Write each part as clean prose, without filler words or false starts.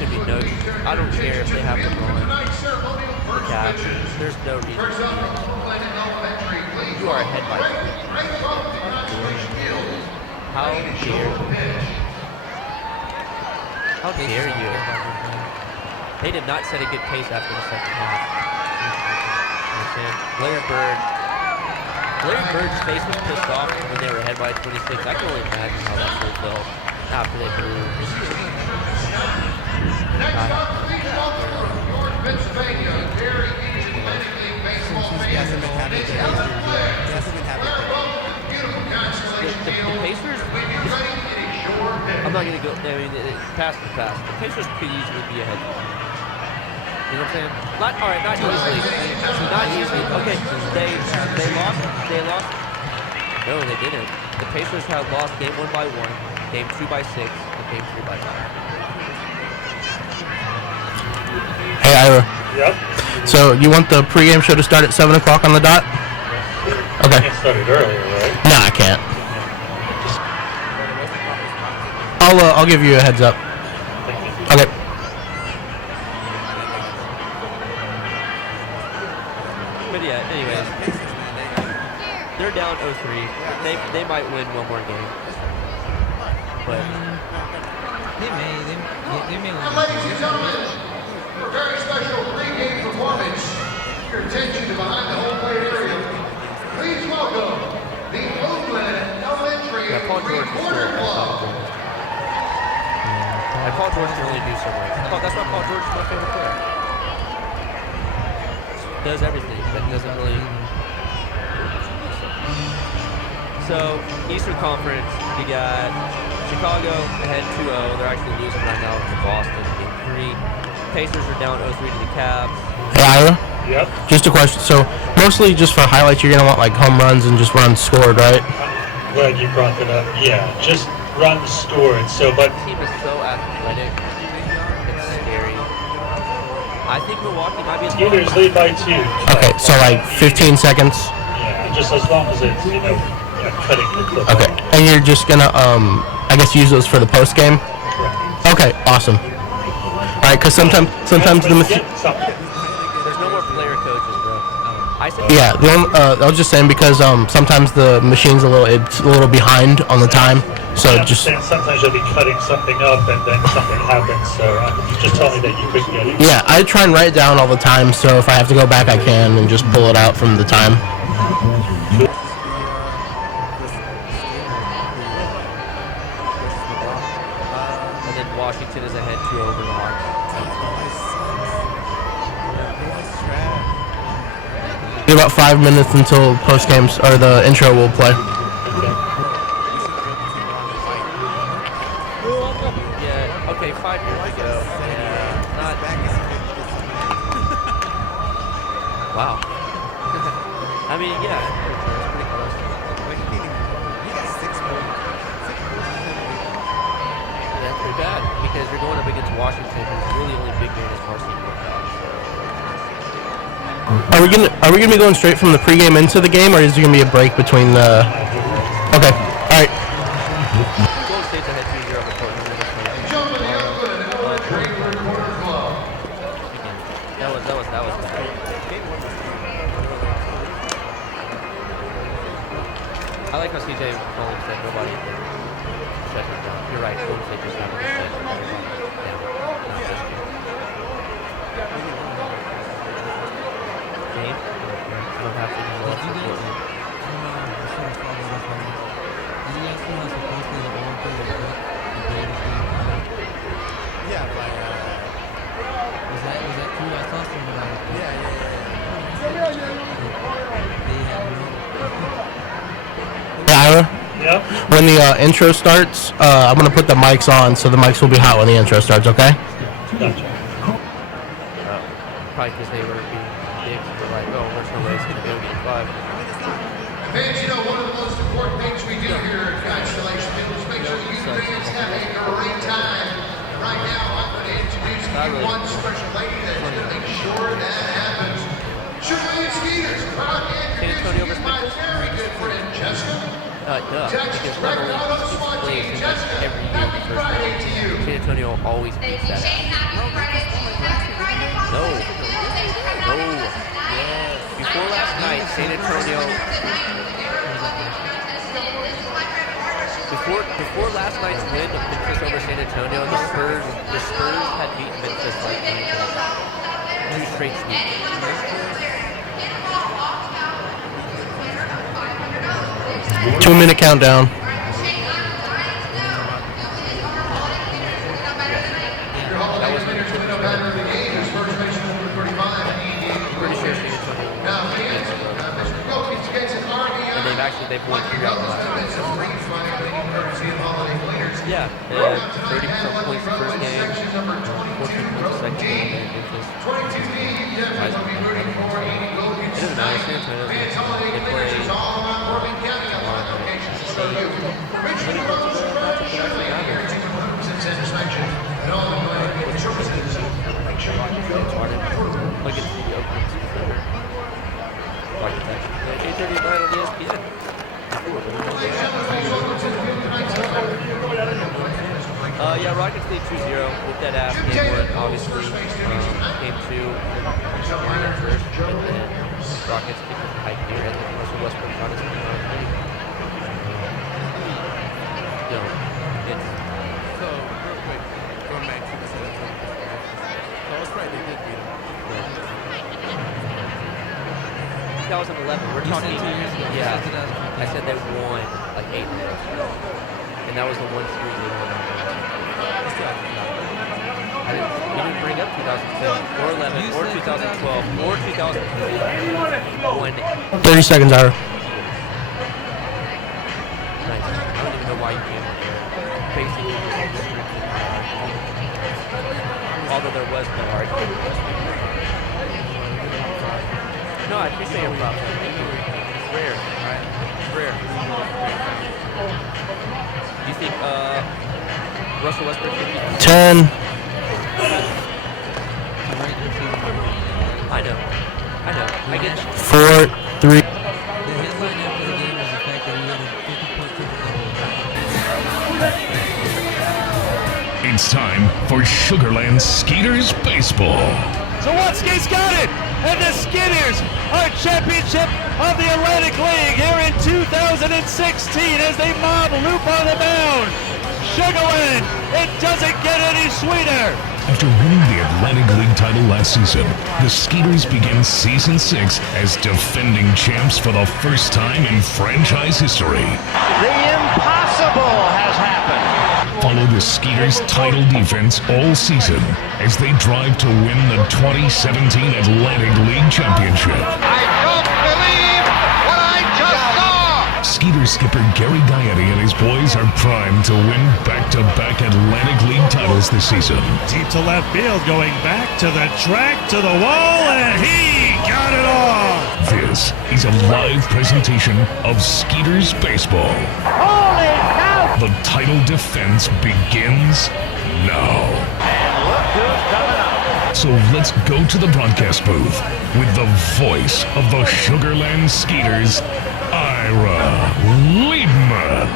should be no. I don't care if they have LeBron, the Cavs. There's no reason to be any. You are ahead by 3. How dare you? How dare you? They did not set a good pace after the second half. Larry Bird's face was pissed off when they were ahead by 26. I can only imagine how that would felt after they blew. The Pacers, I'm not going to go, I mean, it's past the past. The Pacers could easily be ahead. You know what I'm saying? Not easily. Not easily. Okay, they lost. No, they didn't. The Pacers have lost game 1 by 1, game 2 by 6, and game 3 by 5. Hey, Ira. Yep. So you want the pregame show to start at 7 o'clock on the dot? Okay. You can't start it earlier, right? No, I can't. I'll give you a heads up. Okay. But yeah, anyways, they're down 0-3. They might win one more game, but they may win. Ladies and gentlemen, for a very special pregame performance, your attention to behind the home plate area. Please welcome the Oakland Elementary Reporter Club. And Paul George can only do so much. Oh, that's why Paul George is my favorite player. Does everything, but doesn't really. So, Eastern Conference, you got Chicago ahead 2-0. They're actually losing right now to Boston in game 3. Pacers are down 0-3 to the Cavs. Hey, Ira? Yep. Just a question. So, mostly just for highlights, you're going to want, like, home runs and just runs scored, right? I'm glad you brought that up. Yeah, just runs scored. So, but The team is so athletic. It's scary. I think Milwaukee might be a Skeeters lead by 2. Okay, so, like, 15 seconds? Yeah, just as long as it's, cutting the clip. Okay. And you're just going to, I guess, use those for the post game? Correct. Okay, awesome. All right, because sometimes the There's no more player coaches, bro. I said yeah, I was just saying because sometimes the machine's it's a little behind on the time, so I'm just saying sometimes you'll be cutting something up and then something happens. So you just tell me that you couldn't get it. yeah, I try and write it down all the time, so if I have to go back, I can and just pull it out from the time. And then Washington is ahead 2 over the Hawks. About 5 minutes until post games or the intro will play. Yeah, okay, 5 years ago. Yeah, not. Wow. I mean, yeah, it's pretty close. Yeah, pretty bad because you're going up against Washington, who's really only big game as varsity football. Are we gonna be going straight from the pregame into the game, or is there gonna be a break between the? Okay, all right. Golden State's ahead 2-0 on the Portland. That was bad. I like how CJ Collins said nobody shut him down. You're right, Golden State just having to shut everybody down. Game? I don't have to do that. Did you guys see how supposedly the old thing was booked? The greatest game ever? Yeah, Was that true? I saw something about it. yeah. They had Ira, Yep. when the intro starts, I'm gonna put the mics on, so the mics will be hot when the intro starts. Okay? Gotcha. Probably because they were being dicks. They're like, oh, there's no way it's going to go game 5. Fans, one of the most important things we do here at Constellation is make sure you fans have a great time. And right now, I'm going to introduce you to one special lady that's going to make sure that happens. Shirley Skeeters, proud to introduce you to my very good friend, Jessica. Duh. Because not only does he play every year in the first round, San Antonio always beats that out. No. Before last night, San Antonio. Before last night's win of Memphis over San Antonio, the Spurs had beaten Memphis like 2 straight sweeps. 2-minute countdown. That was pretty sure San Antonio. And they've won 3 out of the last. Yeah, 30% points the first game, 14 points the second game, and Memphis. It doesn't matter. San Antonio, they play. Against the Oakland Season. Architecture. 8:39 on ESPN. Yeah, Rockets lead 2-0 with that ass game 1, obviously. Game 2, first, and then Rockets kicked the high here, and then Russell Westbrook got his lead. No, it's... So, real quick, going back to the San Antonio. So, it's right, they did beat them. 2011, we're talking... 2 years ago. Yeah, I said they won like 8 years ago. And that was the one series they won. You didn't bring up 2010 or 11 or 2012 or 2003. 30 seconds, Ira. Nice. I don't even know why you came up there. Basically, although there was no argument. No, I appreciate your props. It's rare, right? It's rare. Do you think Russell Westbrook 10. I know. I get that. 4, 3. The headline after the game was the fact that he had a 50-point triple-double. It's time for Sugarland Skeeters Baseball. Zawadzki's got it, and the Skeeters are championship of the Atlantic League here in 2016 as they mob Loop on the mound. Sugarland, it doesn't get any sweeter. After winning the Atlantic League title last season, the Skeeters begin Season 6 as defending champs for the first time in franchise history. The impossible has happened. Follow the Skeeters' title defense all season as they drive to win the 2017 Atlantic League Championship. I don't believe what I just saw. Skeeters skipper Gary Gaetti and his boys are primed to win back-to-back Atlantic League titles this season. Deep to left field, going back to the track, to the wall, and he got it off. This is a live presentation of Skeeters Baseball. Holy cow! The title defense begins now. And look who's coming up. So let's go to the broadcast booth with the voice of the Sugarland Skeeters, Ira Liebman.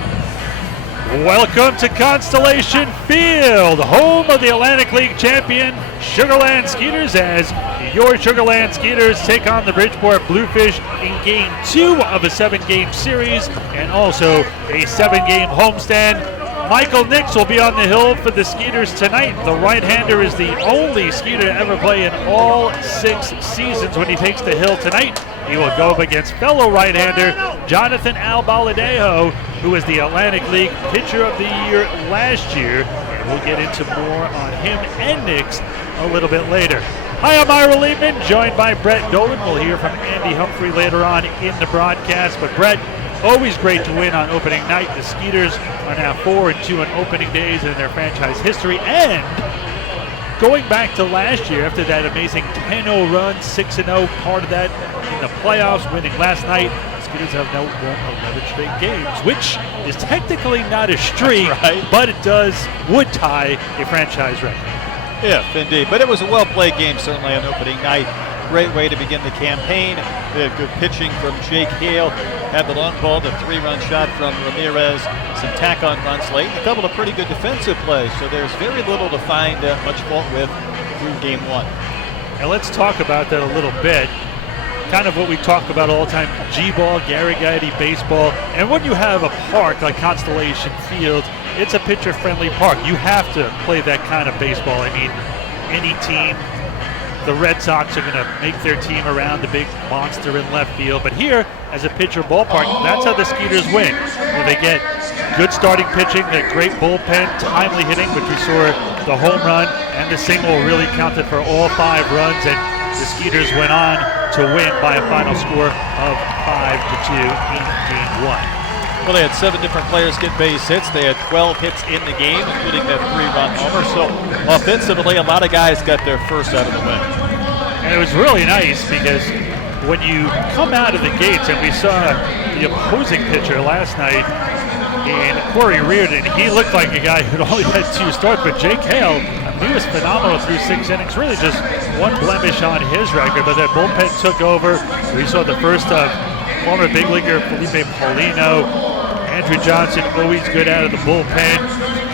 Welcome to Constellation Field, home of the Atlantic League champion Sugarland Skeeters, as your Sugarland Skeeters take on the Bridgeport Bluefish in Game 2 of a 7-game series and also a 7-game homestand. Michael Nix will be on the hill for the Skeeters tonight. The right-hander is the only Skeeter to ever play in all 6 seasons. When he takes the hill tonight, he will go up against fellow right-hander Jonathan Albaladejo, who was the Atlantic League Pitcher of the Year last year. And we'll get into more on him and Nix a little bit later. Hi, I'm Ira Liebman, joined by Brett Dolan. We'll hear from Andy Humphrey later on in the broadcast. But Brett, always great to win on opening night. The Skeeters are now 4-2 on opening days in their franchise history. And going back to last year, after that amazing 10-0 run, 6-0, part of that in the playoffs, winning last night, the Skeeters have now won 11 straight games, which is technically not a streak, right, but it would tie a franchise record. Yeah, indeed. But it was a well-played game, certainly on opening night. great way to begin the campaign. They had good pitching from Jake Hale, had the long ball, the 3-run shot from Ramirez, some tack-on runs late, and a couple of pretty good defensive plays. So there's very little to find much fault with through game 1. And let's talk about that a little bit. Kind of what we talk about all the time, G-ball, Gary Gaetti baseball. And when you have a park like Constellation Field, it's a pitcher-friendly park. You have to play that kind of baseball. I mean, any team, the Red Sox are going to make their team around the big monster in left field. But here, as a pitcher ballpark, that's how the Skeeters win. When they get good starting pitching, that great bullpen, timely hitting, which we saw the home run and the single really counted for all 5 runs. And the Skeeters went on to win by a final score of 5-2 in game 1. Well, they had 7 different players get base hits. They had 12 hits in the game, including that 3-run homer. So offensively, a lot of guys got their first out of the win. And it was really nice because when you come out of the gates, and we saw the opposing pitcher last night in Corey Reardon, he looked like a guy who'd only had 2 starts, but Jake Hale, he was phenomenal through 6 innings, really just 1 blemish on his record, but that bullpen took over. We saw the first of former big leaguer Felipe Paulino. Andrew Johnson, always good out of the bullpen.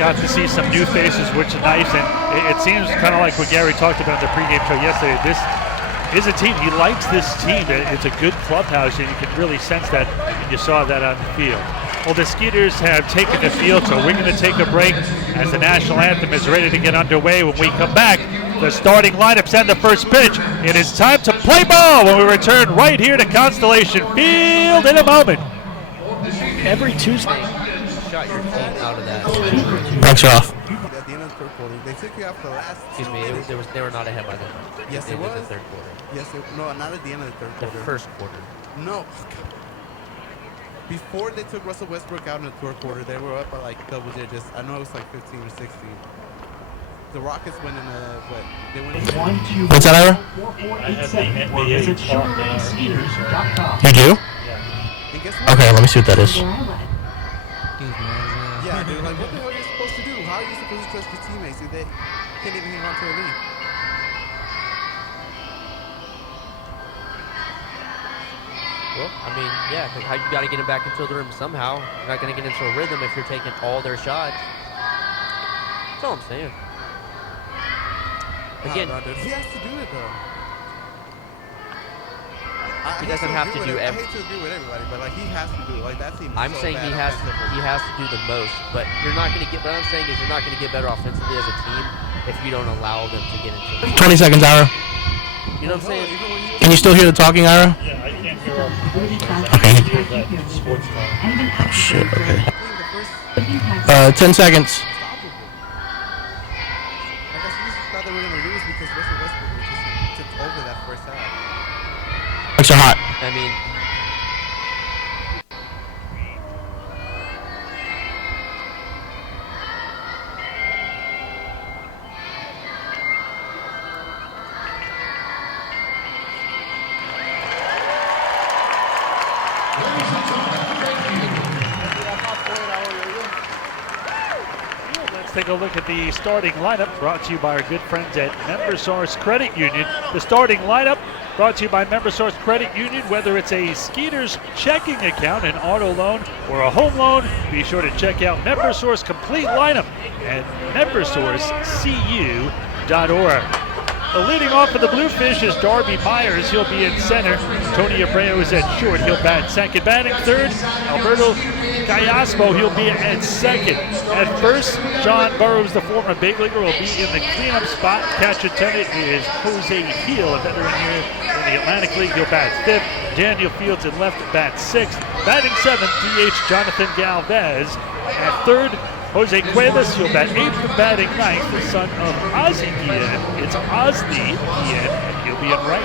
Got to see some new faces, which is nice, and it seems kind of like what Gary talked about in the pregame show yesterday. This is a team, he likes this team. It's a good clubhouse, and you can really sense that, and you saw that on the field. Well, the Skeeters have taken the field, so we're going to take a break as the national anthem is ready to get underway. When we come back, the starting lineups and the first pitch. It is time to play ball when we return right here to Constellation Field in a moment. Every Tuesday, shot your team out of that. Thanks, off. At the end of the third quarter, they took you out for the last. Excuse me, they were not ahead by then. Yes, it was. The third quarter. Yes, no, not at the end of the third The quarter. first quarter. No. Before they took Russell Westbrook out in the third quarter, they were up by like double digits. I know it was like 15 or 16. The Rockets went in what? They went in. What's that, Ira? I have the NBA talk. You do? And guess what? Okay, let me see what that is. Yeah, they were like, what the hell are you supposed to do? How are you supposed to trust your teammates if they can't even hang on to a lead? Well, I mean, yeah, like how you got to get them back into the room somehow. You're not going to get into a rhythm if you're taking all their shots. That's all I'm saying. Again, No, dude. He has to do it though. He doesn't have to do I everything. hate to agree with everybody, but like he has to do it. Like that team. Is I'm so saying bad he has offensively. to do the most, but you're not going to get. What I'm saying is you're not going to get better offensively as a team if you don't allow them to get into it. 20 seconds, Ira. You know what I'm saying? Can you still hear the talking, Ira? Yeah, I can't hear our Okay. that sports talk. Oh, shit, okay. The first 10 seconds. unstoppable. Like I seriously thought they were gonna lose because Russell Westbrook just took over that first half. Extra hot. I mean, Let's take a look at the starting lineup brought to you by our good friends at MemberSource Credit Union. The starting lineup brought to you by MemberSource Credit Union. Whether it's a Skeeters checking account, an auto loan, or a home loan, be sure to check out MemberSource Complete Lineup at membersourcecu.org. Leading off for the Bluefish is Darby Myers. He'll be in center. Tony Abreu is at short. He'll bat second. Batting third, Alberto Gallasmo. He'll be at second. At first, John Burrows, the former big leaguer, will be in the cleanup spot. Catch attendant is Jose Hill, a veteran here in the Atlantic League. He'll bat fifth. Daniel Fields at left, bat sixth. Batting seventh, DH Jonathan Galvez. At third, Jose Cuevas, he'll bat eighth, and batting ninth, the son of Ozzie Guillen. It's Osni Guillen, and he'll be in right.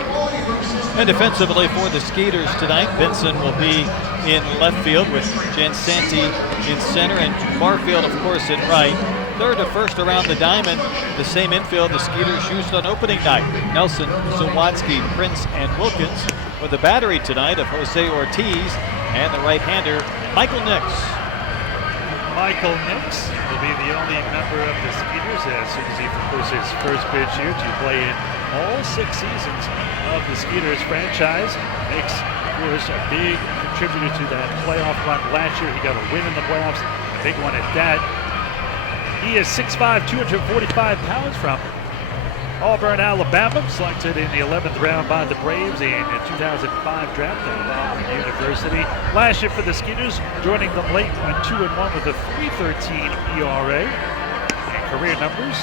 And defensively for the Skeeters tonight, Benson will be in left field with Jansanti in center and Barfield, of course, in right. Third to first around the diamond, the same infield the Skeeters used on opening night. Nelson, Zawatsky, Prince, and Wilkins with the battery tonight of Jose Ortiz and the right-hander Michael Nix. Michael Nix will be the only member of the Skeeters as soon as he throws his first pitch here to play in all 6 seasons of the Skeeters franchise. Makes, of course, a big contributor to that playoff run last year. He got a win in the playoffs, a big one at that. He is 6'5", 245 pounds from Auburn, Alabama, selected in the 11th round by the Braves in the 2005 draft at Auburn University. Last year for the Skeeters, joining them late, went 2-1 with a 3.13 ERA. And career numbers,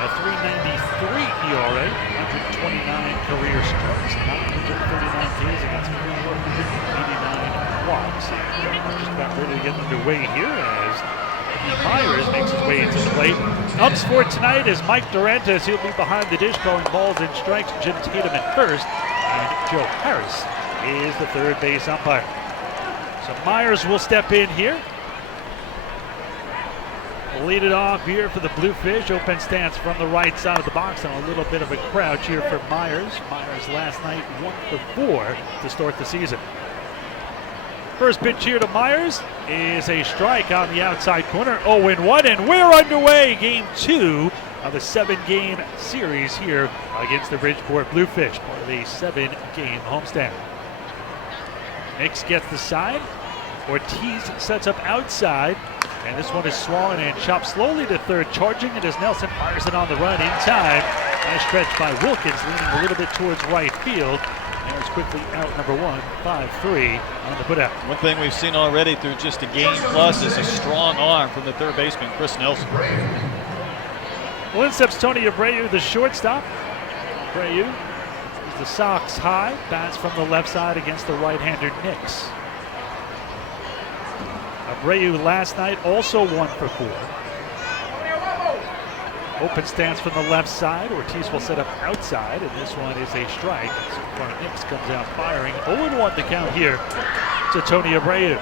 a 3.93 ERA, 129 career starts, 939 Ks against 489 walks. Just about ready to get underway here as Myers makes his way into the plate. Umps for tonight is Mike Durantes. He'll be behind the dish calling balls and strikes. Jim Tatum at first, and Joe Harris is the third base umpire. So Myers will step in here. Lead it off here for the Bluefish. Open stance from the right side of the box, and a little bit of a crouch here for Myers. Myers last night 1 for 4 to start the season. First pitch here to Myers is a strike on the outside corner. 0-1, and we're underway. Game 2 of the 7-game series here against the Bridgeport Bluefish, part of a 7-game homestand. Nix gets the side. Ortiz sets up outside, and this one is swung and chopped slowly to third, charging it as Nelson fires it on the run in time. Nice stretch by Wilkins, leaning a little bit towards right field. There's quickly out number 1, 5-3 on the putout. One thing we've seen already through just a game plus is a strong arm from the third baseman, Chris Nelson. Well, in steps Tony Abreu, the shortstop. Abreu is the Sox high, bats from the left side against the right-hander Nix. Abreu last night also 1 for 4. Open stance from the left side. Ortiz will set up outside, and this one is a strike. So far, Nix comes out firing. 0-1 the count here to Tony Abreu.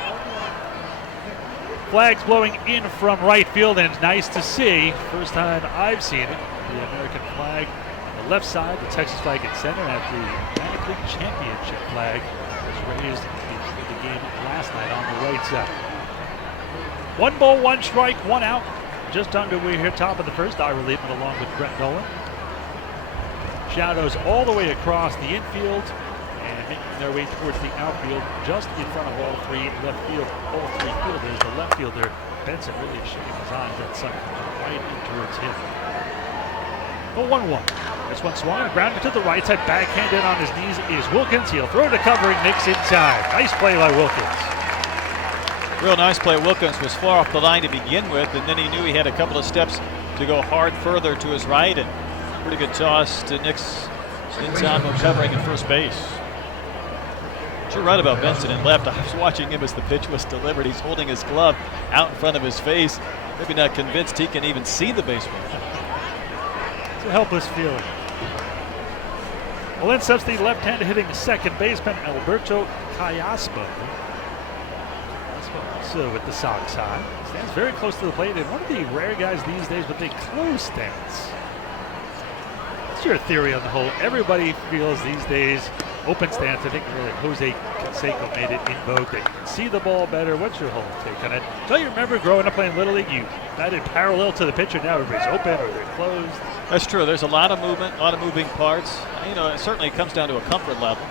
Flags blowing in from right field, and nice to see. First time I've seen it. The American flag on the left side, the Texas flag at center, at the Atlantic League Championship flag was raised before the game last night on the right side. 1 ball, 1 strike, 1 out. Just underway here, top of the first. Ira Liebman along with Brett Nolan. Shadows all the way across the infield and making their way towards the outfield, just in front of all 3 left field, all 3 fielders. The left fielder, Benson, really shooting his eyes. That sun right in towards him. The 1-1. This one swung and grounded to the right side. Backhanded on his knees is Wilkins. He'll throw to covering Nix in time. Nice play by Wilkins. Real nice play. Wilkins was far off the line to begin with, and then he knew he had a couple of steps to go hard further to his right, and pretty good toss to Nix in time of covering at first base. But you're right about Benson in left. I was watching him as the pitch was delivered. He's holding his glove out in front of his face, maybe not convinced he can even see the baseball. It's a helpless feeling. Well, then steps the left-handed hitting second baseman, Alberto Callaspo. So with the Sox high, stands very close to the plate, and one of the rare guys these days with a close stance. What's your theory on the whole? Everybody feels these days open stance. I think really Jose Canseco made it in vogue that you can see the ball better. What's your whole take on it? Don't you remember growing up playing Little League, you batted parallel to the pitcher, now everybody's open or they're closed? That's true. There's a lot of movement, a lot of moving parts. You know, it certainly comes down to a comfort level.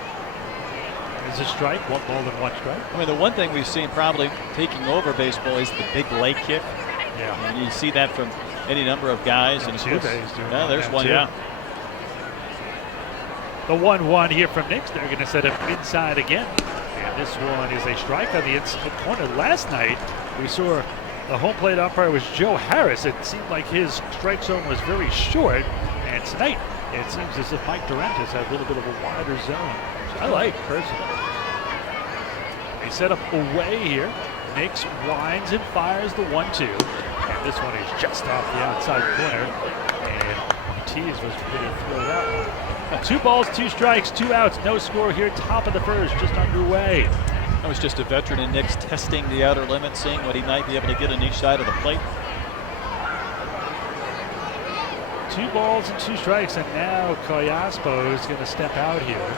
Is a strike, 1 ball and 1 strike. I mean, the one thing we've seen probably taking over baseball is the big leg kick. Yeah. And you see that from any number of guys. And there's one. Yeah. The 1-1 here from Nix. They're going to set up inside again. And this one is a strike on the inside corner. Last night, we saw the home plate umpire was Joe Harris. It seemed like his strike zone was very short. And tonight, it seems as if Mike Durantes had a little bit of a wider zone. I like personally. They set up away here. Nix winds and fires the 1-2. And this one is just off the outside corner. And Ortiz was pretty thrown out. 2 balls, 2 strikes, 2 outs. No score here. Top of the first, just underway. That was just a veteran in Nix testing the outer limit, seeing what he might be able to get on each side of the plate. 2 balls and 2 strikes. And now Callaspo is going to step out here.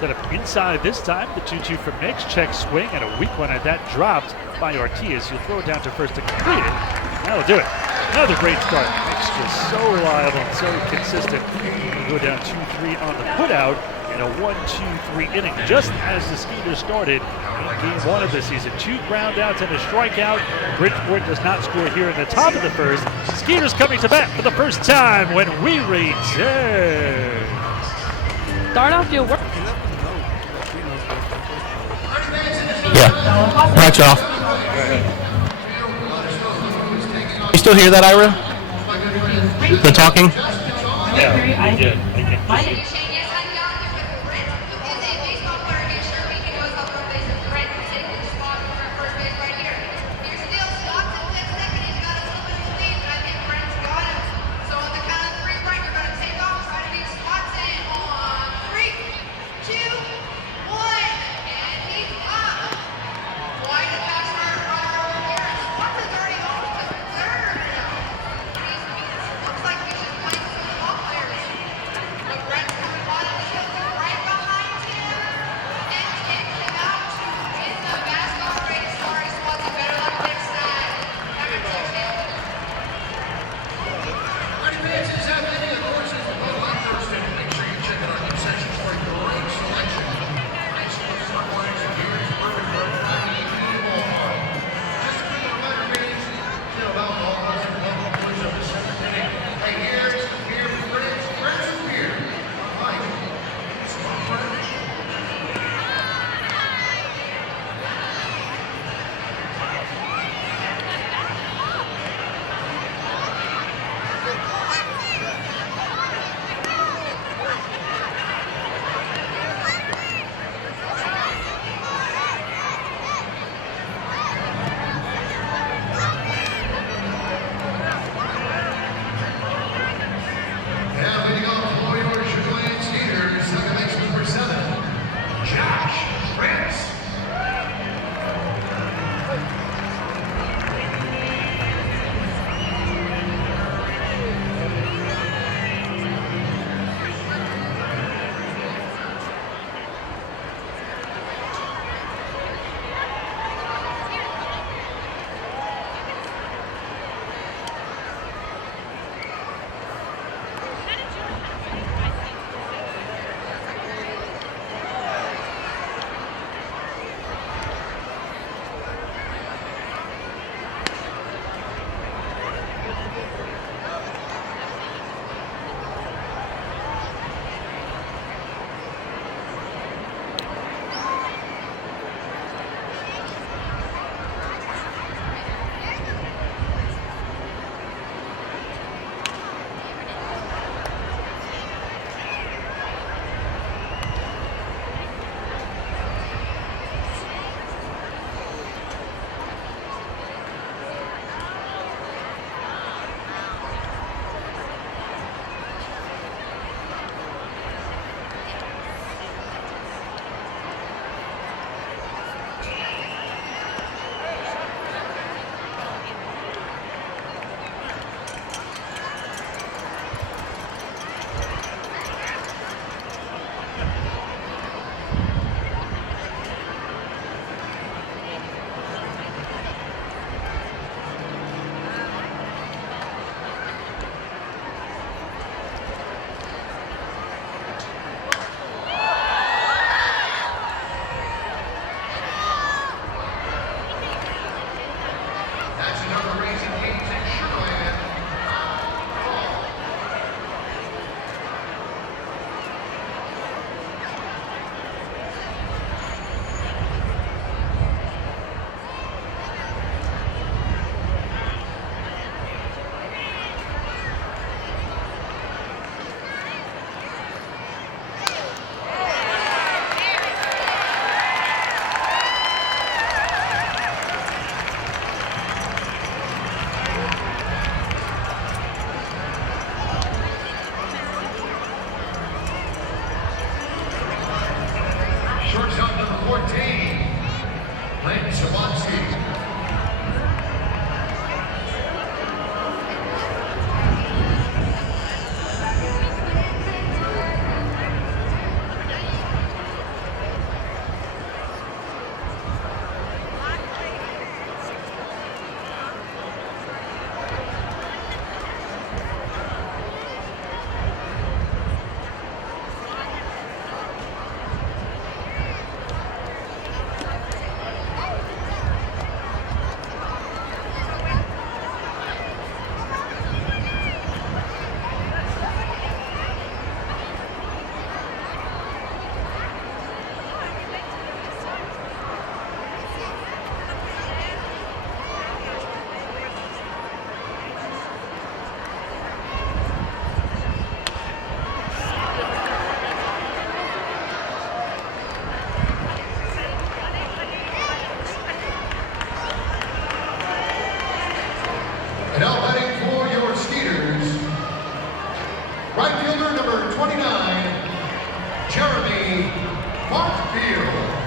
Set up inside this time. The 2-2 from Nix. Check swing and a weak one at that, dropped by Ortiz. He'll throw it down to first to complete it. That'll do it. Another great start. Mike's just so reliable and so consistent. We go down 2-3 on the putout in a 1-2-3 inning, just as the Skeeters started in game 1 of the season. 2 ground outs and a strikeout. Bridgeport does not score here in the top of the first. Skeeters coming to bat for the first time when we return. Start off your work. Yeah. Watch off. You still hear that, Ira? The talking? Yeah, I did. I can Yes, I'm down here with Brent. Is a baseball player here. Sure, we can go up on base with Brent. Take the spot for first base right here. Here's the deal. Stops at 10 seconds. He's got a little bit of lead, but I think Brent's got him. So on the count of 3, Brent, you're going to take off. Try to beat spots in on 3, 2, 1. And he's up. Wide to pass runner over here. Spots is already over to third. Looks like we should play some of the ball players. But Brent's coming And now batting for your Skeeters, right fielder number 29, Jeremy Barfield.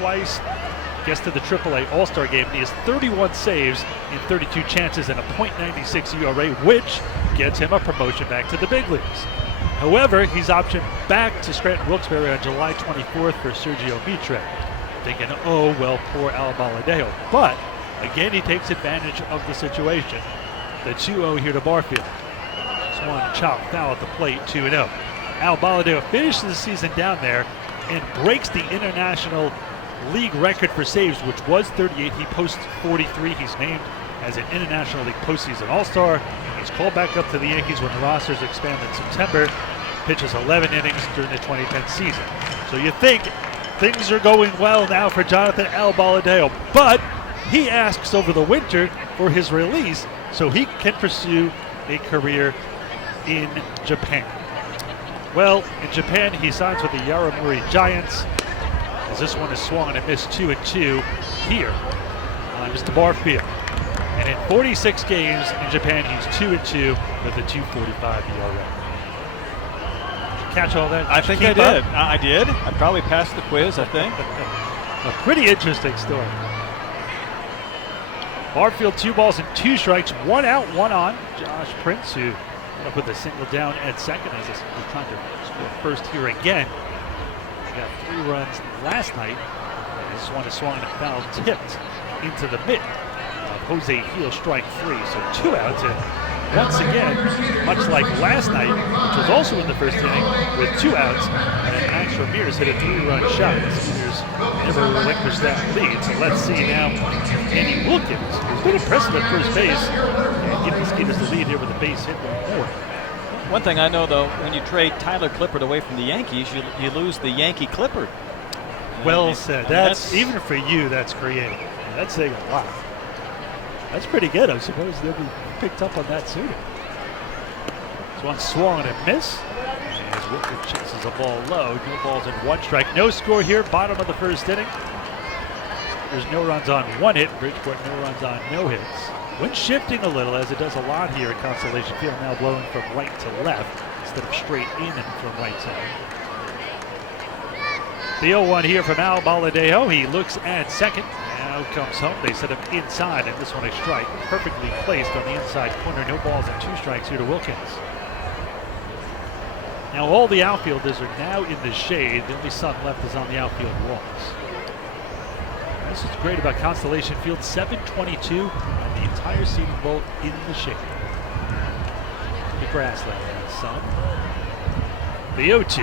Twice, gets to the AAA All-Star game. He has 31 saves in 32 chances and a .96 ERA, which gets him a promotion back to the big leagues. However, he's optioned back to Scranton Wilkes-Barre on July 24th for Sergio Mitre. Thinking, oh, well, poor Al Baladeo. But, again, he takes advantage of the situation. The 2-0 here to Barfield. Swan chop foul at the plate, 2-0. Al Baladeo finishes the season down there and breaks the International League record for saves, which was 38. He posts 43. He's named as an International League postseason All-Star. He's called back up to the Yankees when the rosters expand in September. Pitches 11 innings during the 2010 season. So you think things are going well now for Jonathan Al Baladeo, but he asks over the winter for his release so he can pursue a career in Japan. Well, in Japan, he signs with the Yaramuri Giants, as this one is swung and missed 2-2 here on Mr. Barfield. And in 46 games in Japan, he's 2-2 with a 2.45 ERA. Catch all that? I think I did. I did. I probably passed the quiz, I think. A pretty interesting story. Barfield, 2 balls and 2 strikes, 1 out, 1 on. Josh Prince, who ended up with a single down at second as he's trying to score first here again. He got 3 runs last night. This one is swung and foul tipped into the mitt of Jose Heel, strike 3. So 2 outs, and once again, much like last night, which was also in the first inning with 2 outs, and Max Ramirez hit a 3-run shot. The Skeeters never relinquished that lead. So let's see now Andy Wilkins, who's been impressive at first base, and giving the Skeeters the lead here with a base hit one more. One thing I know, though, when you trade Tyler Clippard away from the Yankees, you lose the Yankee Clippard. Well said. That's even for you, that's creative. That's saying a lot. That's pretty good. I suppose nobody picked up on that sooner. This one swung and a miss. As Wilkins chases a ball low. No balls and 1 strike. No score here. Bottom of the first inning. There's no runs on 1 hit. Bridgeport no runs on no hits. Wind shifting a little, as it does a lot here at Constellation Field, now blowing from right to left instead of straight in and from right side. The 0-1 here from Al Baladeo. He looks at second. Now comes home. They set him inside, and this one a strike. Perfectly placed on the inside corner. No balls and 2 strikes here to Wilkins. Now all the outfielders are now in the shade. The only sun left is on the outfield walls. This is great about Constellation Field. 722 and the entire seating bowl in the shade. The grassland and sun. The 0-2.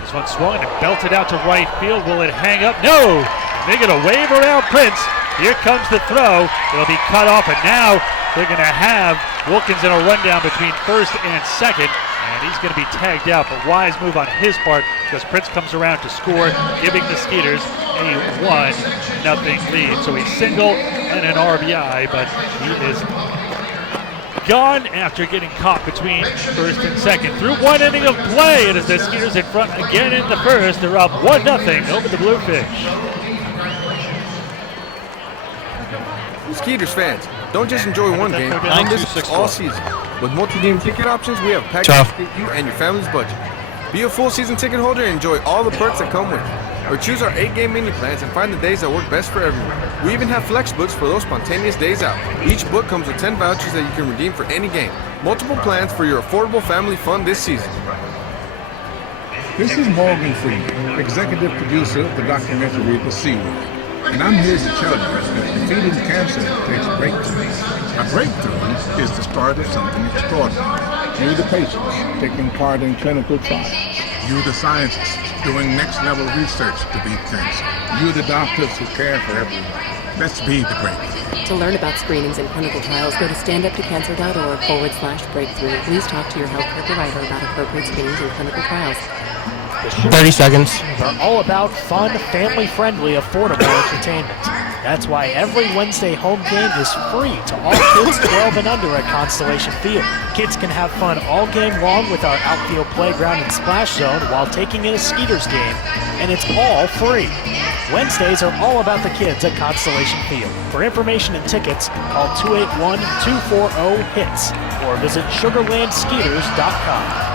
This one swung and belted out to right field. Will it hang up? No! They're going to wave around Prince. Here comes the throw. It'll be cut off, and now they're going to have Wilkins in a rundown between first and second. And he's going to be tagged out, but wise move on his part because Prince comes around to score, giving the Skeeters a 1-0 lead. So a single and an RBI, but he is gone after getting caught between first and second. Through 1 inning of play, it is the Skeeters in front again in the first. They're up 1-0 over the Bluefish. Skeeters fans, don't just enjoy one game, come visit all season. With multi-game ticket options, we have packages to fit you and your family's budget. Be a full season ticket holder and enjoy all the perks that come with it. or choose our 8-game mini plans and find the days that work best for everyone. We even have flex books for those spontaneous days out. Each book comes with 10 vouchers that you can redeem for any game. Multiple plans for your affordable family fun this season. This is Morgan Freeman, executive producer of the documentary The C Word. And I'm here to tell you that defeating cancer takes breakthroughs. A breakthrough is the start of something extraordinary. You, the patients, taking part in clinical trials. You, the scientists, doing next-level research to beat cancer. You, the doctors who care for everyone. Let's be the breakthrough. To learn about screenings and clinical trials, go to standuptocancer.org/breakthrough. Please talk to your healthcare provider about appropriate screenings and clinical trials. 30 seconds. Are all about fun, family-friendly, affordable entertainment. That's why every Wednesday home game is free to all kids 12 and under at Constellation Field. Kids can have fun all game long with our outfield playground and splash zone while taking in a Skeeters game, and it's all free. Wednesdays are all about the kids at Constellation Field. For information and tickets, call 281-240-HITS or visit sugarlandskeeters.com.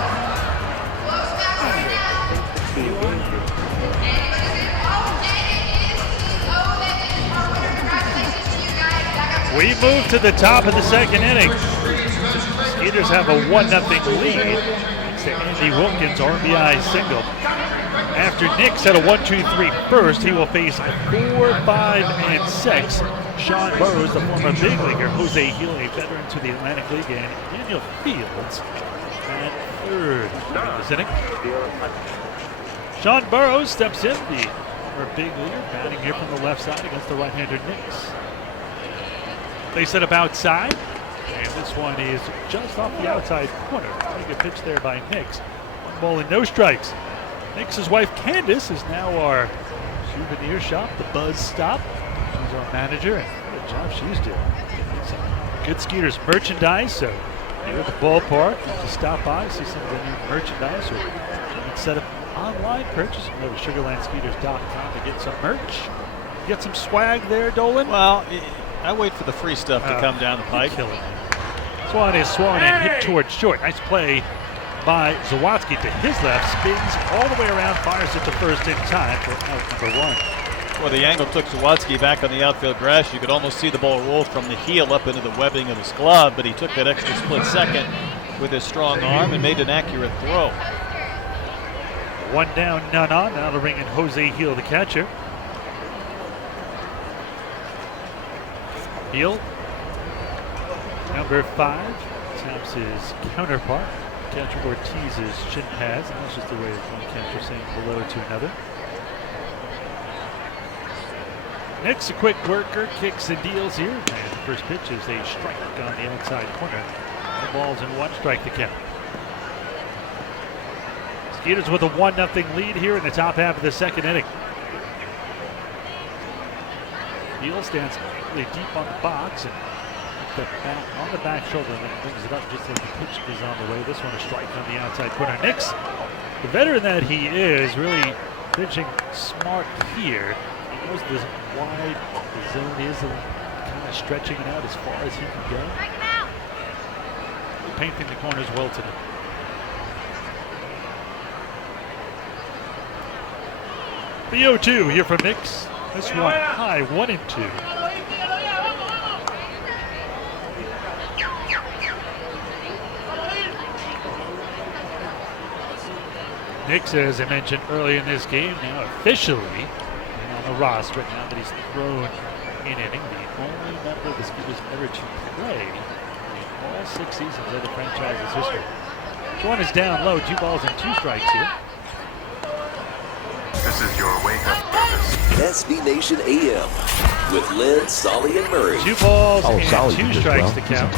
We move to the top of the second inning. Skeeters have a 1-0 lead. Thanks to Andy Wilkins' RBI single. After Nix had a 1-2-3 first, he will face 4, 5, and 6. Sean Burrows, the former big leaguer, Jose Hill, a veteran to the Atlantic League, and Daniel Fields at third in this inning. Sean Burrows steps in, the former big leaguer, batting here from the left side against the right-hander Nix. They set up outside, and this one is just off the outside corner. Pretty good pitch there by Nix. 1 ball and no strikes. Nix's wife Candace is now our souvenir shop, the Buzz Stop. She's our manager, and what a job she's doing. Some good Skeeters merchandise, so here at the ballpark, you can stop by, see some of the new merchandise, or you can set up online purchase. Go to sugarlandskeeters.com to get some merch. Get some swag there, Dolan? Well, I wait for the free stuff to come down the pipe. Kill it. Swan is swung and hit towards short. Nice play by Zawadzki to his left. Spins all the way around, fires it to first in time for out number 1. Well, the angle took Zawadzki back on the outfield grass. You could almost see the ball roll from the heel up into the webbing of his glove, but he took that extra split second with his strong arm and made an accurate throw. 1 down, none on. Now to ring in Jose Hill, the catcher. Hill, number 5, taps his counterpart. Catcher Ortiz's shin pads, and that's just the way one catcher saying hello to another. Next, a quick worker, kicks and deals here. And the first pitch is a strike on the outside corner. 2 balls and 1 strike to count. Skeeters with a 1-0 lead here in the top half of the second inning. Hill stands deep on the box and the bat on the back shoulder and then brings it up just as the pitch is on the way. This one a strike on the outside corner. Nix, the veteran that he is, really pitching smart here. He knows this wide the zone is and kind of stretching it out as far as he can go. Painting the corners well today. The 0-2 here from Nix. This one high, 1-2. Nix, as I mentioned earlier in this game, now officially on the roster now that he's thrown an inning. The only member of the Skeeters ever to play in all 6 seasons of the franchise's history. One is down low, 2 balls and 2 strikes here. This is your wake-up service. SB Nation AM with Lynn, Solly, and Murray. 2 balls and 2 strikes to count.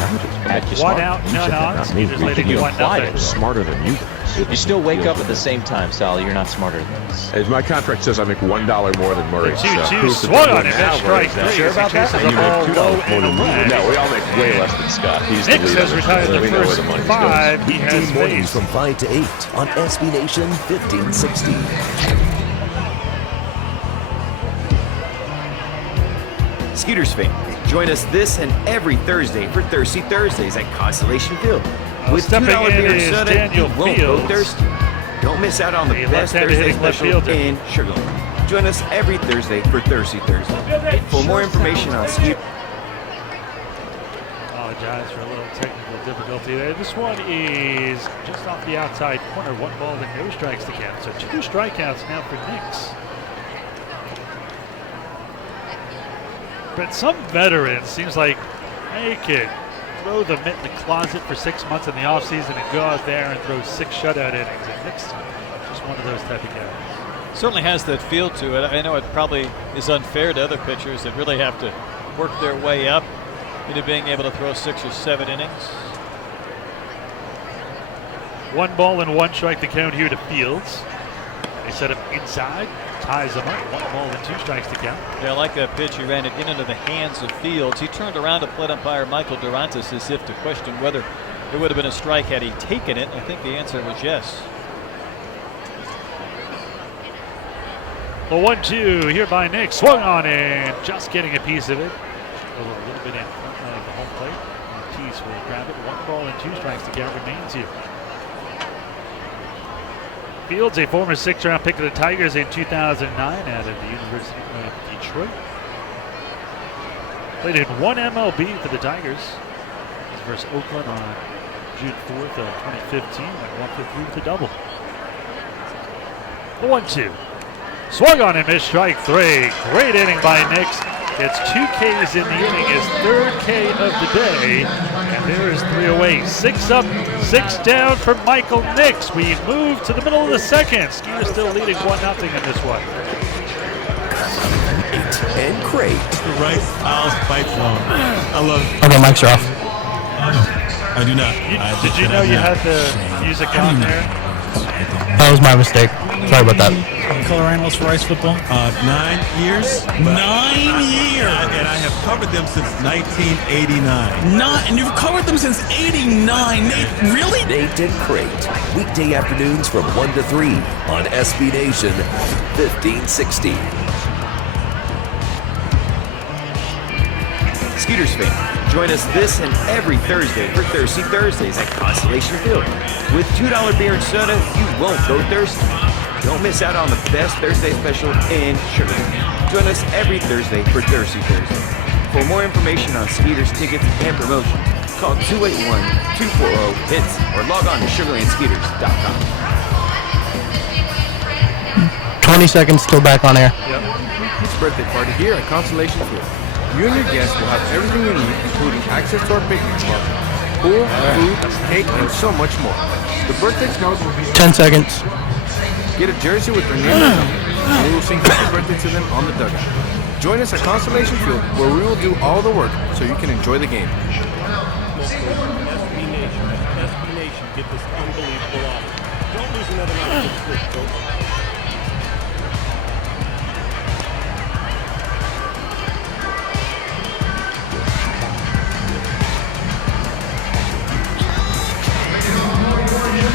1 out, none on. Skeeters leading 1-0. Smarter than you guys. You still wake up at the same time, Solly. You're not smarter than us. As my contract says, I make $1 more than Murray. 2-2 swung on him. That's strike 3. Sure about that? The ball low and away. No, we all make way less than Scott. He's the Nix has retired the first 5. He has Weekday mornings faced from 5 to 8 on SB Nation 1560. Skeeters fan, join us this and every Thursday for Thirsty Thursdays at Constellation Field. With $2 beer and soda, you won't go thirsty. Don't miss out on the best Thursday special in Sugarland. Join us every Thursday for Thirsty Thursday. For more information on Skeeters. Apologize for a little technical difficulty there. This one is just off the outside corner. 1 ball and no strikes to count. So 2 strikeouts now for Nix. But some veterans, seems like they could throw the mitt in the closet for 6 months in the offseason and go out there and throw 6 shutout innings. And Nix just one of those type of guys. Certainly has that feel to it. I know it probably is unfair to other pitchers that really have to work their way up into being able to throw 6 or 7 innings. 1 ball and 1 strike to count here to Fields. They set him inside, ties him up. 1 ball and 2 strikes to count. Yeah, I like that pitch. He ran it in into the hands of Fields. He turned around to plate umpire Michael Durantes as if to question whether it would have been a strike had he taken it. I think the answer was yes. The 1-2 here by Nick. Swung on and just getting a piece of it. A little bit in front of the home plate. Ortiz will grab it. 1 ball and 2 strikes to count remains here. Fields, a former 6th-round pick of the Tigers in 2009 out of the University of Detroit. Played in 1 MLB for the Tigers. Versus Oakland on June 4th of 2015. Went 1 for 3 with a double. The 1-2. Swung on and missed, strike 3. Great inning by Nix. Gets 2 Ks in the inning, his 3rd K of the day. And there is 3 away. 6 up, 6 down for Michael Nix. We move to the middle of the 2nd. Skeeters still leading 1-0 in this one. And Crate. The right foul spike zone. I love it. Okay, mics are off. I do not. Did you know you had the music on there? That was my mistake. Sorry about that. Color analyst for ice football? 9 years. 9 years! And I have covered them since 1989. And you've covered them since 89. Nate, really? Nate and Crate. Weekday afternoons from 1 to 3 on SB Nation 1560. Skeeters fan, join us this and every Thursday for Thirsty Thursdays at Constellation Field. With $2 beer and soda, you won't go thirsty. Don't miss out on the best Thursday special in Sugar Land. Join us every Thursday for Thirsty Thursday. For more information on Skeeters tickets and promotion, call 281-240-HITS or log on to sugarlandskeeters.com. 20 seconds, still back on air. Yep. It's birthday party here at Constellation Field. You and your guests will have everything you need, including access to our picnic spot, pool, food, cake, and so much more. The birthday smells will be 10 seconds. Get a jersey with their name and number, and we will sing happy birthday to them on the dugout. Join us at Constellation Field, where we will do all the work so you can enjoy the game. SB Nation, get this unbelievable offer. Don't lose another night to the folks.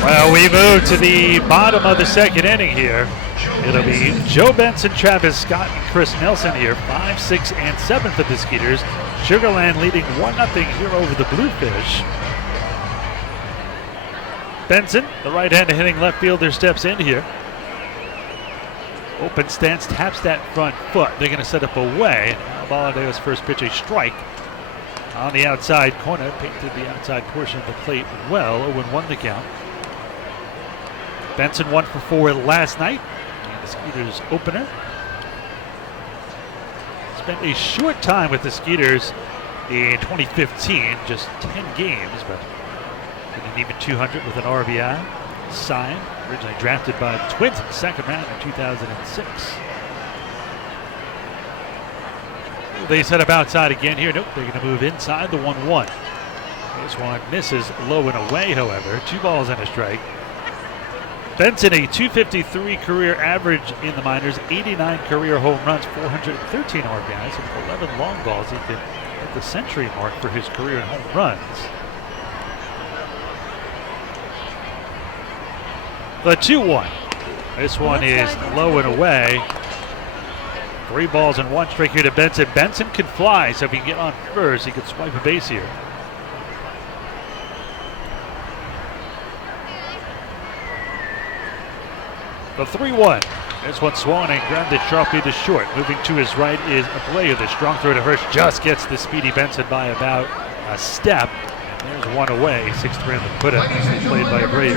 Well, we move to the bottom of the 2nd inning here. It'll be Joe Benson, Travis Scott, and Chris Nelson here. 5, 6, and 7 for the Skeeters. Sugar Land leading 1-0 here over the Bluefish. Benson, the right-handed hitting left fielder, steps in here. Open stance, taps that front foot. They're going to set up away. Baladeo's first pitch, a strike on the outside corner. Painted the outside portion of the plate well. 0-1 the count. Benson 1 for 4 last night. And the Skeeters opener. Spent a short time with the Skeeters in 2015, just 10 games, but an even 200 with an RBI. Signed, originally drafted by the Twins in the 2nd round in 2006. They set up outside again here. Nope, they're going to move inside the 1-1. This one misses low and away, however. 2 balls and a strike. Benson, a .253 career average in the minors, 89 career home runs, 413 RBIs, and 11 long balls. He can hit the century mark for his career in home runs. The 2-1. This one is low and away. 3 balls and 1 strike here to Benson. Benson can fly, so if he can get on first, he could swipe a base here. The 3-1. This one swung and grounded sharply to short. Moving to his right is Abreu. The strong throw to first just gets the speedy Benson by about a step. And there's one away. 6-3 on the put-up. Nicely played by Abreu.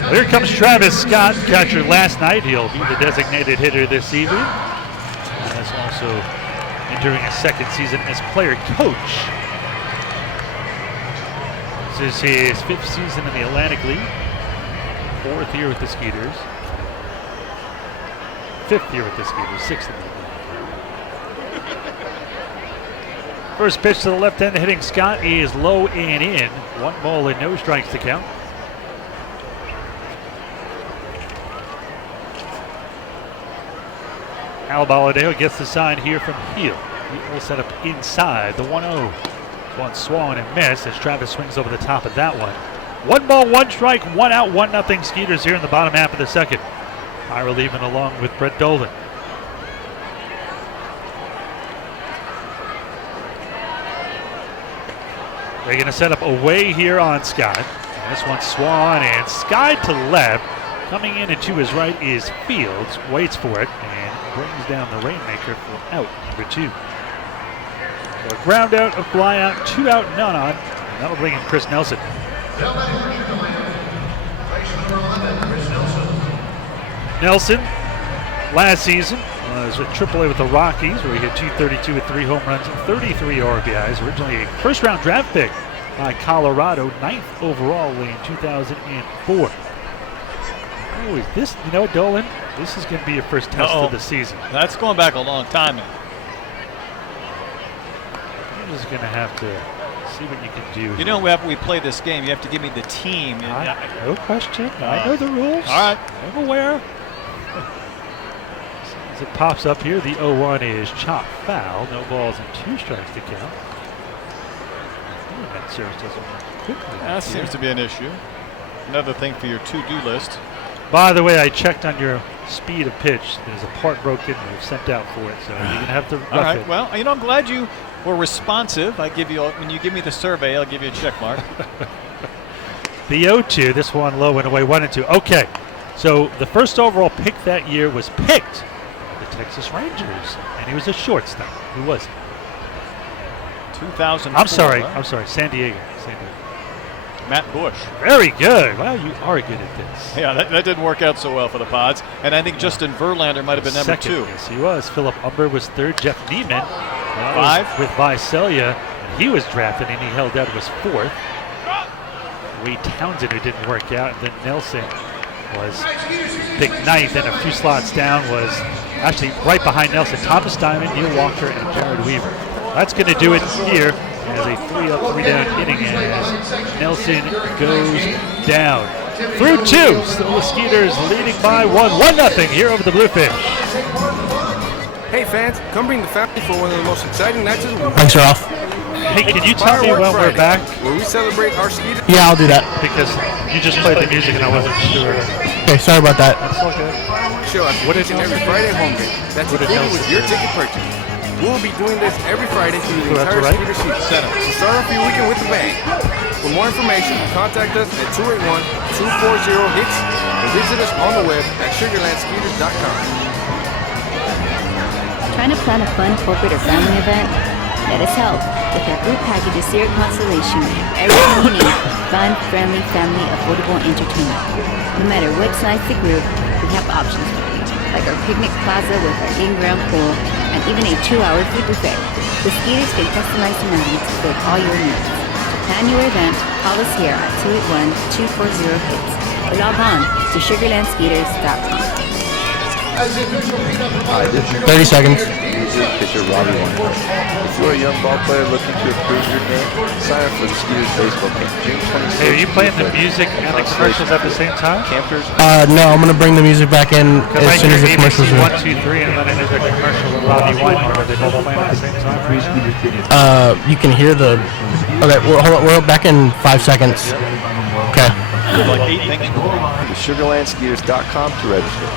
Well, here comes Travis Scott, catcher last night. He'll be the designated hitter this evening. And is also entering a second season as player coach. This is his 5th season in the Atlantic League. 4th year with the Skeeters. 5th year with the Skeeters. 6th in the league. First pitch to the left end, hitting Scott is low and in. 1 ball and no strikes to count. Al Baladeo gets the sign here from Heel. He will set up inside the 1-0. One swung and missed as Travis swings over the top of that one. 1 ball, 1 strike, 1 out, 1-0 Skeeters here in the bottom half of the second. Ira leaving along with Brett Dolan. They're going to set up away here on Scott. And this one swung and skied to left. Coming in and to his right is Fields. Waits for it and brings down the Rainmaker for out number 2. So a ground out, a fly out, 2 out, none on. And that'll bring in Chris Nelson. Nelson, last season, was at AAA with the Rockies, where he hit .232 with 3 home runs and 33 RBIs. Originally a first-round draft pick by Colorado, 9th overall in 2004. Oh, is this, you know what, Dolan? This is going to be your first test of the season. That's going back a long time now. You're just going to have to see what you can do. You know, whenever we play this game, you have to give me the team. No question. I know the rules. All right. I'm aware. As it pops up here, the 0-1 is chop foul. No balls and 2 strikes to count. That service doesn't work quickly. That seems to be an issue. Another thing for your to-do list. By the way, I checked on your speed of pitch. There's a part broken. We've sent out for it, so you're going to have to rough All right. it. Well, you know, I'm glad you were responsive. I give you, when you give me the survey, I'll give you a check mark. The 0-2, this one low and away, 1-2. Okay, so the first overall pick that year was picked by the Texas Rangers, and he was a shortstop. Who was he? 2004. I'm sorry, Right? San Diego. Matt Bush. Very good. Wow, you are good at this. Yeah, that didn't work out so well for the Pods. And I think Justin Verlander might have been number 2. Yes, he was. Philip Umber was 3rd. Jeff Neiman 5 with Visalia. He was drafted and he held out, was 4th. Wade Townsend, who didn't work out. And then Nelson was picked 9th, and a few slots down was actually right behind Nelson. Thomas Diamond, Neil Walker, and Jared Weaver. That's going to do it here as a 3-up, 3-down inning as Nelson goes down. Through 2, still the Skeeters leading by 1-0 here over the Bluefish. Hey fans, come bring the family for one of the most exciting nights of the week. Thanks, Ralph. Hey, can you tell me when we're back? Where we celebrate our Skeeters. Yeah, I'll do that. Because you just played the music and I wasn't sure. Okay, sorry about that. That's all good. Show us what is every Friday home game. That's included with your ticket purchase. We'll be doing this every Friday through the entire Skeeter season. So start off your weekend with a bang. For more information, contact us at 281-240-HITS or visit us on the web at sugarlandskeeters.com. Trying to plan a fun corporate or family event? Let us help with our group packages here at Constellation. Everything you need, fun, friendly, family, affordable entertainment. No matter what size the group, we have options for you, like our picnic plaza with our in-ground pool and even a 2-hour food buffet. The Skeeters can customize amenities to fit all your needs. To plan your event, call us here at 281-240-HITS or log on to sugarlandskeeters.com. Hi, this is 30 seconds. Music pitcher Robbie Wonder. If you're a young ball player looking to improve your game, sign up for the Skeeters baseball camp, June 26th. Hey, are you playing the music and the commercials at the same time? Campers. No, I'm gonna bring the music back in as soon as the commercials are. 1, 2, 3, and then another commercial with Robbie Weinberg. Are they both playing at the same time right now? You can hear the. Okay, hold on. We're back in 5 seconds. Okay. Like 8 things. To sugarlandskeeters.com to register.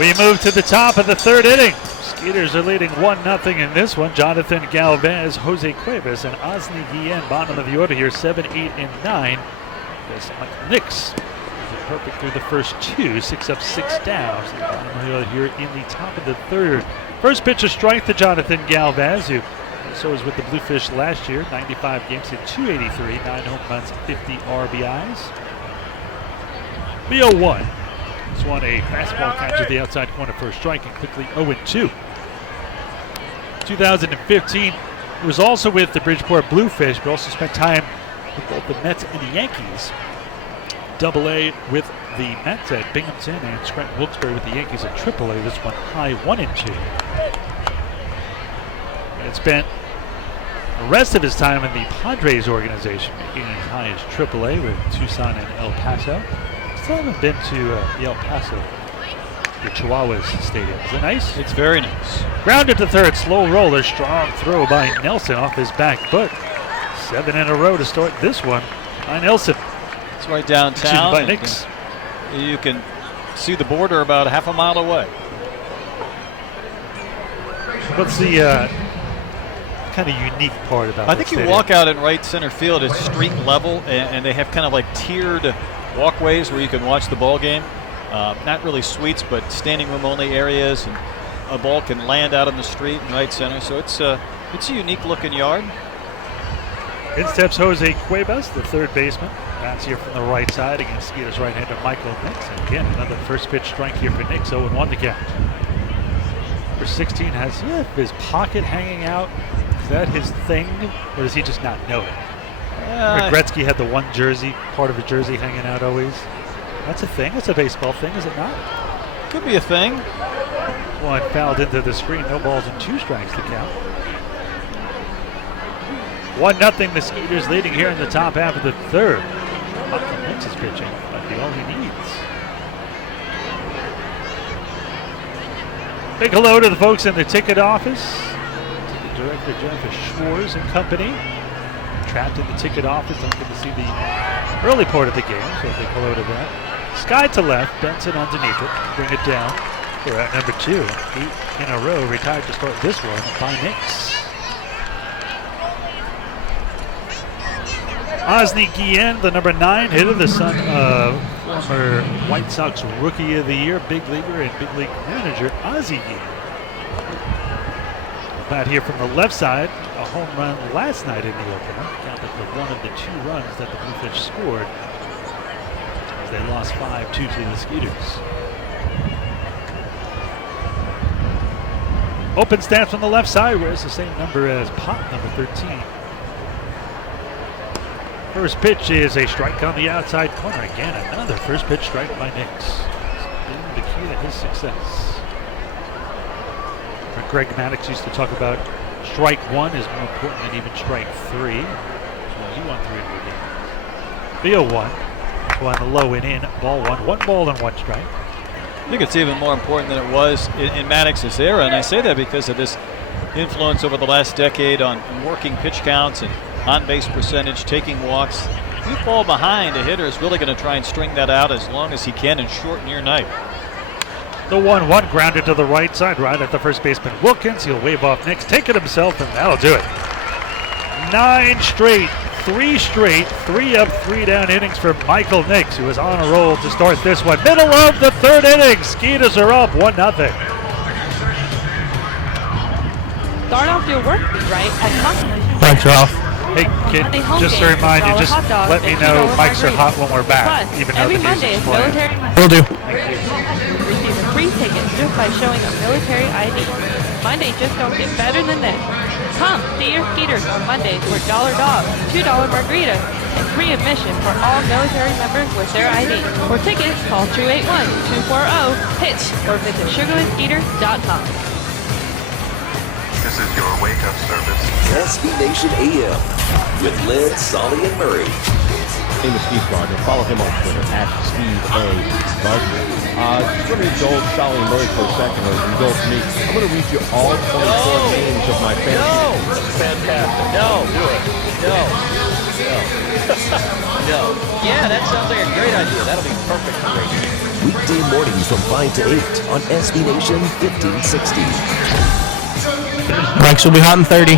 We move to the top of the 3rd inning. Skeeters are leading 1-0 in this one. Jonathan Galvez, Jose Cuevas, and Osni Guillen, bottom of the order here, 7, 8, and 9. There's Michael Nix. Perfect through the first two, 6 up, 6 down. So bottom of the order here in the top of the third. First pitch, a strike to Jonathan Galvez, who so was with the Bluefish last year. 95 games, hit 283, 9 home runs, 50 RBIs. The 0-1. This one a fastball catch at the outside corner for a strike, and quickly 0-2. 2015 was also with the Bridgeport Bluefish, but also spent time with both the Mets and the Yankees. Double-A with the Mets at Binghamton and Scranton Wilkes-Barre with the Yankees at Triple-A. This one high 1-2. And spent the rest of his time in the Padres organization, making it as high as Triple-A with Tucson and El Paso. Still haven't been to the El Paso, the Chihuahuas Stadium. Is it nice? It's very nice. Grounded to third, slow roller, strong throw by Nelson off his back foot. 7 in a row to start this one by Nelson. It's right downtown. By Nix. You can see the border about half a mile away. What's the kind of unique part about I think you walk out in right center field. It's street level, and they have kind of like tiered walkways where you can watch the ball game. Not really suites, but standing room only areas, and a ball can land out on the street in right center. So it's a unique looking yard. In steps Jose Cuevas, the third baseman. Bats here from the right side against Skeeters right-hander Michael Nix. And again, another first pitch strike here for Nix, 0-1 the count. Number 16 has his pocket hanging out. Is that his thing, or does he just not know it? Gretzky had the one jersey, part of a jersey hanging out always. That's a thing. That's a baseball thing, is it not? Could be a thing. One fouled into the screen. No balls and 2 strikes to count. 1-0 the Skeeters leading here in the top half of the third. Michael Nix is pitching. Might be all he needs. Big hello to the folks in the ticket office. Ticket director Jennifer Schwartz and company. Trapped in the ticket office. Don't get to see the early part of the game, so a big hello to that. Sky to left, Benson underneath it. Bring it down. We're at number 2. 8 in a row, retired to start this one by Nix. Osni Guillen, the number 9 hitter, the son of former White Sox Rookie of the Year, big leaguer and big league manager, Ozzie Guillen. Bat here from the left side, a home run last night in the opener. Counted for one of the 2 runs that the Bluefish scored as they lost 5-2 to the Skeeters. Open stance from the left side, wears the same number as Pop, number 13. First pitch is a strike on the outside corner. Again, another first pitch strike by Nix. Being the key to his success. Greg Maddox used to talk about strike 1 is more important than even strike 3. So he won 3 of the games. The 0-1. On the low and in, ball 1. 1 ball and 1 strike. I think it's even more important than it was in Maddox's era, and I say that because of this influence over the last decade on working pitch counts and on-base percentage, taking walks. If you fall behind, a hitter is really going to try and string that out as long as he can and shorten your night. The 1-1 grounded to the right side, right at the first baseman Wilkins. He'll wave off Nix, take it himself, and that'll do it. 9 straight, 3 straight, 3 up, 3 down innings for Michael Nix, who is on a roll to start this one. Middle of the third inning, Skeeters are up 1-0. Start off your work right at Constellation. Thanks, Ralph. Hey, kid, just to remind you, just let me know mics are hot when we're back, even though the Monday music's is playing. military. Will do. Receive a free ticket just by showing a military ID. Monday just don't get better than this. Come see your Skeeters on Mondays for $1 dogs, $2 margaritas, and free admission for all military members with their ID. For tickets, call 281-240-PITCH or visit sugarlandskeeters.com. This is your wake-up service. SB Nation AM with Lynn, Solly, and Murray. My name is Steve Gardner. Follow him on Twitter at Steve A. Gardner. Just going to indulge Solly and Murray for a second, or indulge me. I'm going to read you all 24 names of my fantasy. No! Fantastic. No, do it. No. No. No. Yeah, that sounds like a great idea. That'll be perfect for radio. Weekday mornings from 5 to 8 on SB Nation 1560. Mike's will be hot in 30.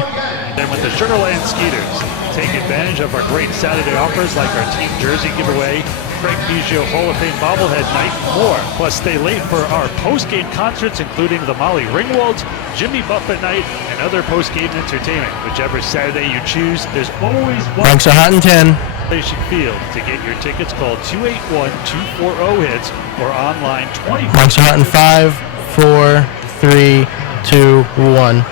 Then with the Sugarland Skeeters, take advantage of our great Saturday offers like our team jersey giveaway, Craig Biggio Hall of Fame bobblehead night, and more. Plus, stay late for our post-game concerts, including the Molly Ringwald's, Jimmy Buffett night, and other post-game entertainment. Whichever Saturday you choose, there's always one. Mike's are hot in 10. Station Field. To get your tickets, call 281-240-HITS or online 24. Mike's are hot in 5, 4, 3, 2, 1.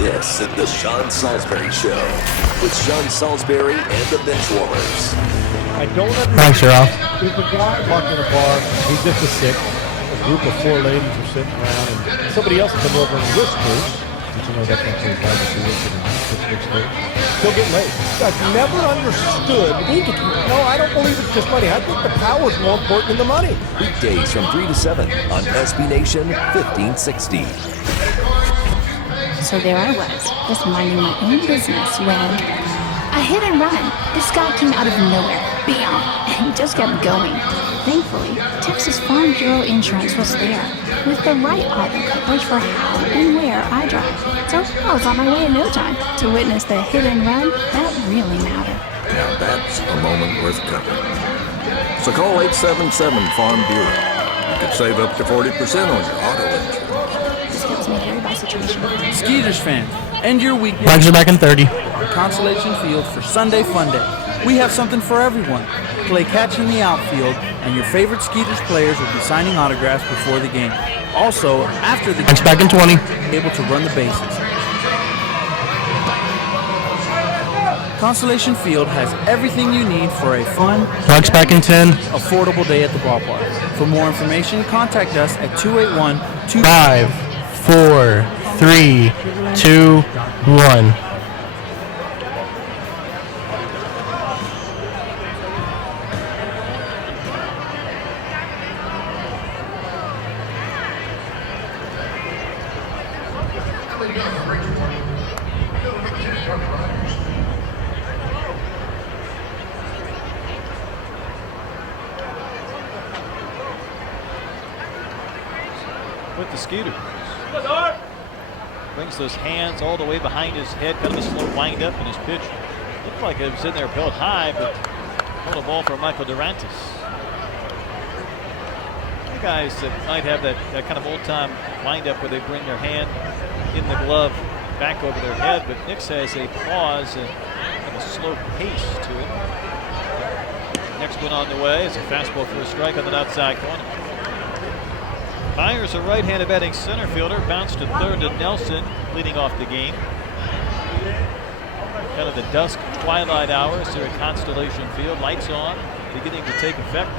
This is the Sean Salisbury Show with Sean Salisbury and the Benchwarmers. I don't understand. Thanks, Ralph. There's a guy walking in a bar. He's just a sick. A group of 4 ladies are sitting around, and somebody else comes over and whispers. Did you know that's not very bad to do it? He'll get laid. I've never understood. No, I don't believe it's just money. I think the power's more important than the money. Weekdays from 3 to 7 on SB Nation 1560. So there I was, just minding my own business when a hit and run. This guy came out of nowhere, bam, and he just kept going. Thankfully, Texas Farm Bureau Insurance was there with the right auto coverage for how and where I drive. So I was on my way in no time to witness the hit and run that really mattered. Now that's a moment worth covering. So call 877 Farm Bureau. You could save up to 40% on your auto insurance. This helps me vary by situation. Skeeters fans, end your weekend. Flags are back in 30. Constellation Field for Sunday Fun Day. We have something for everyone. Play catch in the outfield, and your favorite Skeeters players will be signing autographs before the game. Also, after the game, it's back in 20. Able to run the bases. Constellation Field has everything you need for a fun, Flags back in 10. affordable day at the ballpark. For more information, contact us at 281 5, 4, 3, 2, 1. With the Skeeters. Brings those hands all the way behind his head, kind of a slow wind up in his pitch. Looked like it was in there built high, but hold a ball for Michael Durantis. The guys that might have that kind of old time wind up where they bring their hand in the glove back over their head, but Nix has a pause and kind of a slow pace to it. Next one on the way is a fastball for a strike on the outside corner. Myers, a right-handed batting center fielder, bounced to third to Nelson, leading off the game. Kind of the dusk twilight hours here at Constellation Field. Lights on, beginning to take effect.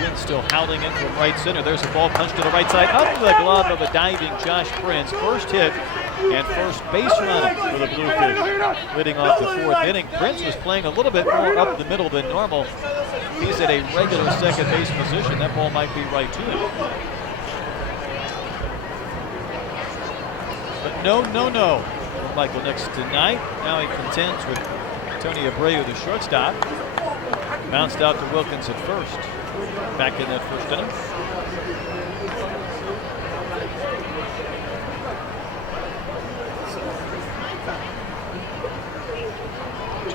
Wind still howling in from right center. There's a ball punched to the right side, up the glove of a diving Josh Prince. First hit and first base run for the Bluefish. Leading off the fourth inning. Prince was playing a little bit more up the middle than normal. He's at a regular second base position. That ball might be right to him. But no. Michael Nix tonight. Now he contends with Tony Abreu, the shortstop. Bounced out to Wilkins at first. Back in that first inning.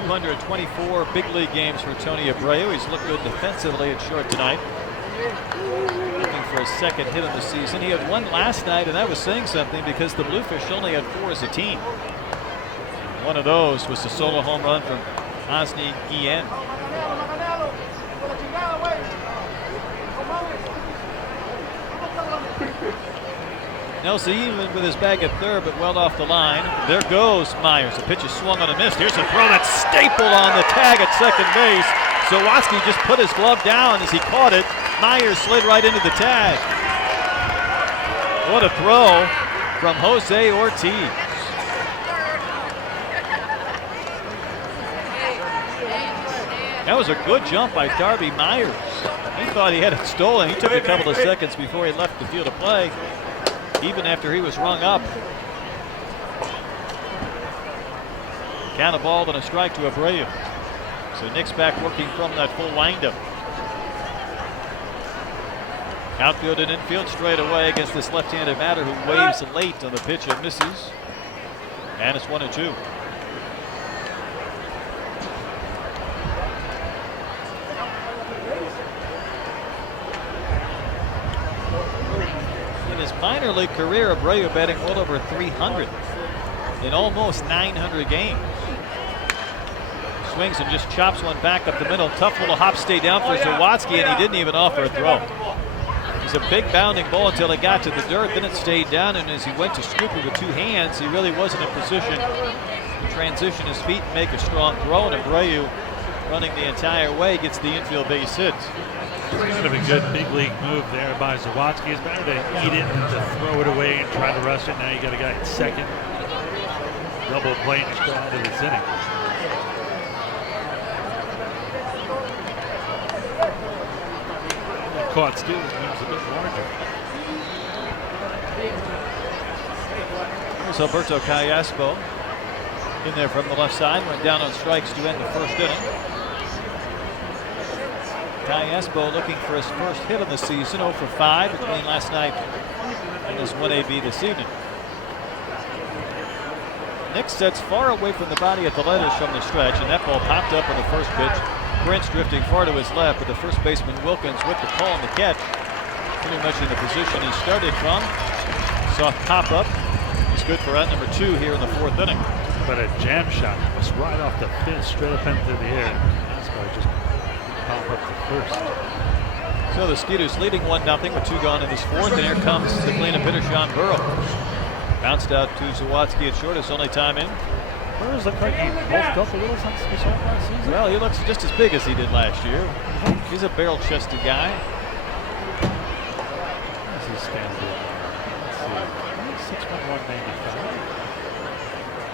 .224 big league games for Tony Abreu. He's looked good defensively at short tonight. Looking for his second hit of the season. He had one last night, and that was saying something because the Bluefish only had 4 as a team. One of those was the solo home run from Osni Guillen. Nelson even with his bag at third, but well off the line. There goes Myers. The pitch is swung on a miss. Here's a throw that's stapled on the tag at second base. Zawatsky just put his glove down as he caught it. Myers slid right into the tag. What a throw from Jose Ortiz. That was a good jump by Darby Myers. He thought he had it stolen. He took a couple of seconds before he left the field of play, even after he was rung up. Count a ball and a strike to Abreu. So Nick's back working from that full windup. Outfield and infield straight away against this left-handed batter who waves late on the pitch and misses. And it's 1-2. In his minor league career, Abreu batting well over 300 in almost 900 games. Swings and just chops one back up the middle. Tough little hop stay down for Zawatsky, and he didn't even offer a throw. It was a big bounding ball until it got to the dirt, then it stayed down, and as he went to scoop it with 2 hands, he really wasn't in position to transition his feet and make a strong throw, and Abreu, running the entire way, gets the infield base hit. It's kind of a good big league move there by Zawatsky. It's better to eat it than to throw it away and try to rush it. Now you got a guy at second. Double play and go out of this inning. Caught still moves a bit larger. Here's Alberto Callaspo in there from the left side. Went down on strikes to end the first inning. Callaspo looking for his first hit of the season. 0 for 5 between last night and this 1AB this evening. Nick sets far away from the body at the letters from the stretch, and that ball popped up on the first pitch. Prince drifting far to his left, but the first baseman Wilkins with the call and the catch. Pretty much in the position he started from. Soft pop-up. It's good for out number 2 here in the 4th inning. But a jam shot was right off the fence, straight up into the air. That's why just pop up the first. So the Skeeters leading 1-0 with 2 gone in this 4th, and here comes the cleanup hitter Sean Burrow. Bounced out to Zawatsky at short, his only time in. Burrows look like he bulked up a little since we saw him last season. Well, he looks just as big as he did last year. He's a barrel-chested guy. What's he standing at? Let's see. 6'1", 195.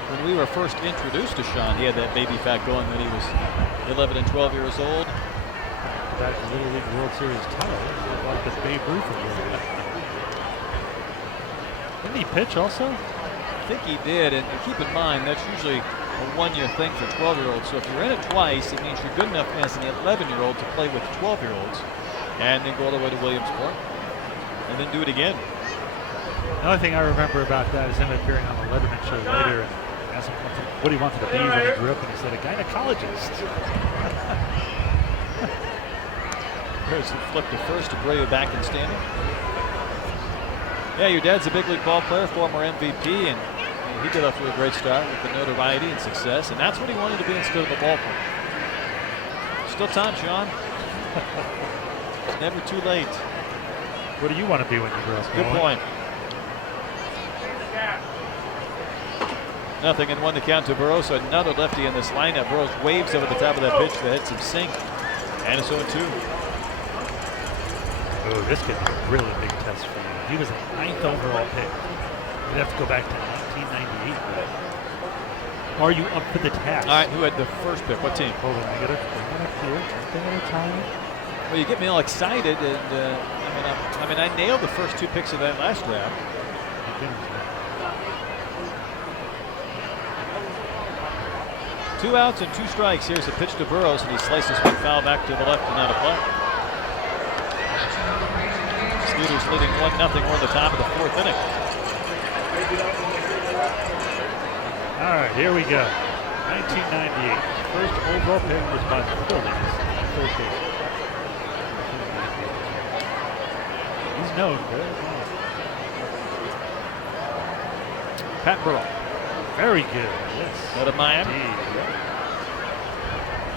When we were first introduced to Sean, he had that baby fat going when he was 11 and 12 years old. That Little League World Series title, like the Babe Ruth award. Didn't he pitch also? I think he did, and keep in mind that's usually a 1-year thing for 12-year-olds. So if you're in it twice, it means you're good enough as an 11-year-old to play with 12-year-olds, and then go all the way to Williamsport, and then do it again. The only thing I remember about that is him appearing on the Letterman show later and asked him what he wanted to be when he grew up, and he said a gynecologist. There's the flip to first, Abreu back in standing. Yeah, your dad's a big league ball player, former MVP, and he got off to a great start with the notoriety and success, and that's what he wanted to be instead of a ball player. Still time, Sean. It's never too late. What do you want to be when you grow up? Good point. Nothing and 1 to count to Burrow, so another lefty in this lineup. Burrows waves over the top of that pitch that hits him sink, and it's 0-2. Oh, this could be a really big test for you. He was a 9th overall pick. You'd have to go back to 1998. Are you up for the task? All right, who had the first pick? What team? Hold on, I gotta bring it up here. One thing at a time. Well, you get me all excited, and I mean, I nailed the first 2 picks of that last draft. 2 outs and 2 strikes. Here's a pitch to Burrows, and he slices one foul back to the left and out of play. Skeeters leading 1-0. We're in the top of the 4th inning. All right, here we go. 1998. First overall pick was by the Phillies. Third base. He's known very well. Pat Burrell. Very good. Yes. Out of Miami.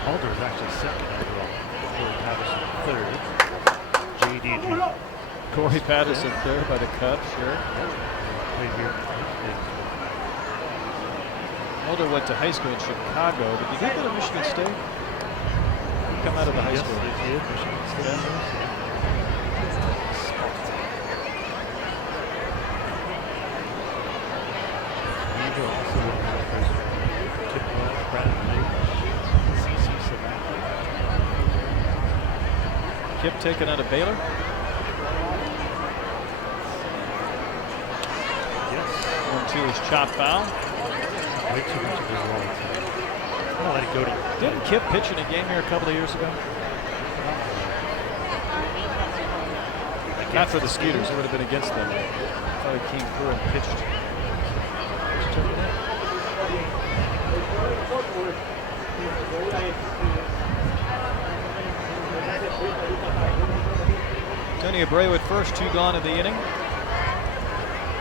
Halder is actually 2nd overall. Corey Patterson 3rd. JD. Corey Patterson 3rd by the Cubs, sure. Right here. Halder went to high school in Chicago, but did he go to Michigan State? He come out of the high school. Yes, he did. Michigan State. Kip taken out of Baylor. Yes. 1-2 is chop foul. Way too much of his role. I'm gonna let it go to you. Didn't Kip pitch in a game here a couple of years ago? Not for the Skeeters. It would have been against them. I thought he came through and pitched. Tony Abreu at first, 2 gone in the inning.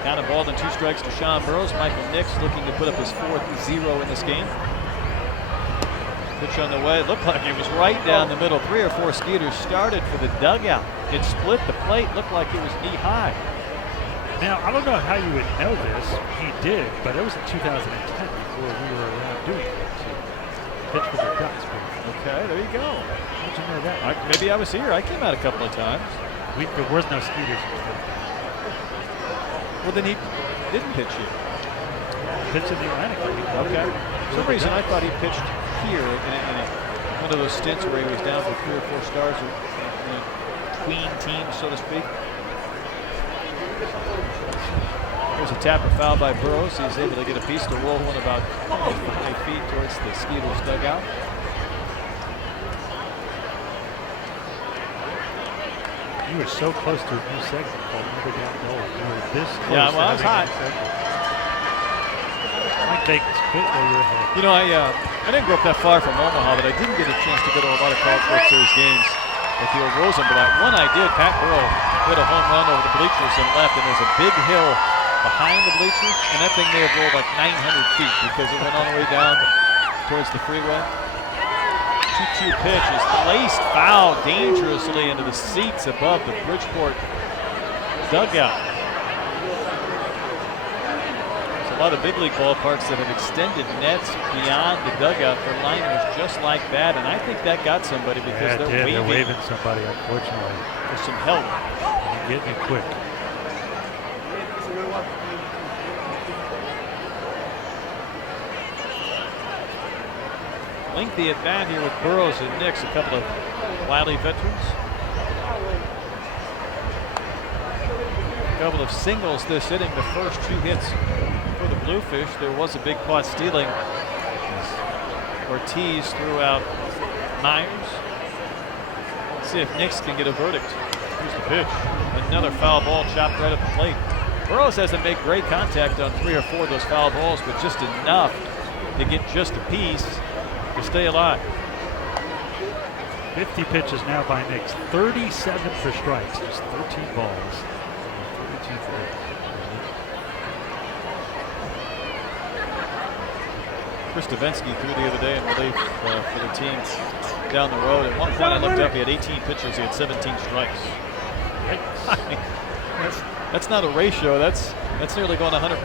Count of 2 strikes to Sean Burrows. Michael Nix looking to put up his 4th 0 in this game. Pitch on the way. It looked like it was right down the middle. 3 or 4 Skeeters started for the dugout. It split the plate. Looked like it was knee high. Now, I don't know how you would know this. He did, but it was in 2010 before we were around doing it. So pitch for the Ducks. Okay, there you go. How'd you know that? Maybe I was here. I came out a couple of times. There was no Skeeters. Well, then he didn't pitch you. Pitched in the Atlantic League. Okay. For some reason, I thought he pitched here in one of those stints where he was down for 3 or 4 stars between teams, so to speak. There's a tap or foul by Burrows. He's able to get a piece to roll one about 5 feet towards the Skeeters dugout. You were so close to a new segment called Never Down Goal. You were this close. Yeah, well, I was hot. Mike Bacon's quit while you were ahead. You know, I didn't grow up that far from Omaha, but I didn't get a chance to go to a lot of College World Series games at the old Rosenblatt. One I did, Pat Burrow hit a home run over the bleachers and left, and there's a big hill behind the bleachers, and that thing may have rolled like 900 feet because it went all the way down towards the freeway. 2-2 pitch is placed foul dangerously into the seats above the Bridgeport dugout. There's a lot of big league ballparks that have extended nets beyond the dugout for liners just like that, and I think that got somebody because they're waving somebody, unfortunately. For some help. You're getting it quick. Lengthy at bat here with Burrows and Nix, a couple of wily veterans. A couple of singles this inning, the first 2 hits for the Bluefish. There was a big caught stealing. Ortiz threw out Myers. Let's see if Nix can get a verdict. Here's the pitch. Another foul ball chopped right at the plate. Burrows hasn't made great contact on 3 or 4 of those foul balls, but just enough to get just a piece to stay alive. 50 pitches now by Nix. 37 for strikes. Just 13 balls. 32 for hits. Chris Davinsky threw the other day in relief for the team down the road. At one point I looked up, he had 18 pitches, he had 17 strikes. I mean, that's not a ratio, that's That's nearly going 100%.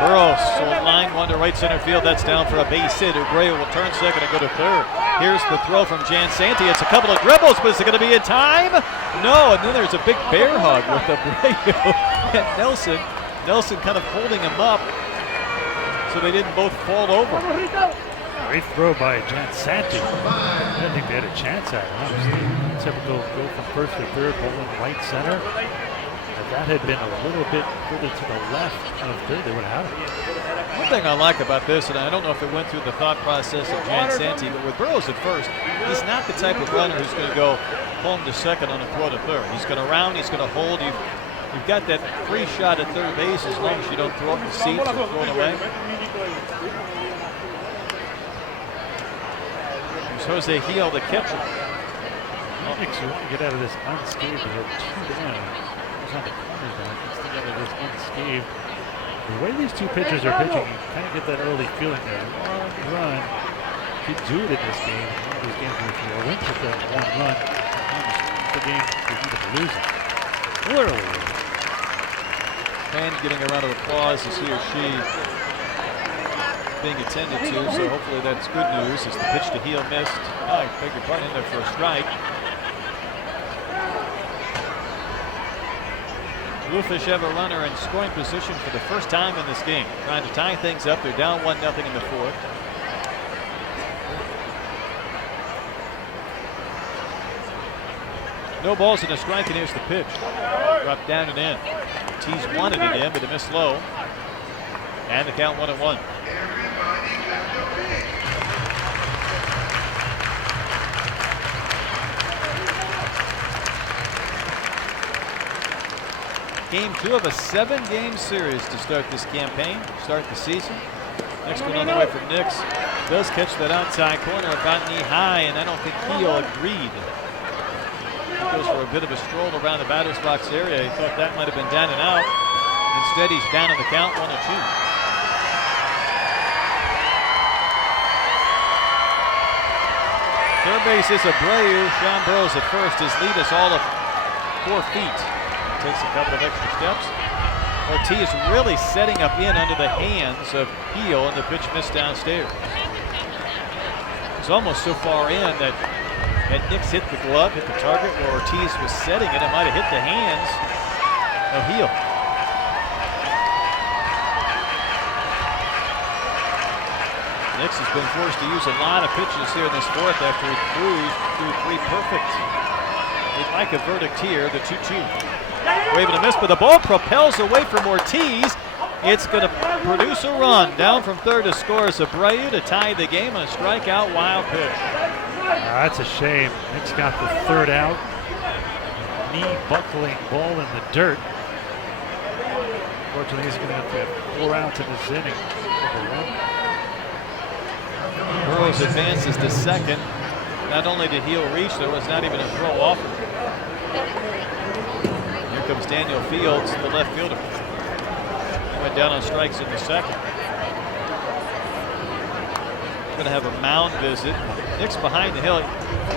Burrows, so line one to right center field. That's down for a base hit. Abreu will turn second and go to third. Here's the throw from Jan Santi. It's a couple of dribbles, but is it going to be in time? No, and then there's a big bear hug with Abreu and Nelson. Nelson kind of holding him up so they didn't both fall over. Great throw by Jan Santi. I didn't think they had a chance at it, honestly. Typical go from first to third, bowling right center. If that had been a little bit further to the left of third, they would have had it. One thing I like about this, and I don't know if it went through the thought process of Jan Santi, but with Burrows at first, he's not the type of runner who's going to go home to second on a throw to third. He's going to round, he's going to hold. You've got that free shot at third base as long as you don't throw up the seats or throw it away. There's Jose Gil, the catcher. Innings will get out of this unscathed. He had 2 down. He's on the corners now. He gets out of this unscathed. The way these two pitchers are pitching, you kind of get that early feeling there. 1 run. You do it in this game. One of these games where if you win with that 1 run, the game is even losing. Literally. And getting a round of applause as he or she being attended to, so hopefully that's good news as the pitch to Heel missed. I beg your pardon, in there for a strike. Bluefish have a runner in scoring position for the first time in this game. Trying to tie things up. They're down 1-0 in the fourth. No balls and a strike, and here's the pitch. Dropped down and in. Tees wanted it in, but it missed low. And the count 1-1. Game 2 of a 7-game series to start this campaign, start the season. Next one on the way from Nix. Does catch that outside corner about knee high, and I don't think Keo agreed. He goes for a bit of a stroll around the batter's box area. He thought that might have been down and out. Instead, he's down in the count, 1-2. Third base is Abreu. Sean Burrows at first. His lead is all of 4 feet. Takes a couple of extra steps. Ortiz really setting up in under the hands of Heel, and the pitch missed downstairs. It's almost so far in that had Nix hit the glove, hit the target where Ortiz was setting it, it might have hit the hands of Heel. Nix has been forced to use a lot of pitches here in this fourth after he threw 3 perfect. He'd like a verdict here, the 2-2. Waving a miss, but the ball propels away from Ortiz. It's going to produce a run. Down from third to score is Abreu to tie the game on a strikeout wild pitch. That's a shame. Nick's got the third out. Knee buckling ball in the dirt. Fortunately, he's going to have to have 4 outs in this inning. Burrows advances to second. Not only did Heel reach, there was not even a throw offered. Here comes Daniel Fields, the left fielder. He went down on strikes in the second. Going to have a mound visit. Nick's behind the hill.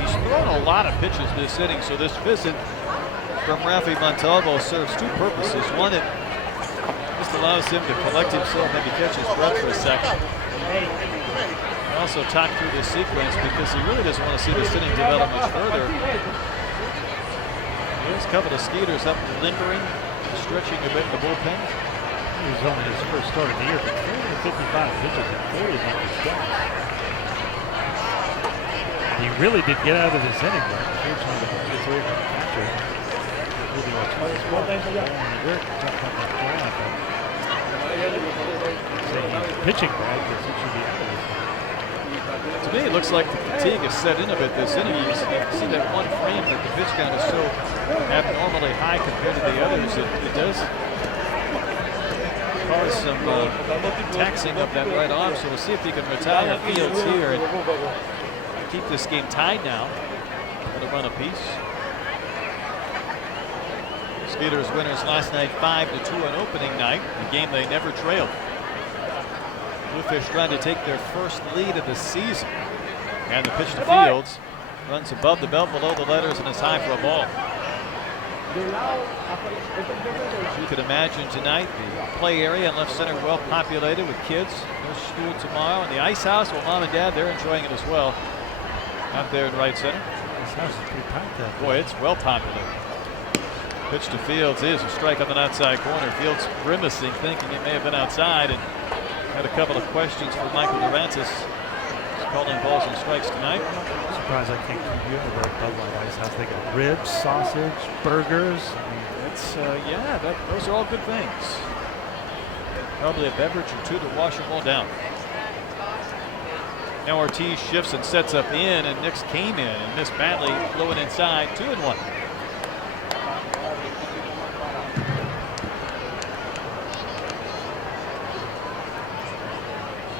He's thrown a lot of pitches this inning, so this visit from Rafi Montalvo serves 2 purposes. One, it just allows him to collect himself and to catch his breath for a second. Also talk through this sequence because he really doesn't want to see this inning develop much further. Here's a couple of Skeeters up limbering, stretching a bit in the bullpen. He was only his first start of the year, but 355 pitches and 40 of them starts. He really did get out of this inning, but unfortunately he gets away from the catcher. Moving on twice, ball in the dirt, jumped on that ground. He's pitching bad because he should be out of this. To me, it looks like the fatigue has set in a bit this inning. You see that one frame that the pitch count is so abnormally high compared to the others. It does cause some taxing of that right arm. So we'll see if he can retire Fields here and keep this game tied now for the run apiece. Skeeters winners last night 5-2 on opening night, a game they never trailed. Bluefish trying to take their first lead of the season. And the pitch to Fields runs above the belt, below the letters, and is high for a ball. You could imagine tonight the play area in left center well populated with kids. No school tomorrow. And the ice house, well, mom and dad, they're enjoying it as well. Out there in right center. This house is pretty packed out there. Boy, it's well populated. Pitch to Fields is a strike on the outside corner. Fields grimacing, thinking it may have been outside, and had a couple of questions for Michael Durantis. He's calling balls and strikes tonight. I'm surprised I can't keep you in a very Bud Light Ice House. They got ribs, sausage, burgers. I mean, it's those are all good things. Probably a beverage or two to wash them all down. Now Ortiz shifts and sets up in, and Nix came in and missed badly, blowing inside, 2-1.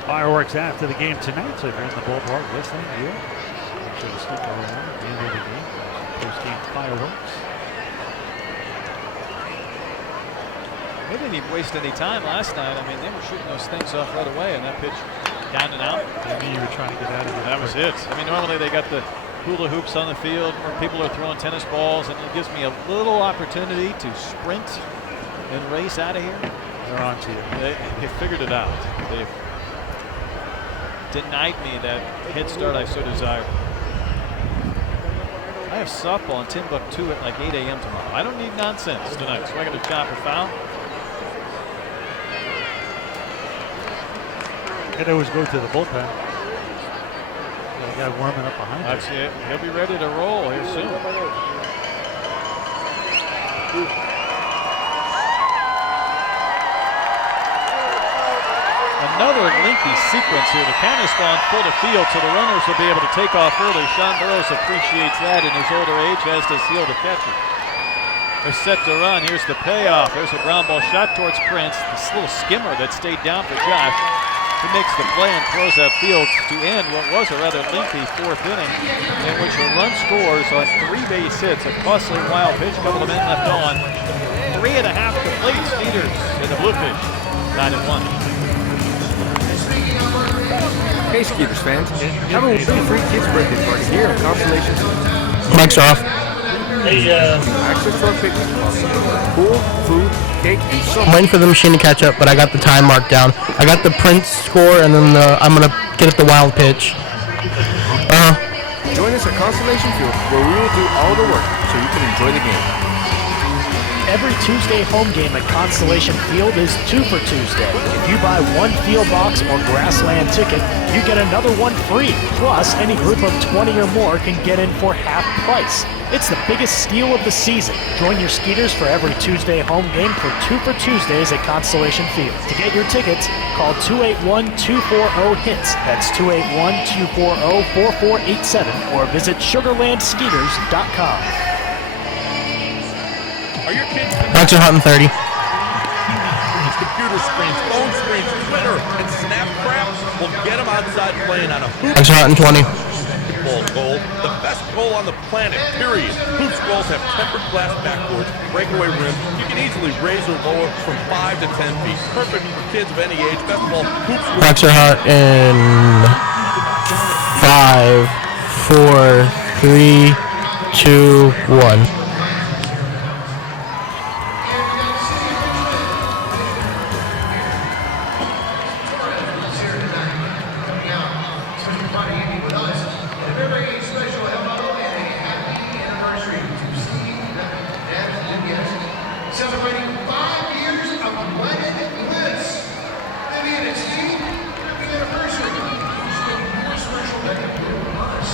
Fireworks after the game tonight, so if you're in the ballpark listening, make sure to stick around at the end of the game. Post-game fireworks. They didn't even waste any time last night. I mean, they were shooting those things off right away, and that pitch down and out. Maybe you were trying to get out of it. That was it. I mean, normally they got the hula hoops on the field where people are throwing tennis balls, and it gives me a little opportunity to sprint and race out of here. They're on to you. They figured it out. They've denied me that head start I so desired. I have softball in Timbuktu at like 8 a.m. tomorrow. I don't need nonsense tonight, so I got a chopper foul. I'd always go to the bullpen. The guy warming up behind him. That's it. He'll be ready to roll here soon. Another lengthy sequence here. The count has gone full to field, so the runners will be able to take off early. Sean Burrows appreciates that in his older age, as does Heel, the catcher. They're set to run. Here's the payoff. There's a ground ball shot towards Prince. This little skimmer that stayed down for Josh. He makes the play and throws out Fields to end what was a rather lengthy fourth inning, in which a run scores on 3 base hits. A costly wild pitch, couple of men left on. 3.5 complete. Skeeters in the Bluefish, 9-1. Hey, Skeeters fans, have a free kids birthday party here at Constellation. Mics are off. Hey, access to our picnic. Pool, food, cake, and so I'm waiting for the machine to catch up, but I got the time marked down. I got the Prince score, and then I'm going to get at the wild pitch. Join us at Constellation Field, where we will do all the work so you can enjoy the game. Every Tuesday home game at Constellation Field is 2 for Tuesday. If you buy one field box or grassland ticket, you get another one free. Plus, any group of 20 or more can get in for half price. It's the biggest steal of the season. Join your Skeeters for every Tuesday home game for 2 for Tuesdays at Constellation Field. To get your tickets, call 281-240-HITS. That's 281-240-4487 or visit sugarlandskeeters.com. Are your kids Bucks are hot and 30. computer screens, phone screens, Twitter, and Snapchat? Well, get them outside playing on a hoop Bucks are hot and 20. ball goal. The best goal on the planet, period. Hoops goals have tempered glass backboards, breakaway rims. You can easily raise or lower from 5 to 10 feet. Perfect for kids of any age. Best of all, hoops. Bucks are hot in 5, 4, 3, 2, 1. Celebrating 5 years of wedded bliss. Maybe it's Steve, happy anniversary. Who's making more special than us?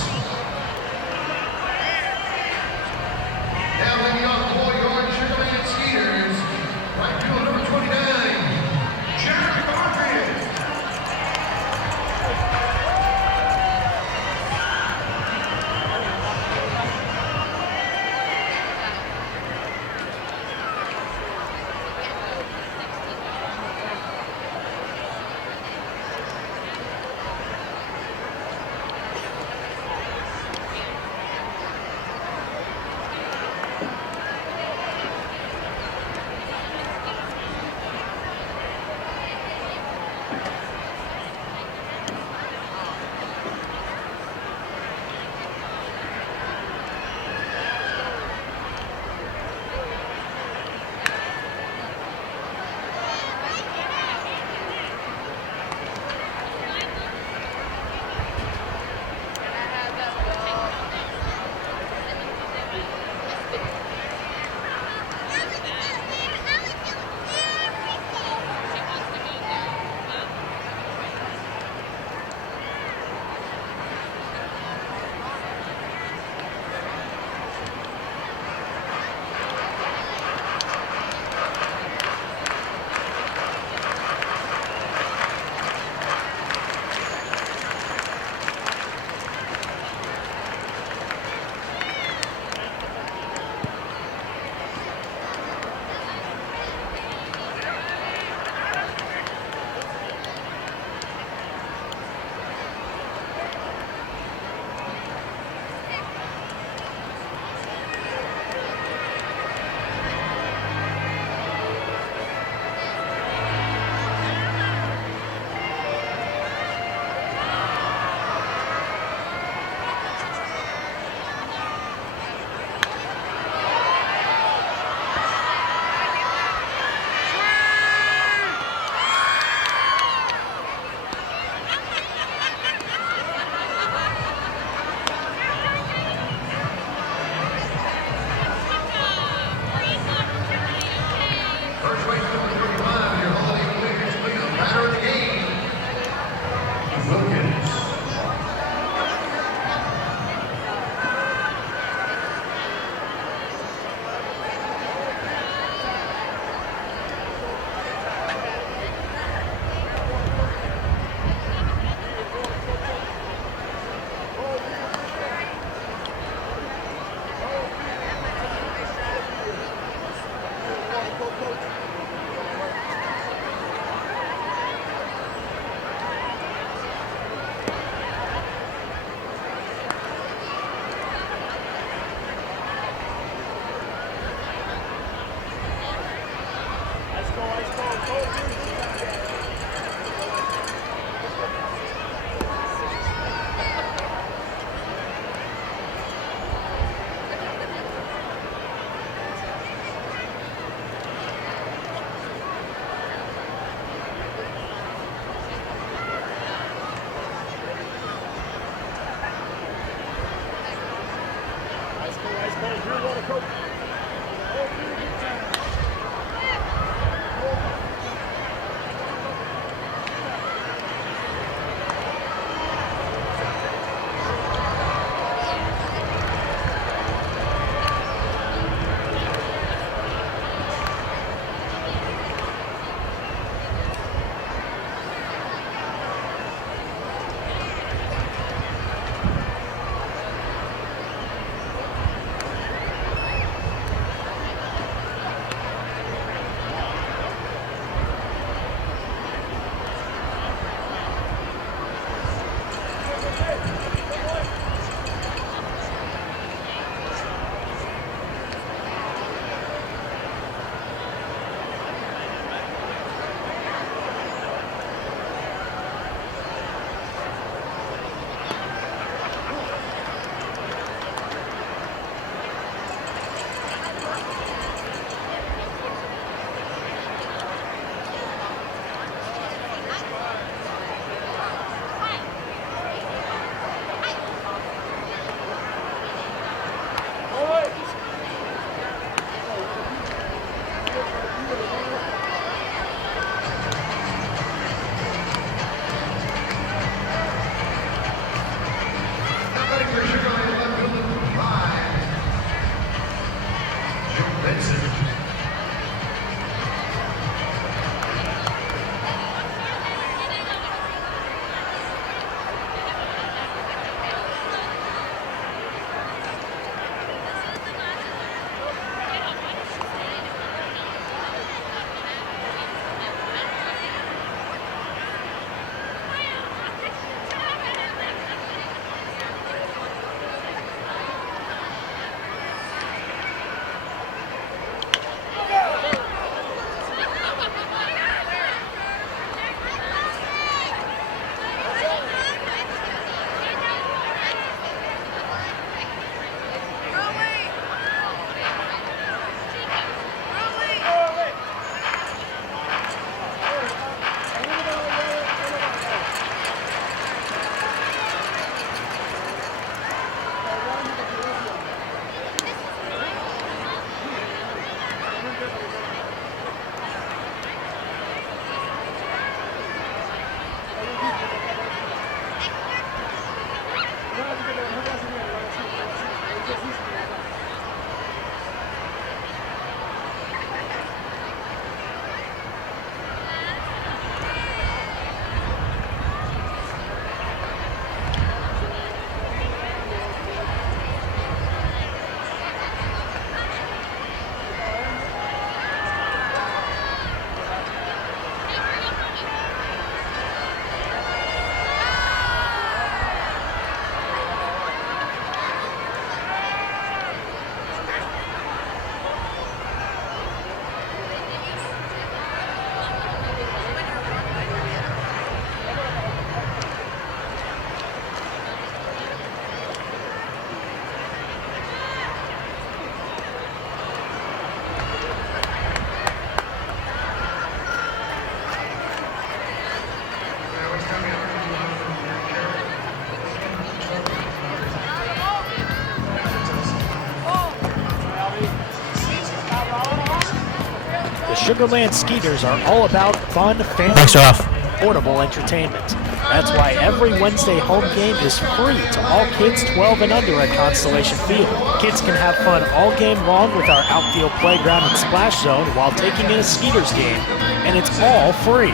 The Sugarland Skeeters are all about fun, family, affordable entertainment. That's why every Wednesday home game is free to all kids 12 and under at Constellation Field. Kids can have fun all game long with our outfield playground and splash zone while taking in a Skeeters game, and it's all free.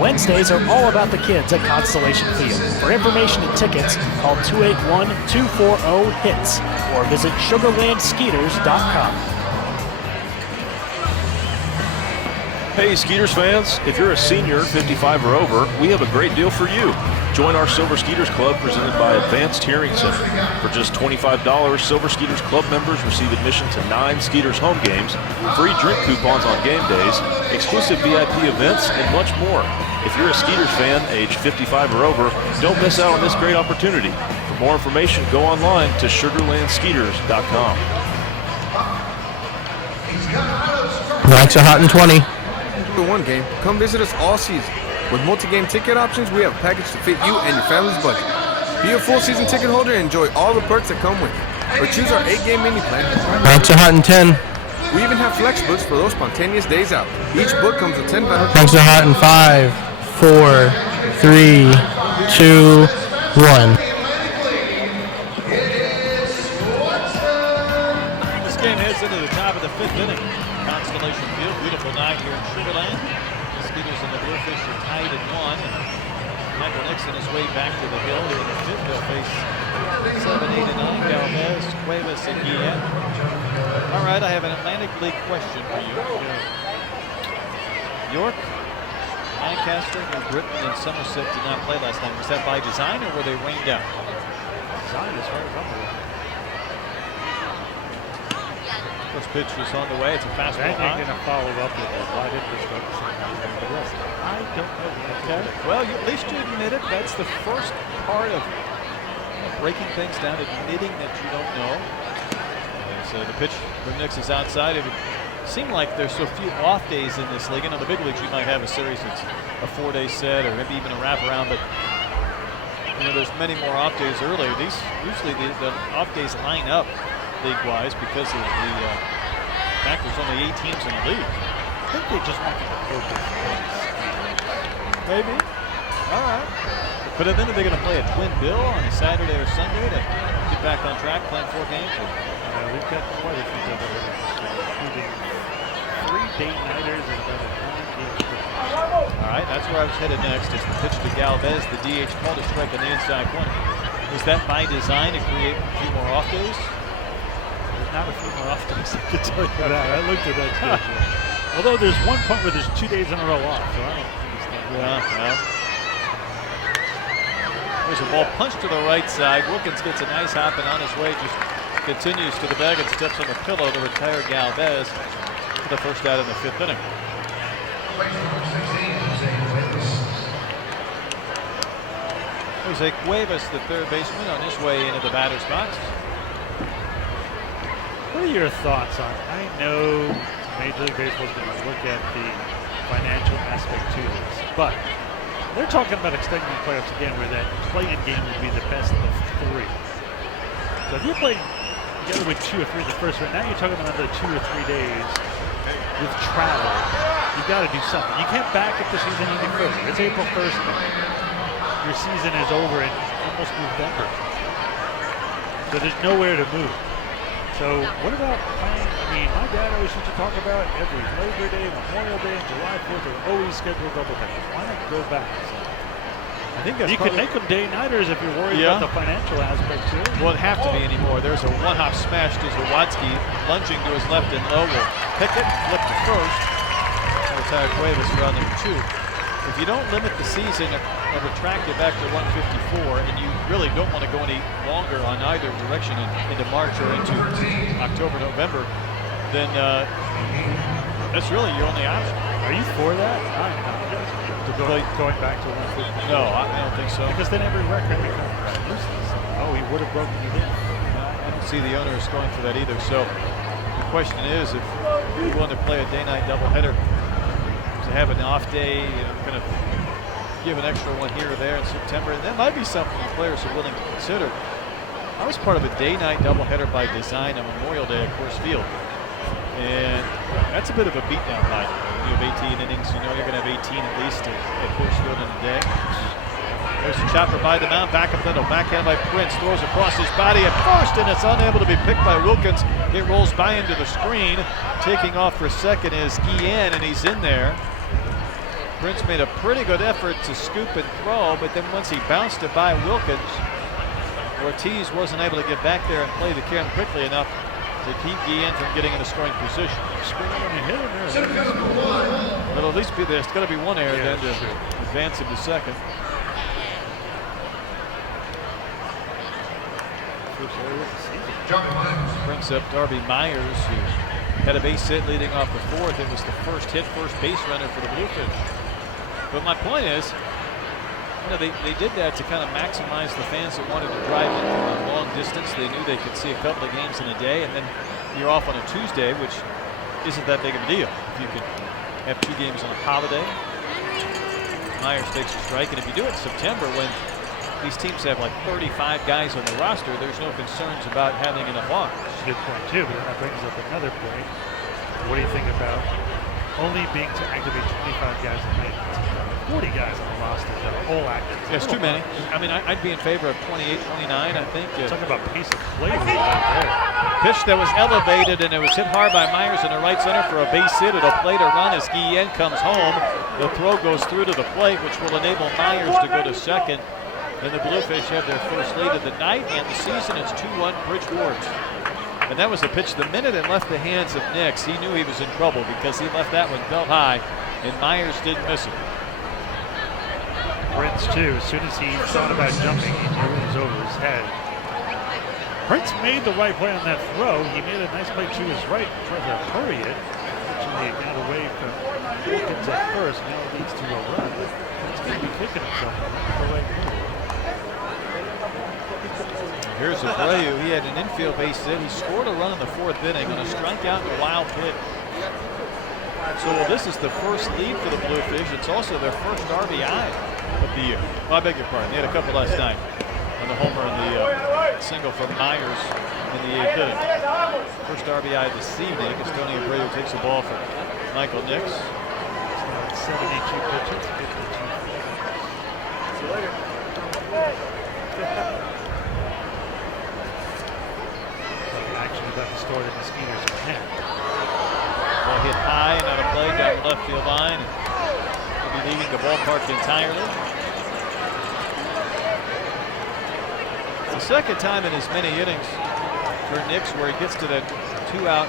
Wednesdays are all about the kids at Constellation Field. For information and tickets, call 281-240-HITS or visit sugarlandskeeters.com. Hey Skeeters fans, if you're a senior, 55 or over, we have a great deal for you. Join our Silver Skeeters Club presented by Advanced Hearing Center. For just $25, Silver Skeeters Club members receive admission to 9 Skeeters home games, free drink coupons on game days, exclusive VIP events, and much more. If you're a Skeeters fan, age 55 or over, don't miss out on this great opportunity. For more information, go online to sugarlandskeeters.com. Likes are hot and 20. One game, come visit us all season. With multi-game ticket options, we have a package to fit you and your family's budget. Be a full season ticket holder and enjoy all the perks that come with it. Or choose our 8-game mini plan. Likes are hot and 10. We even have flex books for those spontaneous days out. Each book comes with 10 battles. Likes are hot in 5, 4, 3, 2, 1. This game heads into the top of the 5th inning. Constellation Field, beautiful night here in Sugarland. The Skeeters and the Bluefish are tied at 1. And Michael Nixon is way back to the hill here in the 5th. They'll face 7, 8, and 9. Galvez, Cuevas, and Guillen. All right, I have an Atlantic League question for you. York, Lancaster, New Britain, and Somerset did not play last night. Was that by design or were they rained out? Design as far as I'm aware. First pitch is on the way. It's a fastball. Then you're going to follow up with it. Why didn't this go the same way as the rest? I don't know. Okay. Well, at least you admit it. That's the first part of breaking things down, admitting that you don't know. So the pitch from Nix is outside. It would seem like there's so few off days in this league. And in the big leagues, you might have a series that's a 4-day set or maybe even a wraparound. But you know, there's many more off days earlier. These usually the off days line up league-wise because of the fact there's only 8 teams in the league. I think they just want to focus. Maybe. All right. But then are they going to play a twin bill on a Saturday or Sunday to get back on track, playing 4 games? We've got quite a few double headers, including 3 day-nighters and another 9 games. All right, that's where I was headed next. It's the pitch to Galvez. The DH called a strike on the inside corner. Was that by design to create a few more off days? Not a few more off days, I can tell you that. I looked at that schedule. Although there's one point where there's 2 days in a row off, so I don't understand. Yeah, well. There's a ball punched to the right side. Wilkins gets a nice hop and on his way just continues to the bag and steps on the pillow to retire Galvez for the first out in the 5th inning. Jose Cuevas, the third baseman, on his way into the batter's box. What are your thoughts on? I know Major League Baseball is going to look at the financial aspect to this, but they're talking about extending the playoffs again, where that play-in game will be the best of 3. So if you're playing together with 2 or 3 in the first round, now you're talking about another 2 or 3 days with travel. You've got to do something. You can't back up the season any further. It's April 1st now. Your season is over in almost November. So there's nowhere to move. So what about playing? I mean, my dad always used to talk about every Labor Day, Memorial Day, and July 4th are always scheduled doubleheaders. Why not go back? So I think that's you can make them day-nighters if you're worried about the financial aspect too. Well, it have to be anymore. There's a one-hop smash to Zawatsky, lunging to his left and low. Will pick it, flip to first. Retired Cuevas for round number 2. If you don't limit the season and retract it back to 154, and you really don't want to go any longer on either direction into March or into October, November, then that's really your only option. Are you for that? Going back to 150? No, I don't think so. Because then every record becomes useless. Oh, he would have broken it in. I don't see the owners going for that either. So the question is, if you want to play a day-night doubleheader, to have an off day, kind of give an extra one here or there in September, and that might be something the players are willing to consider. I was part of a day-night doubleheader by design on Memorial Day at Coors Field, and that's a bit of a beatdown night. You have 18 innings, you know you're going to have 18 at least at Coors Field in a day. There's a chopper by the mound, back up middle, backhand by Prince, throws across his body at first, and it's unable to be picked by Wilkins. It rolls by into the screen. Taking off for second is Guillen, and he's in there. Prince made a pretty good effort to scoop and throw, but then once he bounced it by Wilkins, Ortiz wasn't able to get back there and play the cam quickly enough to keep Guillen from getting in a scoring position. But at least there's going to be one error then to advance him to second. Brings up Darby Myers, who had a base hit leading off the 4th. It was the first hit, first base runner for the Bluefish. But my point is, they did that to kind of maximize the fans that wanted to drive in from a long distance. They knew they could see a couple of games in a day, and then you're off on a Tuesday, which isn't that big of a deal. If you could have 2 games on a holiday, Myers takes a strike, and if you do it in September when these teams have like 35 guys on the roster, there's no concerns about having enough arms. That's a good point too, but then that brings up another point. What do you think about only being to activate 25 guys a night? 40 guys on the roster that are all active. It's too many. I mean, I'd be in favor of 28, 29, I think. Talking about pace of play right there. Pitch that was elevated, and it was hit hard by Myers in the right center for a base hit. It'll play to run as Guillen comes home. The throw goes through to the plate, which will enable Myers to go to second. And the Bluefish have their first lead of the night and the season. It's 2-1 Bridgeport. And that was a pitch the minute it left the hands of Nix. He knew he was in trouble because he left that one belt high, and Myers didn't miss it. Prince, too, as soon as he thought about jumping, he knew it was over his head. Prince made the right play on that throw. He made a nice play to his right, tried to hurry it. Actually, it got away from Wilkins at first. Now it leads to a run. But Prince could be kicking himself on the right move. Here's Abreu. He had an infield base hit. He scored a run in the 4th inning on a strikeout and a wild pitch. So this is the first lead for the Bluefish. It's also their first RBI of the year. Well, I beg your pardon. They had a couple last night on the homer and the single from Myers in the 8th inning. First RBI this evening as Tony Abreu takes the ball from Michael Nix. 72 pitches, 52. See you later. Action about to start in the Skeeters in hand. Ball hit high and out of play down the left field line. He'll be leaving the ballpark entirely. It's the second time in as many innings for Nix where he gets to that 2-out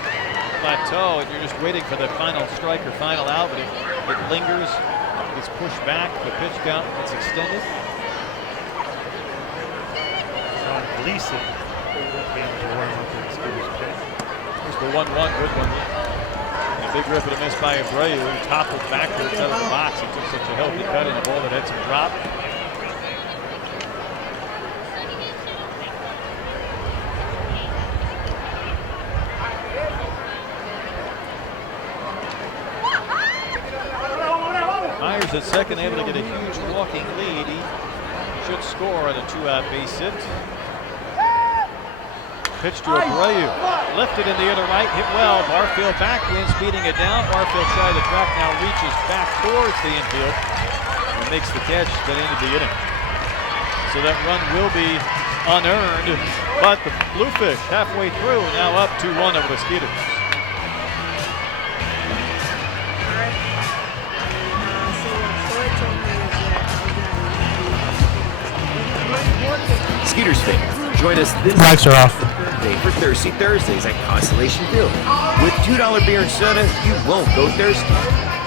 plateau and you're just waiting for the final strike or final out, but it lingers, gets pushed back, the pitch count gets extended. John Gleason won't be able to warm up in the Skeeters pitch. Here's the 1-1, good one. And a big rip and a miss by Abreu, who toppled backwards out of the box. He took such a healthy cut in a ball that had some drop. Myers at second, able to get a huge walking lead. He should score on a 2-out base hit. Pitch to Abreu, lifted in the inner right, hit well. Barfield backwinds, beating it down. Barfield trying to track, now reaches back towards the infield and makes the catch that ended the inning. So that run will be unearned, but the Bluefish halfway through, now up 2-1 over the Skeeters. Skeeters fans, join us this Mics are off. Thursday for Thirsty Thursdays at Constellation Field. With $2 beer and soda, you won't go thirsty.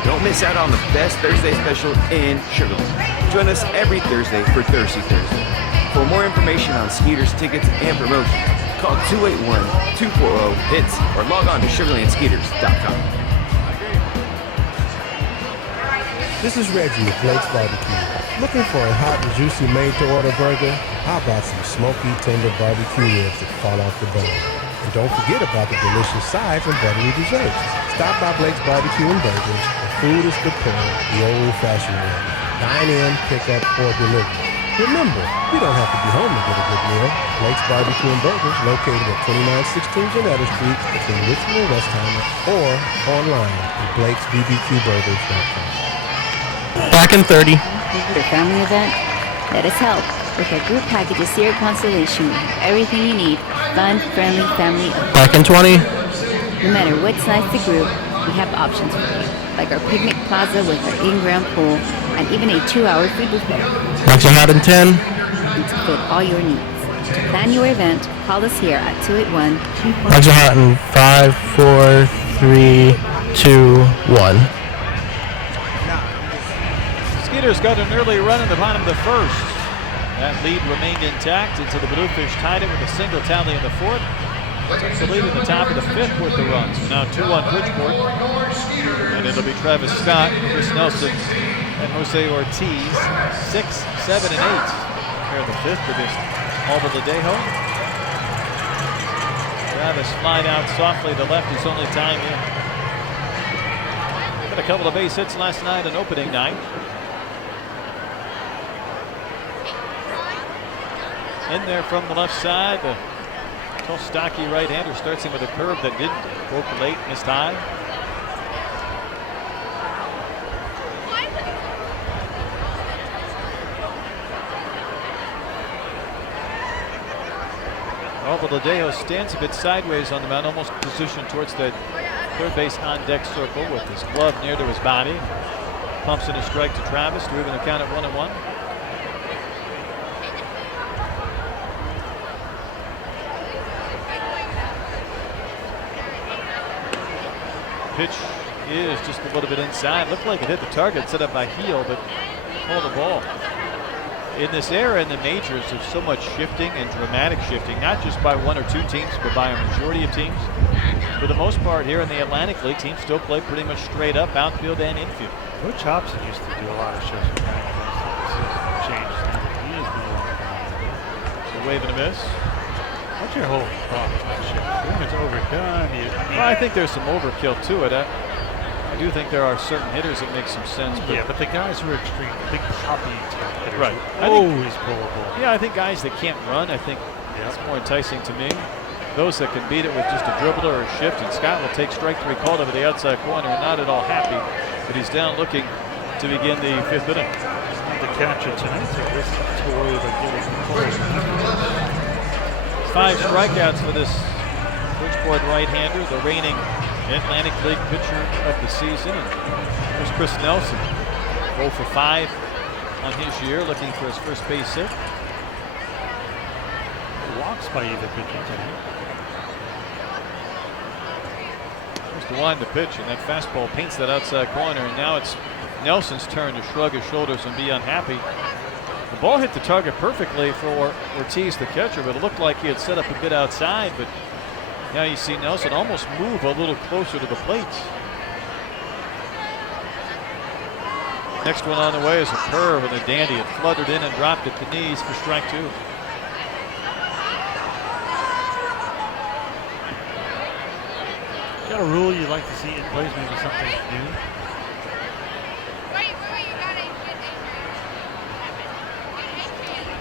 Don't miss out on the best Thursday special in Sugar Land. Join us every Thursday for Thirsty Thursday. For more information on Skeeters tickets and promotions, call 281-240-HITS or log on to sugarlandskeeters.com. This is Reggie with Blake's Barbecue. Looking for a hot and juicy made-to-order burger? How about some smoky, tender barbecue ribs that fall off the bone? And don't forget about the delicious sides and buttery desserts. Stop by Blake's Barbecue and Burgers. The food is prepared the old-fashioned way. Dine in, pick up, or deliver. Remember, you don't have to be home to get a good meal. Blake's Barbecue and Burgers, located at 2916 Janetta Street between Richmond and Westheimer, or online at blakesbbqburgers.com. Back in 30. Your family event? Let us help. With our group packages here at Constellation, we have everything you need. Fun, friendly, family event. Back in 20. No matter what size the group, we have options for you. Like our picnic plaza with our in-ground pool, and even a 2-hour food buffet. Max are hot in 10. And to fit all your needs. To plan your event, call us here at 281. Max are hot in 5, 4, 3, 2, 1. Skeeters got an early run in the bottom of the first. That lead remained intact until the Bluefish tied it with a single tally in the fourth. Took the lead at the top of the fifth with the runs. So now 2-1 Bridgeport. And it'll be Travis Scott, Chris Nelson, and Jose Ortiz. 6, 7, and 8. Here the fifth against Alba Ladejo. Travis flied out softly to left his only time in. Got a couple of base hits last night on opening night. In there from the left side, the tall, stocky right-hander starts him with a curve that didn't broke late, missed high. Alba Ladejo stands a bit sideways on the mound, almost positioned towards the third base on-deck circle with his glove near to his body. Pumps in a strike to Travis to even the count at 1-1. Pitch is just a little bit inside. Looked like it hit the target set up by Heel, but called the ball. In this era in the majors, there's so much shifting and dramatic shifting, not just by one or two teams, but by a majority of teams. For the most part here in the Atlantic League, teams still play pretty much straight up, outfield and infield. Coach Hobson used to do a lot of shifts back then. Changed. He is no longer behind it. So wave and a miss. What's your whole thought on shifts? When it's overdone, well, I think there's some overkill to it. I do think there are certain hitters that make some sense. But yeah, but the guys who are extreme, big poppy type hitters, right? Always pull a ball. Yeah, I think guys that can't run, I think that's more enticing to me. Those that can beat it with just a dribbler or a shift, and Scott will take strike three called over the outside corner, not at all happy, but he's down looking to begin the fifth inning. It's not the catcher tonight, so this is too worried about getting pulled. 5 strikeouts for this Bridgeport right-hander, the reigning Atlantic League pitcher of the season. And there's Chris Nelson, 0 for 5 on his year, looking for his first base hit. Walks by either pitcher tonight. There's the wind the pitch, and that fastball paints that outside corner, and now it's Nelson's turn to shrug his shoulders and be unhappy. The ball hit the target perfectly for Ortiz, the catcher, but it looked like he had set up a bit outside, but now you see Nelson almost move a little closer to the plate. Next one on the way is a curve and a dandy. It fluttered in and dropped at the knees for strike 2. Got a rule you'd like to see in place, maybe something new?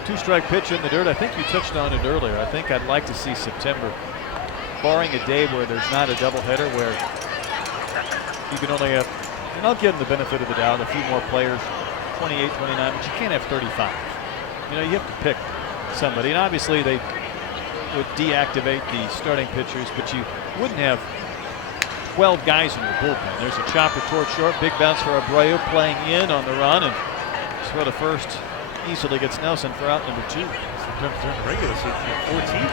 Two-strike pitch in the dirt. I think you touched on it earlier. I think I'd like to see September, barring a day where there's not a doubleheader, where you can only have, and I'll give them the benefit of the doubt, a few more players, 28, 29, but you can't have 35. You know, you have to pick somebody. And obviously they would deactivate the starting pitchers, but you wouldn't have 12 guys in your bullpen. There's a chopper toward short, big bounce for Abreu playing in on the run, and throw to first easily gets Nelson for out number 2. Sometimes during the regular season, you have 14.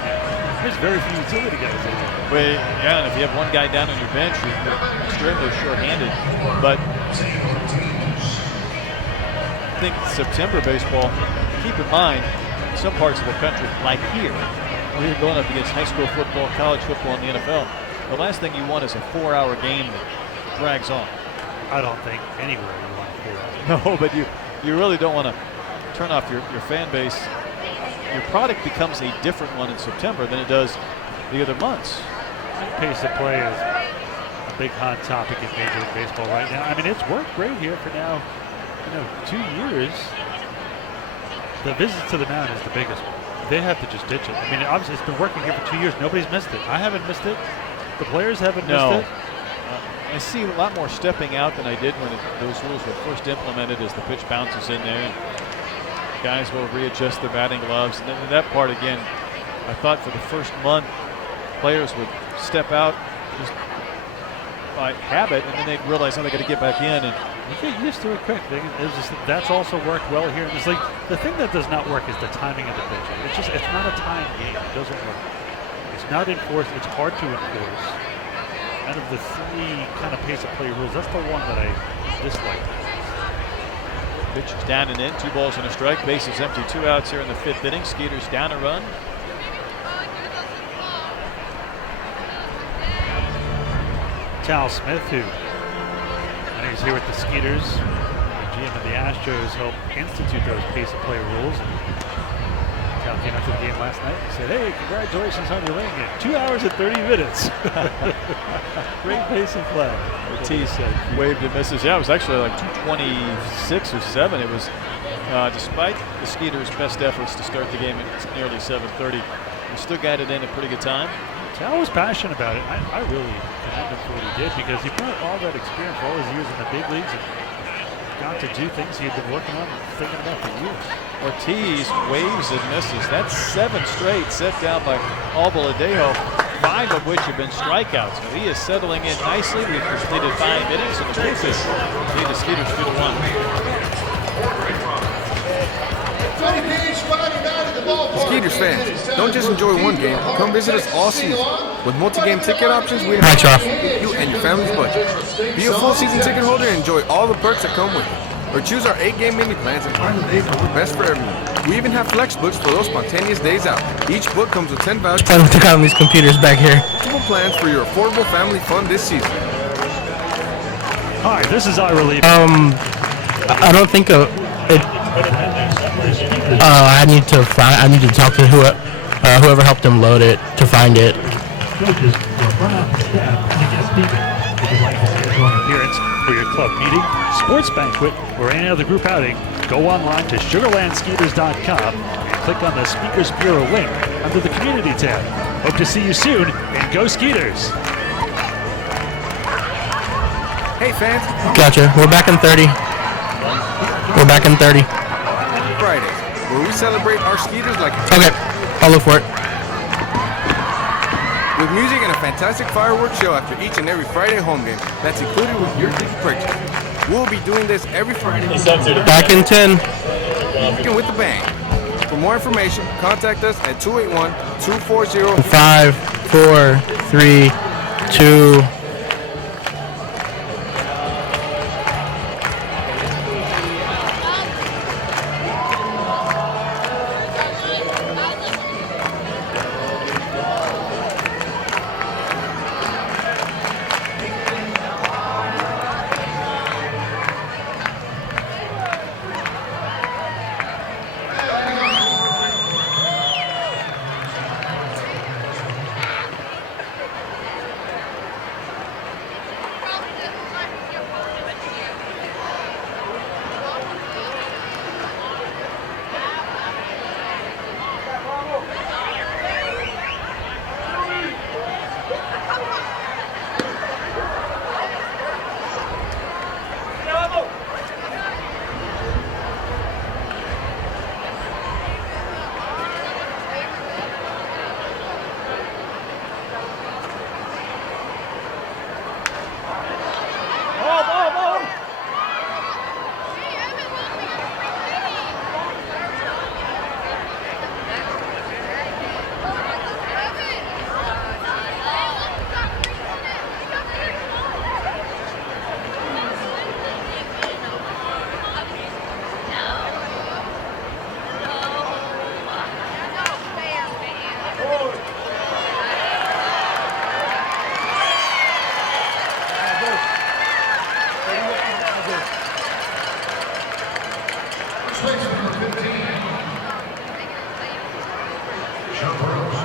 There's very few utility guys in there. Well, yeah, and if you have one guy down on your bench, you're extremely short-handed. But I think September baseball, keep in mind, some parts of the country, like here, where you're going up against high school football, college football, and the NFL, the last thing you want is a 4-hour game that drags on. I don't think anywhere you want to do that. No, but you really don't want to turn off your fan base. Your product becomes a different one in September than it does the other months. Pace of play is a big hot topic in Major League Baseball right now. I mean, it's worked great here for now, 2 years. The visit to the mound is the biggest one. They have to just ditch it. I mean, obviously it's been working here for 2 years. Nobody's missed it. I haven't missed it. The players haven't missed it. I see a lot more stepping out than I did when those rules were first implemented, as the pitch bounces in there. And guys will readjust their batting gloves. And then that part, again, I thought for the first month, players would step out just by habit, and then they'd realize, they got to get back in. And you get used to it quick. That's also worked well here in this league. The thing that does not work is the timing of the pitch. It's not a time game. It doesn't work. It's not enforced. It's hard to enforce. Out of the 3 kind of pace of play rules, that's the one that I dislike. Pitch is down and in, 2 balls and a strike. Base is empty, 2 outs here in the 5th inning. Skeeters down a run. Tal Smith, when he's here with the Skeeters, the GM of the Astros, helped institute those pace of play rules. Tal came after the game last night and said, "Hey, congratulations on your win in 2 hours and 30 minutes." Great pace of play. Ortiz waved and misses. Yeah, it was actually like 2:26 or 7. It was, despite the Skeeters' best efforts to start the game, it's nearly 7:30. We still got it in a pretty good time. Tal was passionate about it. I really commend him for what he did, because he brought all that experience for all his years in the big leagues and got to do things he had been working on and thinking about for years. Ortiz waves and misses. That's 7 straight set down by Albaladejo, 5 of which have been strikeouts. So he is settling in nicely. We've completed 5 innings, and the Bluefish lead the Skeeters 2-1. Skeeters fans, don't just enjoy one game. Come visit us all season. With multi-game ticket options, we Hi, Charles. you and your family's budget. Be a full season ticket holder and enjoy all the perks that come with it. Or choose our 8-game mini plans and find the best for everyone. We even have flex books for those spontaneous days out. Each book comes with 10 vouchers. Playing with the guy on these computers back here. Multiple plans for your affordable family fun this season. Hi, this is Ira Lee. I don't think it. I need to talk to whoever helped him load it to find it. Appearance for your club meeting, sports banquet, or any other group outing, go online to sugarlandskeeters.com and click on the Speakers Bureau link under the Community tab. Hope to see you soon, and go Skeeters! Hey fans! Gotcha. We're back in 30. We're back in 30. Fridays, where we celebrate our Skeeters like Okay, I'll look for it. with music and a fantastic fireworks show after each and every Friday home game that's included with your ticket purchase. We'll be doing this every Friday. Back in 10. With the bang. For more information, contact us at 281-240. 5, 4, 3, 2. Switch number 15. Jump ropes.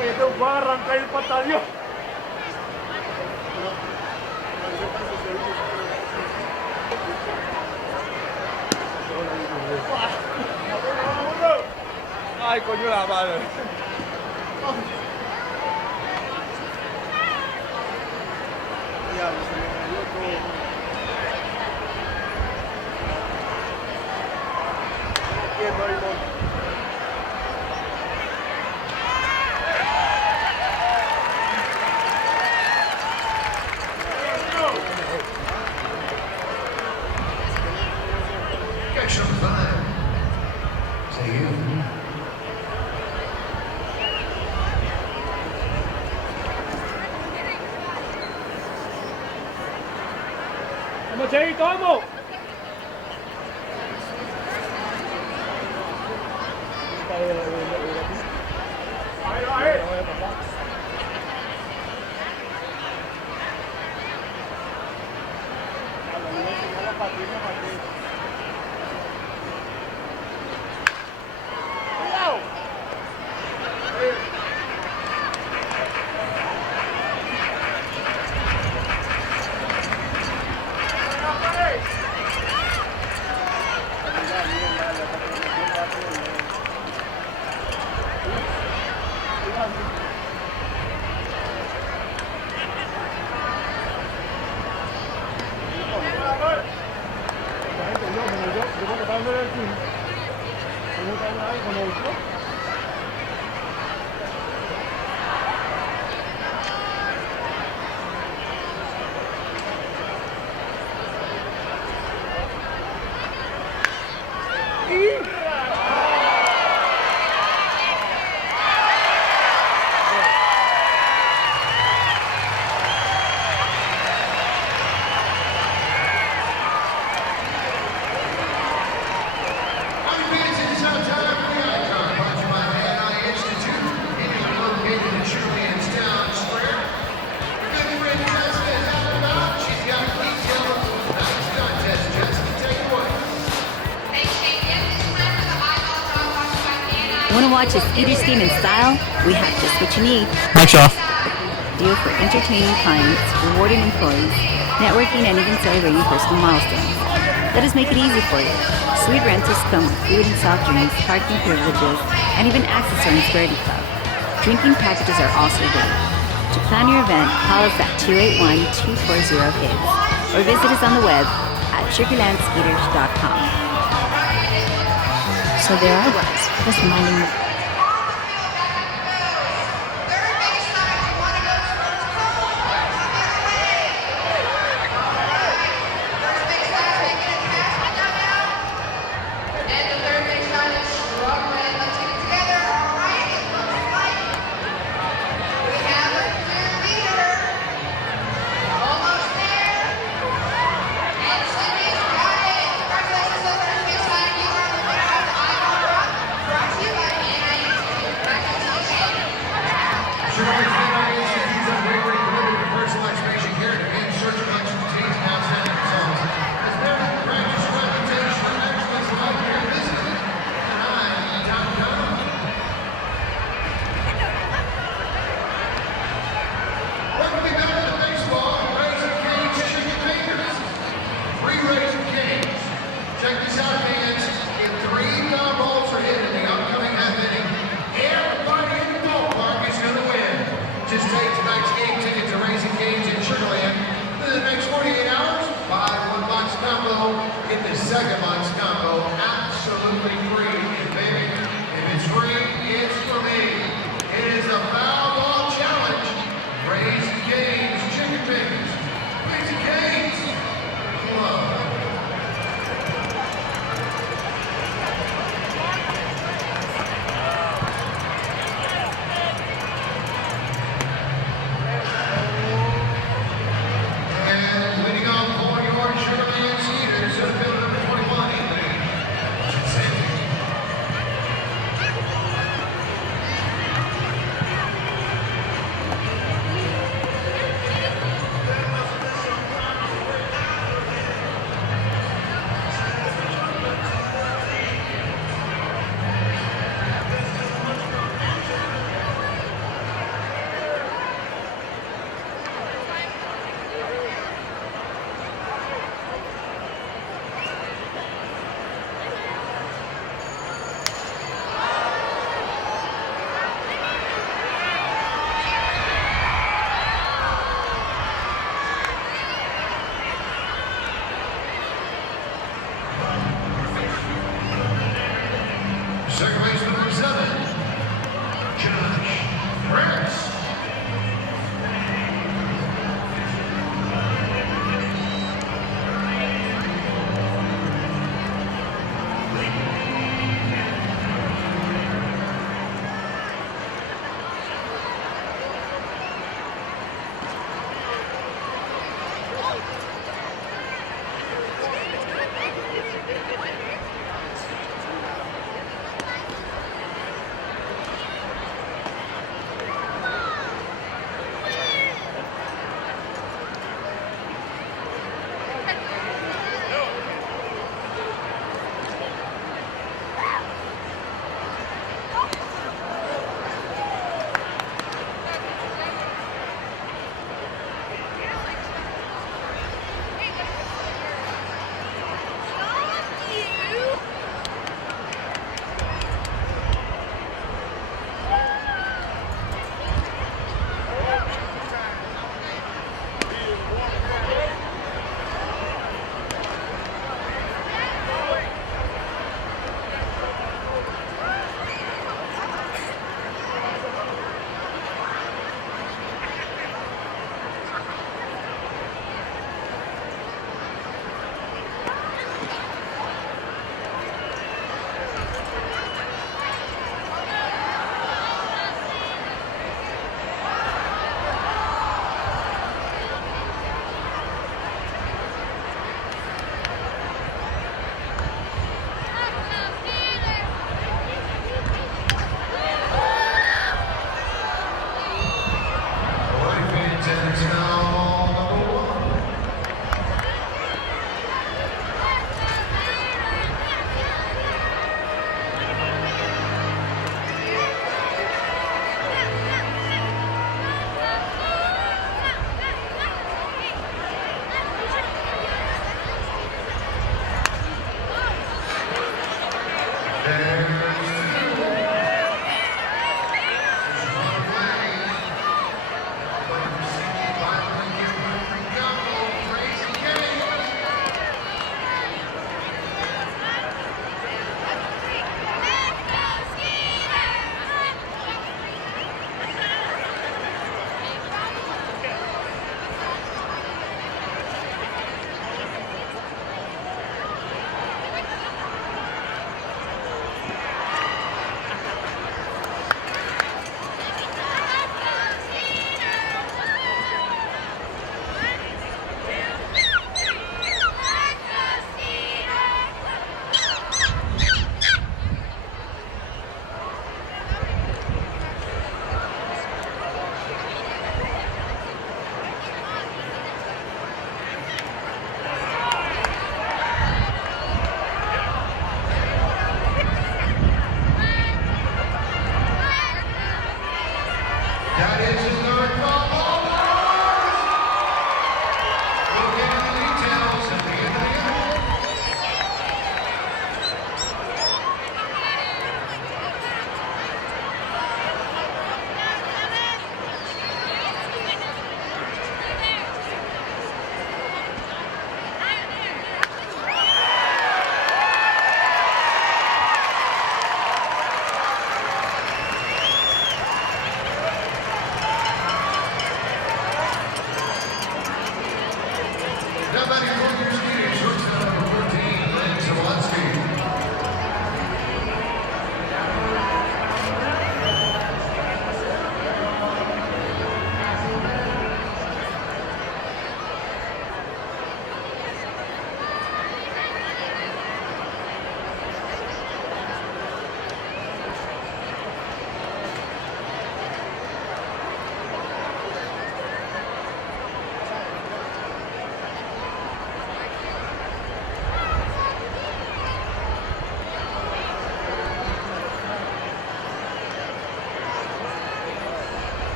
Oye, te voy a arrancar el patallón. Ay, coño la madre. Diablo, se me cayó todo. Quieto ahí, loco. Catch number 5. Say you. Vamos, Cheito, vamos. Want to watch a Skeeters game in style? We have just what you need. Mike's off. Deal for entertaining clients, rewarding employees, networking, and even celebrating personal milestones. Let us make it easy for you. Sweet rentals come with food and soft drinks, parking privileges, and even access to our Insperity Club. Drinking packages are also available. To plan your event, call us at 281-240-KIDS or visit us on the web at sugarlandskeeters.com. So there I was, just minding my...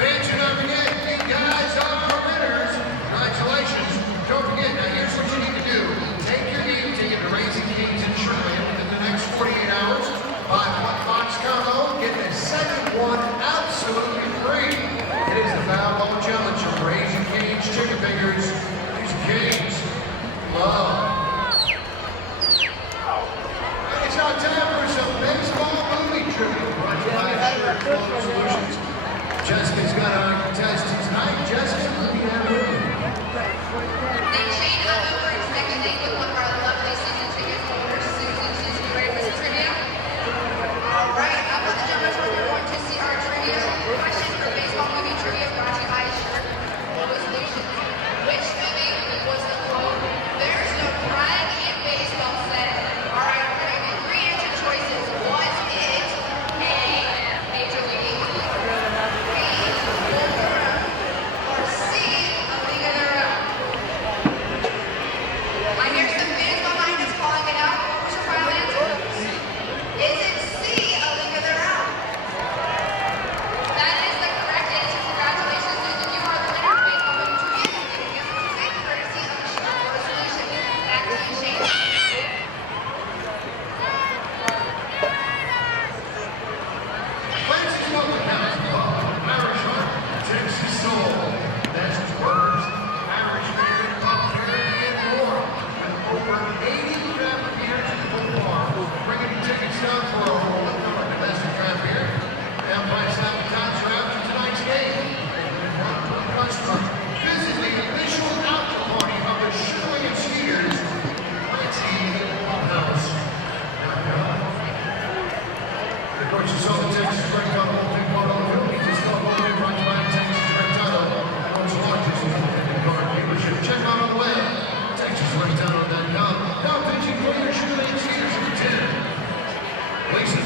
Fans, do not forget, you guys are our winners. Congratulations. Don't forget, now here's what you need to do. Take your game ticket to Raising Cane's in Sugarland within the next 48 hours. Buy one box combo, get the second one absolutely free. It is the Foul Ball Challenge from Raising Cane's Chicken Fingers. Raising Cane's love. It's now time for some baseball movie trivia. Brought to you by Assured Flow Solutions. Jessica's got our contestant tonight. Jessica, who do you have with you? They chain on over and second date with one of our lovely season ticket holders, Susan. Susan, you ready for some trivia? All right, up on the jumbotron, you're going to see our trivia. Question for baseball movie trivia brought to you by Assured Flow Solutions. Which movie was the quote, "There's no crying in baseball" said? All right, we're going to give three answer choices. Was it A, Major League, B, or C, A League of Their Own? I hear some fans behind us calling it out. What was your final answer? Is it C, A League of Their Own? That is the correct answer. Congratulations, Susan. You are the winner of baseball movie trivia. You can get some courtesy of Assured Flow Solutions. Back to you, Shane. Clancy's Public House Club, Irish Heart, Texas Soul, Best Words, Irish Beer, Pop Beer, and more. With over 80 craft beers in full bar. Bringing you tickets down for a whole number of domestic craft beer. And price appetizer after tonight's game. Customer, visit the official after party of the Shirley and Skeeters, Clancy Public House. The coach is all Texas Direct Auto, big one on the hill. He just got one in right by Texas Direct Auto. Most largest independent car dealership. Check out on the web, TexasDirectAuto.com. Now pitching for your Shirley and Skeeters at 10. Lacey.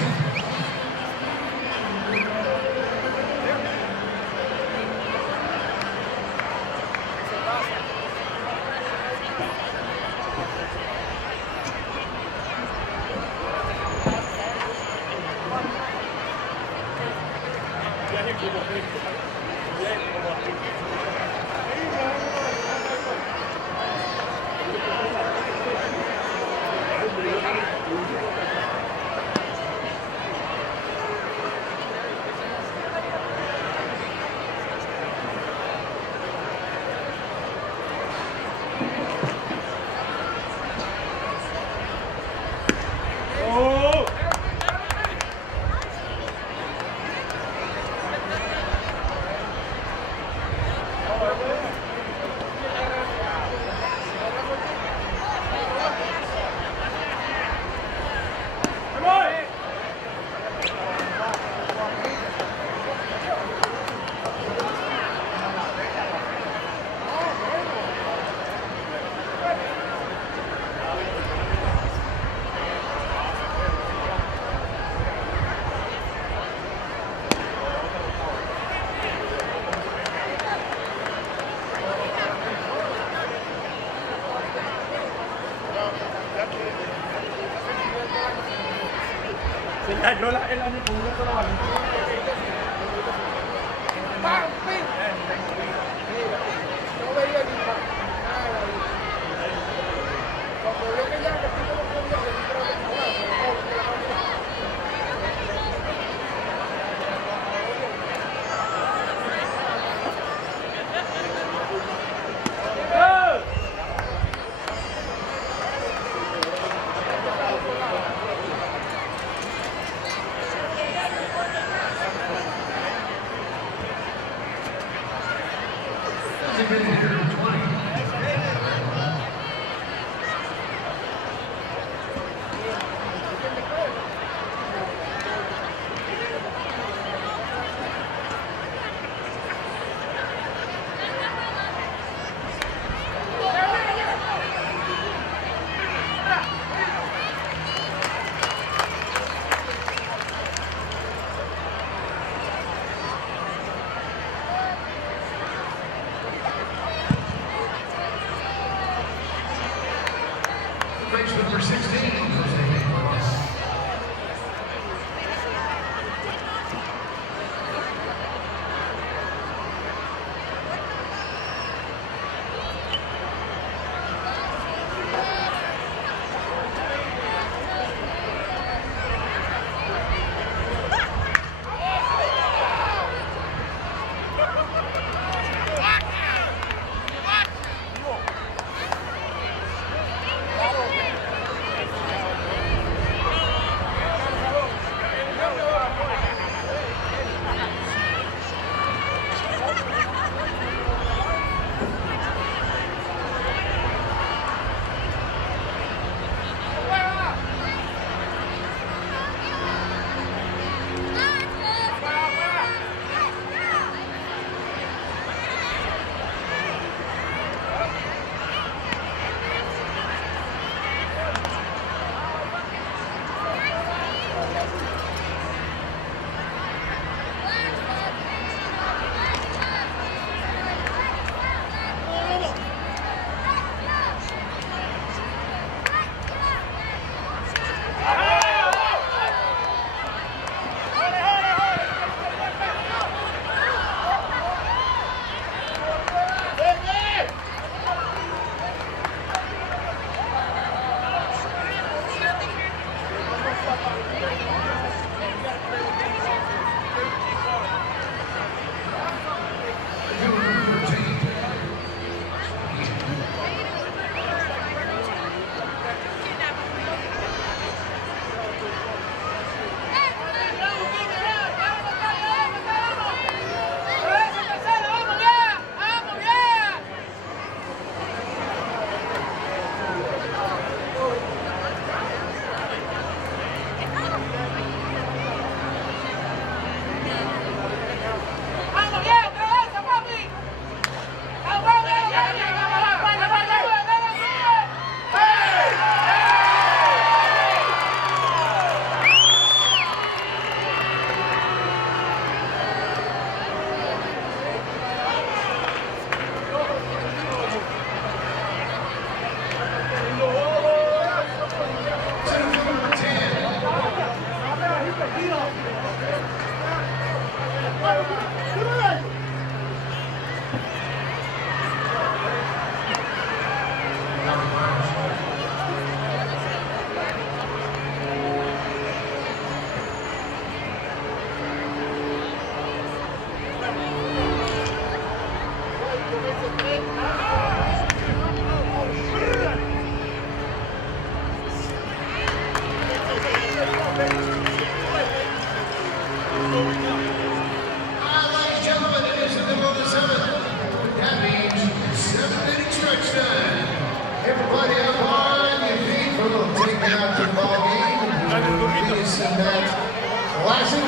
Ladies and gentlemen, it is the middle of the seventh. That means 7-inning stretch time. Everybody up on your feet for a little taking out the ball game. This and that classic.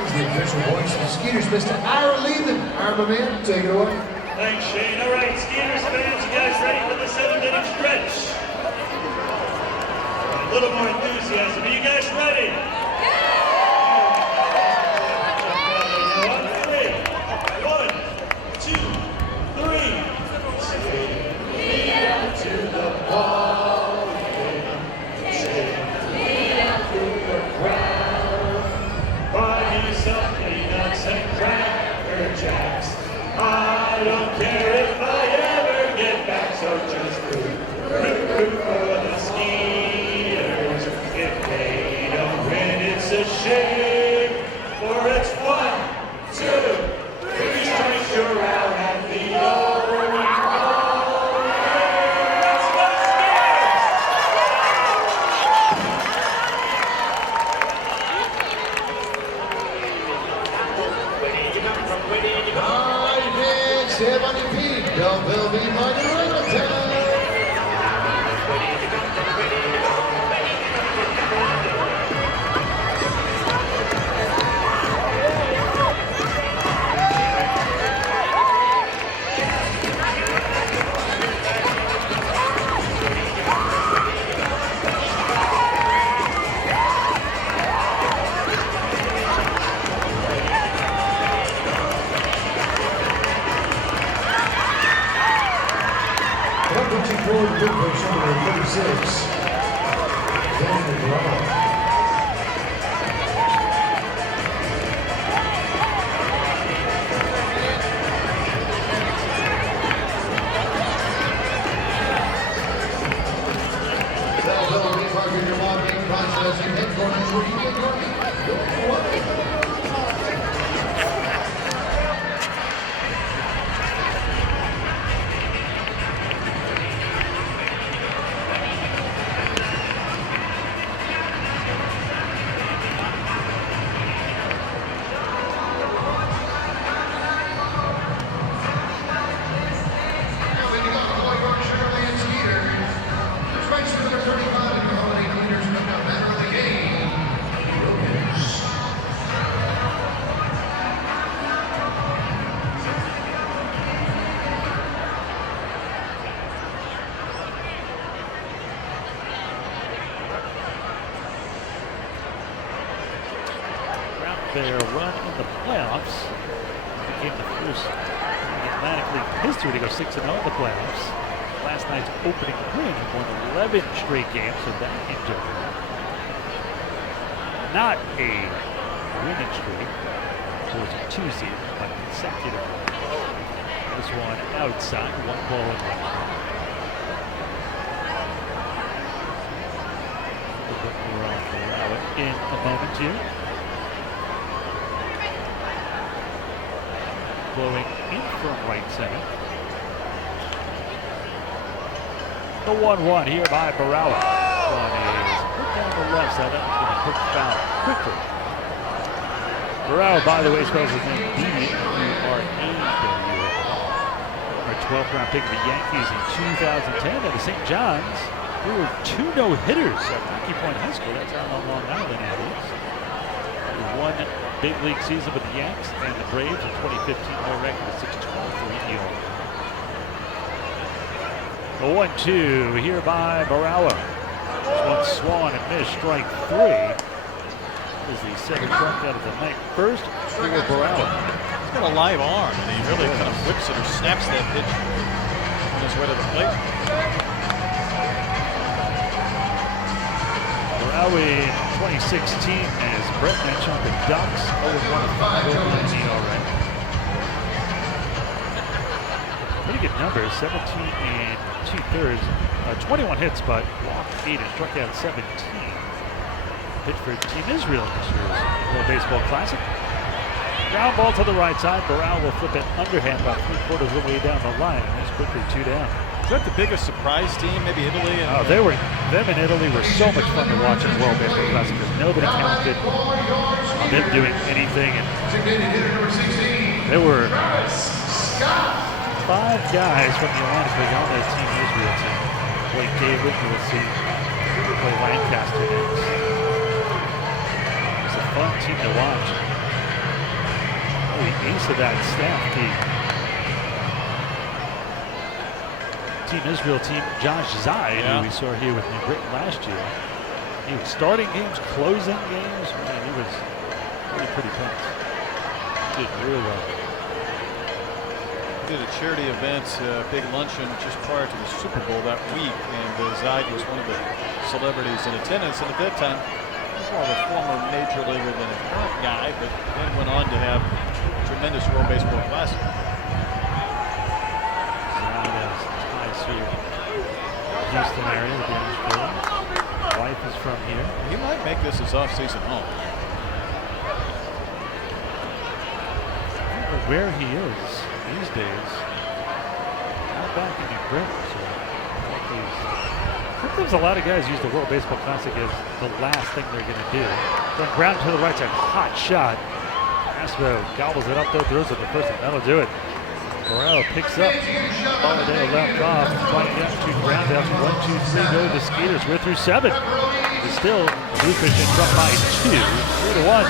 He's the official voice of the Skeeters, Mr. Ira Leathen. Ira, my man, take it away. Thanks, Shane. All right, Skeeters fans, you guys ready for the 7-inning stretch? A little more enthusiasm. Are you guys ready? I don't care if I ever get back, so just root for the Skeeters. If they don't win, it's a shame. For it's 1, 2, 3 strikes, you're out at the old. Stand on your feet, Belleville be by the right time. Bluefish number 36. Their run in the playoffs became the first in Atlantic League history to go 6-0 in the playoffs. Last night's opening win won 11 straight games, so that injured. Not a winning streak. It was a 2 seed, but consecutive. This one outside, 1 ball and 1 strike. A bit more on Allow it in a moment here. Blowing in from right center. The 1-1 here by Barawa. One is put down the left side. That's going to put foul quickly. Barawa, by the way, spells his name B-U-R-A-W. Our 12th round pick of the Yankees in 2010 at the St. John's. There were 2 no-hitters at Rocky Point High School. That's out on Long Island, it is. 1 big league season with the Yanks and the Braves in 2015, no record of 6-12 for the 1-2 here by Barawa. One swung and missed, strike 3. Is the 7th strikeout of the night. First for Barawa. He's got a live arm, and he really kind of whips it or snaps that pitch on his way to the plate. Barawa in 2016, as Brett mentioned, the Ducks 0-1-5 over the ERA. Pretty good numbers, 17 and 2/3, 21 hits, but walked 8 and struck out 17. Pitched for Team Israel this year's World Baseball Classic. Ground ball to the right side. Burrell will flip it underhand about 3/4 of the way down the line. It's quickly 2 down. Is that the biggest surprise team? Maybe Italy? Them in Italy were so much fun to watch in the World Baseball Classic because nobody counted on them doing anything. And there were 5 guys from the Atlantic League on that Team Israel team. Blake David, who will see play Lancaster next. It's a fun team to watch. The ace of that staff, the Team Israel team, Josh Zide, who we saw here with New Britain last year. He was starting games, closing games. Man, he was really pretty pumped. Did really well. Did a charity event, big luncheon just prior to the Super Bowl that week, and Zide was one of the celebrities in attendance. And at that time, he was more of a former major leaguer than a current guy, but then went on to have a tremendous World Baseball Classic. Houston area with the wife is from here. He might make this his off-season home. I don't know where he is these days. Not back in New Britain, so sometimes a lot of guys use the World Baseball Classic as the last thing they're going to do. Then ground to the right side, hot shot. Aspo gobbles it up there, throws it the first, and that'll do it. Morello picks up. Holiday left off. Trying to get 2 ground outs. 1, 2, 3 go to the Skeeters. We're through 7. It's still Bluefish in front by 2. 3-1.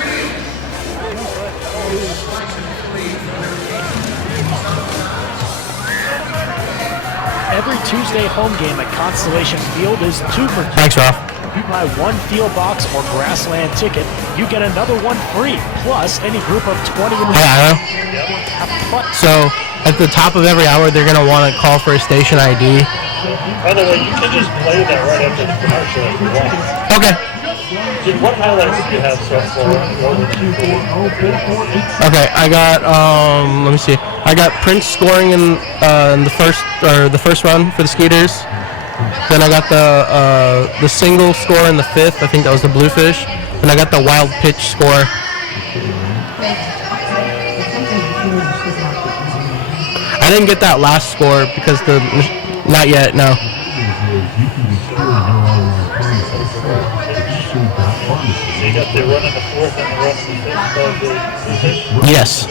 Every Tuesday home game at Constellation Field is 2 for 2. Thanks, Ralph. If you buy 1 field box or grassland ticket, you get another 1 free. Plus, any group of 20 in the So, at the top of every hour, they're going to want to call for a station ID. By the way, you can just play that right after the commercial if you want. Okay. What highlights do you have so far? Okay, I got, let me see. I got Prince scoring in the first run for the Skeeters. Then I got the single score in the 5th. I think that was the Bluefish. And I got the wild pitch score. I didn't get that last score because not yet, no. So you got the run in the 4th and the run in the 5th. Yes.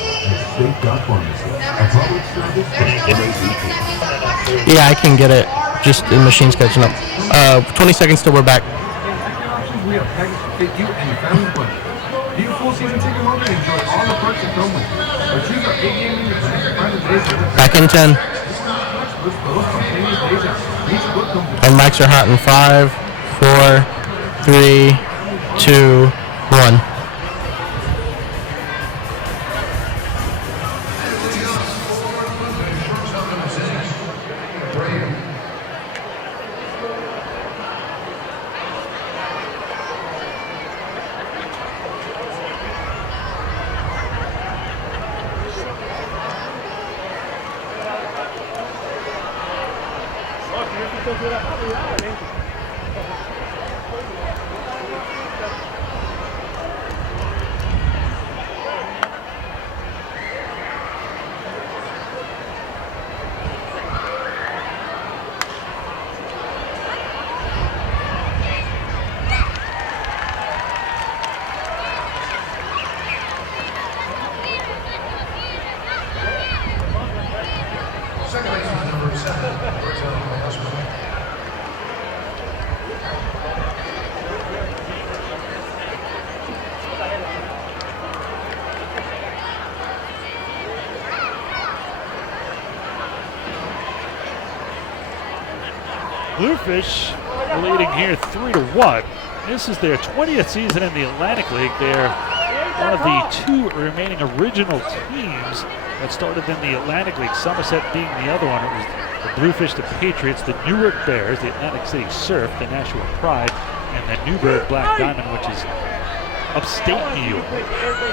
Yeah, I can get it. Just the machine's catching up. 20 seconds till we're back. We have packaged to fit you and your family's budget. Do you full season ticket holder and enjoy all the perks that come with it? Or choose our 8-game in your find the days that Back in 10. And mics are hot in 5, 4, 3, 2, 1. Bluefish leading here 3-1. This is their 20th season in the Atlantic League. They're one of the 2 remaining original teams that started in the Atlantic League, Somerset being the other one. It was the Bluefish, the Patriots, the Newark Bears, the Atlantic City Surf, the Nashua Pride, and the Newburgh Black Diamond, which is upstate New York.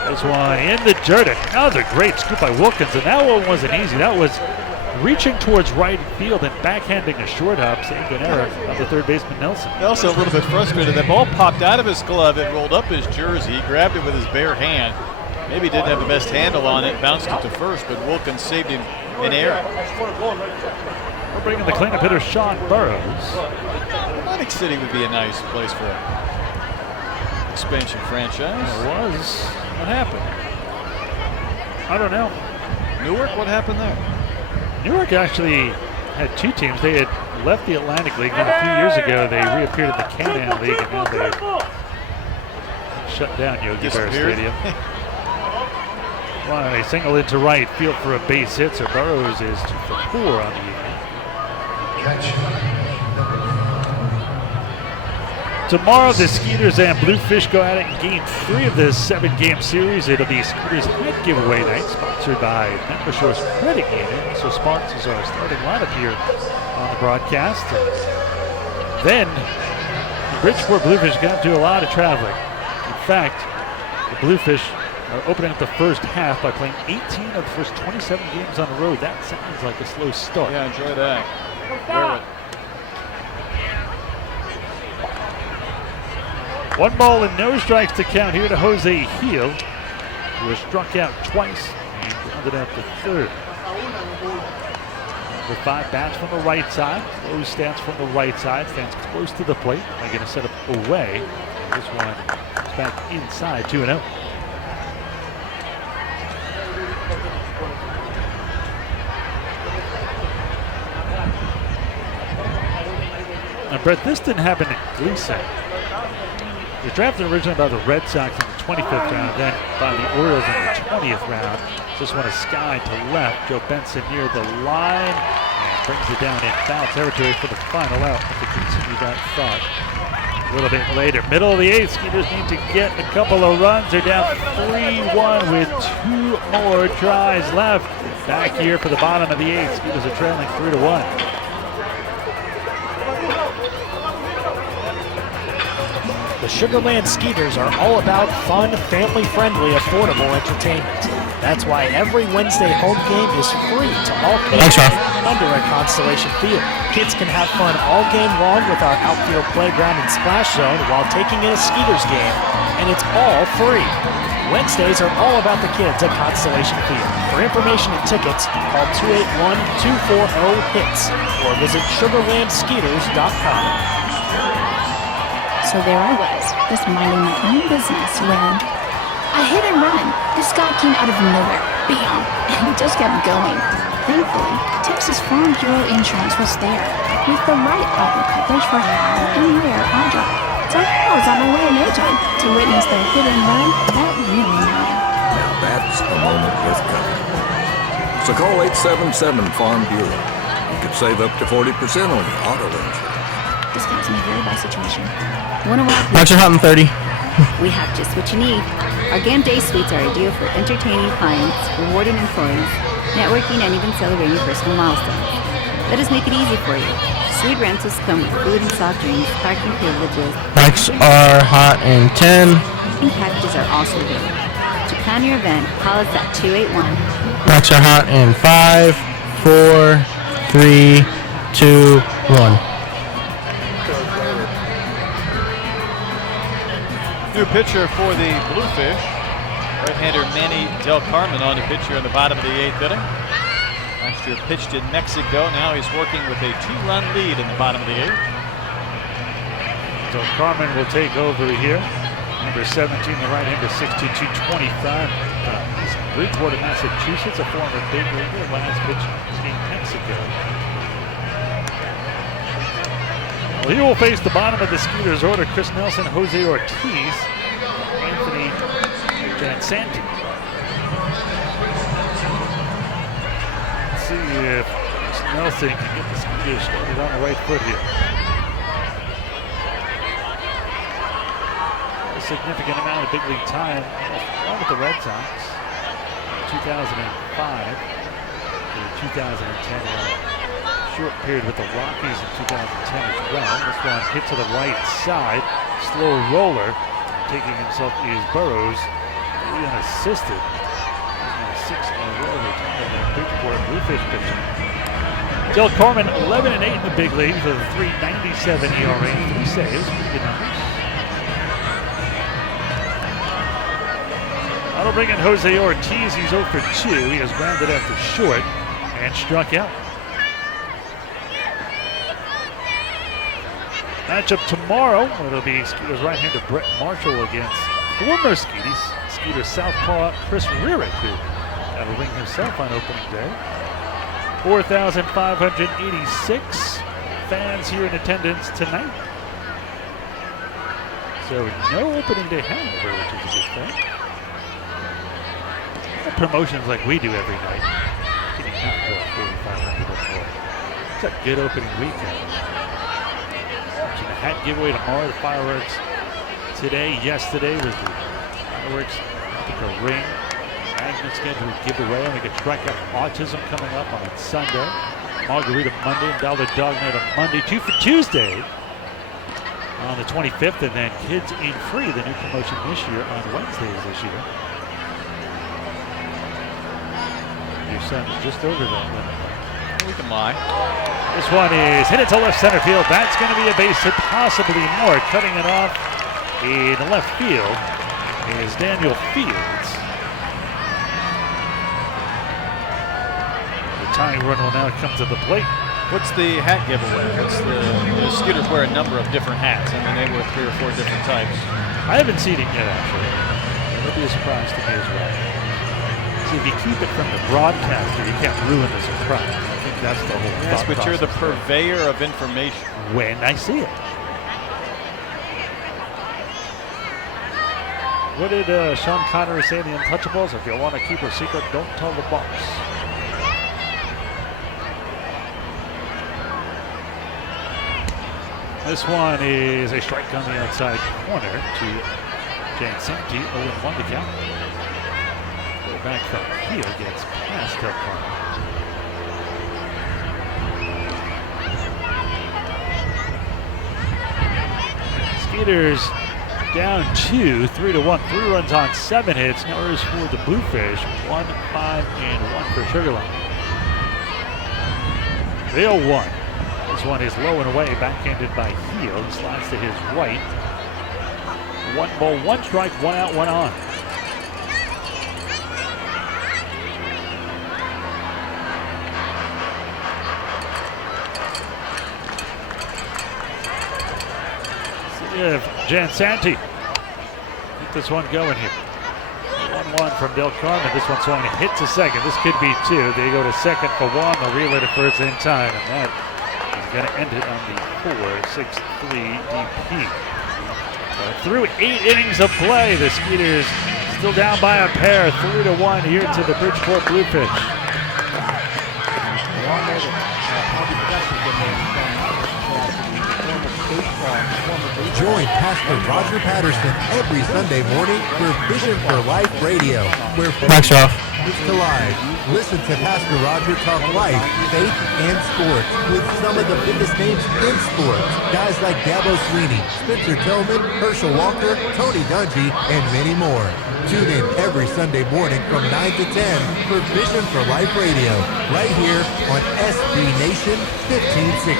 This one in the dirt. Another great scoop by Wilkins, and that one wasn't easy. That was reaching towards right field and backhanding a short hop, saved an error of the third baseman Nelson. Nelson a little bit frustrated. That ball popped out of his glove. It rolled up his jersey. He grabbed it with his bare hand. Maybe didn't have the best handle on it, bounced it to first, but Wilkins saved him in air. We're bringing the cleanup hitter, Sean Burrows. Atlantic City would be a nice place for an expansion franchise. It was. What happened? I don't know. Newark, what happened there? Newark actually had two teams. They had left the Atlantic League, and a few years ago they reappeared in the Can-Am League, and now they shut down Yogi Berra Stadium. Well, a single into right field for a base hit, so Burrows is 2 for 4 on the evening. Tomorrow, the Skeeters and Bluefish go at it in Game 3 of this 7-game series. It'll be Skeeters Head Giveaway Night, sponsored by Member Shores Pregame. So sponsors our starting lineup here on the broadcast. Then, the Bridgeport Bluefish are going to do a lot of traveling. In fact, the Bluefish are opening up the first half by playing 18 of the first 27 games on the road. That sounds like a slow start. Yeah, enjoy that. Wear it. 1 ball and no strikes to count here to Jose Heel, who was struck out twice and grounded out to third. Number 5 bats from the right side. Rose stands from the right side, stands close to the plate. They're going to set up away. This one is back inside, 2-0. Now, Brett, this didn't happen in Gleason. He was drafted originally by the Red Sox in the 25th round, then by the Orioles in the 20th round. This one is skied to left. Joe Benson near the line and brings it down in foul territory for the final out. To continue that thought a little bit later. Middle of the 8th, Skeeters need to get a couple of runs. They're down 3-1 with 2 more tries left. Back here for the bottom of the 8th, Skeeters are trailing 3-1. The Sugarland Skeeters are all about fun, family-friendly, affordable entertainment. That's why every Wednesday home game is free to all kids under a Constellation Field. Kids can have fun all game long with our outfield playground and splash zone while taking in a Skeeters game, and it's all free. Wednesdays are all about the kids at Constellation Field. For information and tickets, call 281-240-HITS or visit sugarlandskeeters.com. So there I was, just minding my own business when a hit and run. This guy came out of nowhere, bam, and just kept going. Thankfully, Texas Farm Bureau Insurance was there with the right auto coverage for high and rare eye drop. So I was on my way in no time to witness the hit and run that really mattered. Now that's a moment worth covering. So call 877 Farm Bureau. You could save up to 40% on your auto insurance. Discounts may vary by situation. Watch your hot and 30. We have just what you need. Our game day suites are ideal for entertaining clients, rewarding employees, networking, and even celebrating personal milestones. Let us make it easy for you. Suite rentals come with food and soft drinks, parking privileges. Bikes are hot and 10. And packages are also available. To plan your event, call us at 281. Bikes are hot and 5, 4, 3, 2, 1. New pitcher for the Bluefish. Right-hander Manny Del Carmen on to pitch here in the bottom of the 8th inning. Last year pitched in Mexico. Now he's working with a 2-run lead in the bottom of the 8th. Del Carmen will take over here. Number 17, the right-hander, 6'2", 225. Bridgeport, Massachusetts, a former big leaguer. Last pitch in Mexico. Well, he will face the bottom of the Skeeters order. Chris Nelson, Jose Ortiz, Anthony Jansanti. Let's see if Chris Nelson can get the Skeeters started on the right foot here. A significant amount of big league time along with the Red Sox. 2005 to 2010. Short period with the Rockies in 2010 as well. This one hit to the right side, slow roller, taking himself is Burrows, unassisted. 6 in a row retired in Bridgeport Bluefish pitching. Del Carmen 11-8 in the big leagues with a 3.97 ERA, 3 saves, pretty good numbers. That'll bring in Jose Ortiz. He's 0 for 2. He has grounded after short and struck out. Matchup tomorrow, it'll be Skeeters right-hander Brett Marshall against former Skeeters southpaw Chris Rurick, who got a ring himself on opening day. 4,586 fans here in attendance tonight. So no opening day hangover, which is a good thing. Promotions like we do every night. Can you not go 4,500 or more? It's a good opening weekend. The hat giveaway tomorrow, the fireworks today. Yesterday was the fireworks, the ring, magnet scheduled giveaway. And we get Strikeout Autism coming up on Sunday. Margarita Monday and Dollar Dog Night on Monday. 2 for Tuesday on the 25th. And then Kids Eat Free, the new promotion this year, on Wednesdays this year. Your son is just over that limit. We can lie. This one is hit it to left center field. That's going to be a base hit, possibly more. Cutting it off in the left field is Daniel Fields. The tying run will now come to the plate. What's the hat giveaway? The Skeeters wear a number of different hats. I mean, they wear 3 or 4 different types. I haven't seen it yet, actually. It'll be a surprise to me as well. See, if you keep it from the broadcaster, you can't ruin the surprise. I think that's the whole Yes, thought but you're the process. purveyor of information. When I see it. What did Sean Connery say in The Untouchables? If you want to keep a secret, don't tell the boss. This one is a strike on the outside corner to Jan Santi. 0-1 to count. Back from here gets past Del Carmen. Skeeters down 2, 3-1, 3 runs on 7 hits. No errors for the Bluefish. 1, 5, and 1 for Sugarland. 3-0-1. This one is low and away, backhanded by Heel. He slides to his right. 1 ball, 1 strike, 1 out, 1 on. Jan Santi. Keep this one going here. 1-1 from Del Carmen. This one's swung a hit to second. This could be 2. They go to second for 1. They'll relay to first in time, and that is going to end it on the 4-6-3 DP. Through 8 innings of play, the Skeeters still down by a pair. 3-1 here to the Bridgeport Bluefish. Join Pastor Roger Patterson every Sunday morning for Vision for Life Radio, where Mike's off. collide. Listen to Pastor Roger talk life, faith, and sports with some of the biggest names in sports. Guys like Dabo Sweeney, Spencer Tillman, Herschel Walker, Tony Dungy, and many more. Tune in every Sunday morning from 9 to 10 for Vision for Life Radio, right here on SB Nation 1560.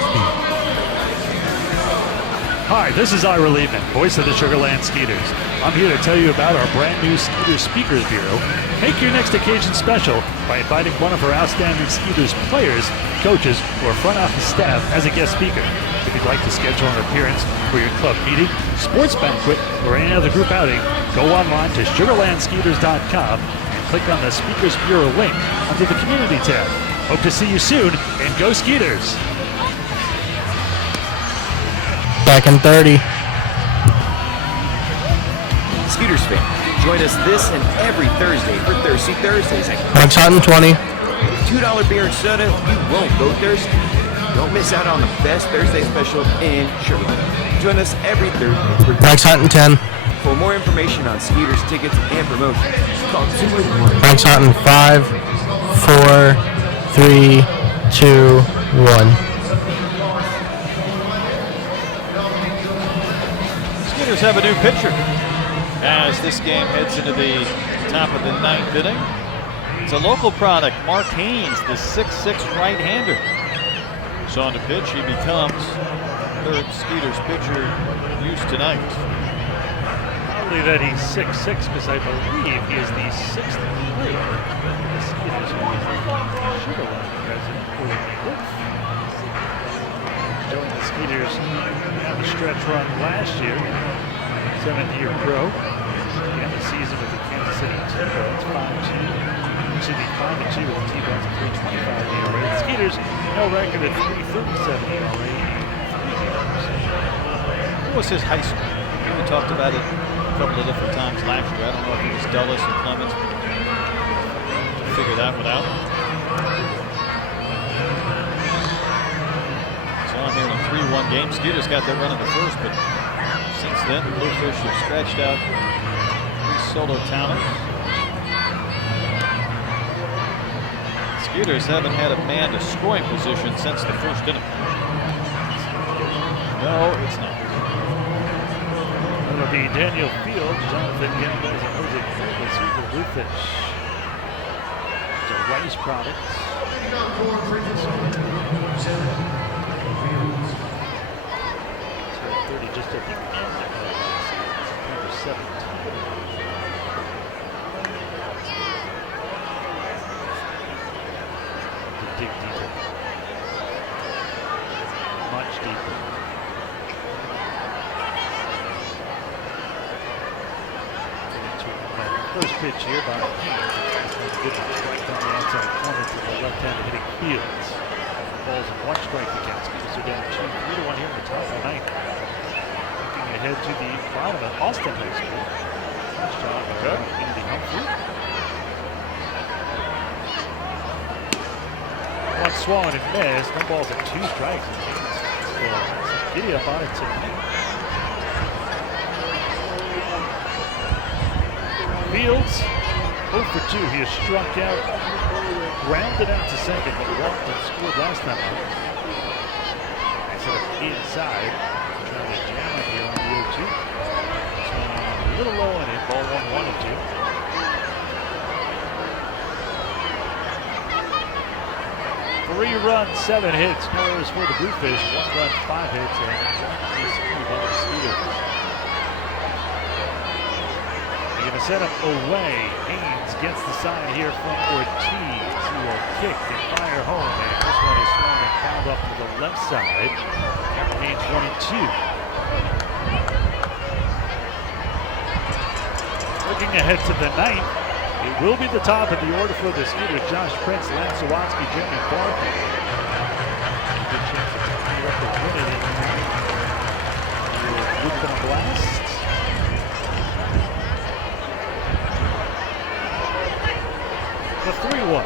Hi, this is Ira Lehman, voice of the Sugarland Skeeters. I'm here to tell you about our brand new Skeeters Speakers Bureau. Make your next occasion special by inviting one of our outstanding Skeeters players, coaches, or front office staff as a guest speaker. If you'd like to schedule an appearance for your club meeting, sports banquet, or any other group outing, go online to sugarlandskeeters.com and click on the Speakers Bureau link under the Community tab. Hope to see you soon, and go Skeeters! Back in 30. Skeeters fan, join us this and every Thursday for Thirsty Thursdays. Mike's hot in 20. With $2 beer and soda, you won't go thirsty. Don't miss out on the best Thursday special in Sugarland. Join us every Thursday for Mike's hot in 10. For more information on Skeeters tickets and promotions, call 281. Mike's hot in 5, 4, 3, 2, 1. Skeeters have a new pitcher as this game heads into the top of the 9th inning. It's a local product, Mark Haynes, the 6'6" right-hander. So on the pitch, he becomes third Skeeters pitcher used tonight. only that he's 6'6", because I believe he is the 6th player in the Skeeters who is the Sugar Land president for the Wolf. Joined the Skeeters on the stretch run last year, 7th-year pro. Began the season with the Kansas City T-Birds, 5-2 with the T-Birds at 3.25 ERA. The Skeeters, no record at 3.37 ERA. What was his high school? We talked about it a couple of different times last year. I don't know if it was Dulles or Clemens. Figure that one out. So I'm here in a 3-1 game. Skeeters got that run in the first, but since then, the Bluefish have scratched out 3 solo talents. Skeeters haven't had a man to scoring position since the first inning. No, it's not. It'll be Daniel Fields, Jonathan Gambez, and Jose Cuevas for the Bluefish. It's a rice product. 30 just at the end of number 17. To dig deeper. Much deeper. First pitch here by good strike down the outside corner to the left-handed hitting Fields. Balls in 1 strike to count. Skeeters are down 3-1 here in the top of the 9th. Looking ahead to the bottom of Austin High School. Nice job by Kennedy Humphrey. One swung and missed. No balls and 2 strikes. Giddy up on it tonight. Fields, 0 for 2. He has struck out, grounded out to second, but walked and scored last time out. Instead of inside, trying to jam it here on the 0-2. A little low in it, ball 1-1 and 2. 3 runs, 7 hits, no errors for the Bluefish, 1 run, 5 hits, and 1 piece on the Skeeters. They're going to set up away. Haynes gets the sign here from Ortiz. He will kick and fire home. And this one is swung and fouled up to the left side. That remains 1-2. Looking ahead to the 9th. It will be the top of the order for the Skeeters. Josh Prince, Lance Sawatsky, Jeremy Barker. Good chance to tie up the win it in the Luke Blast. The 3-1.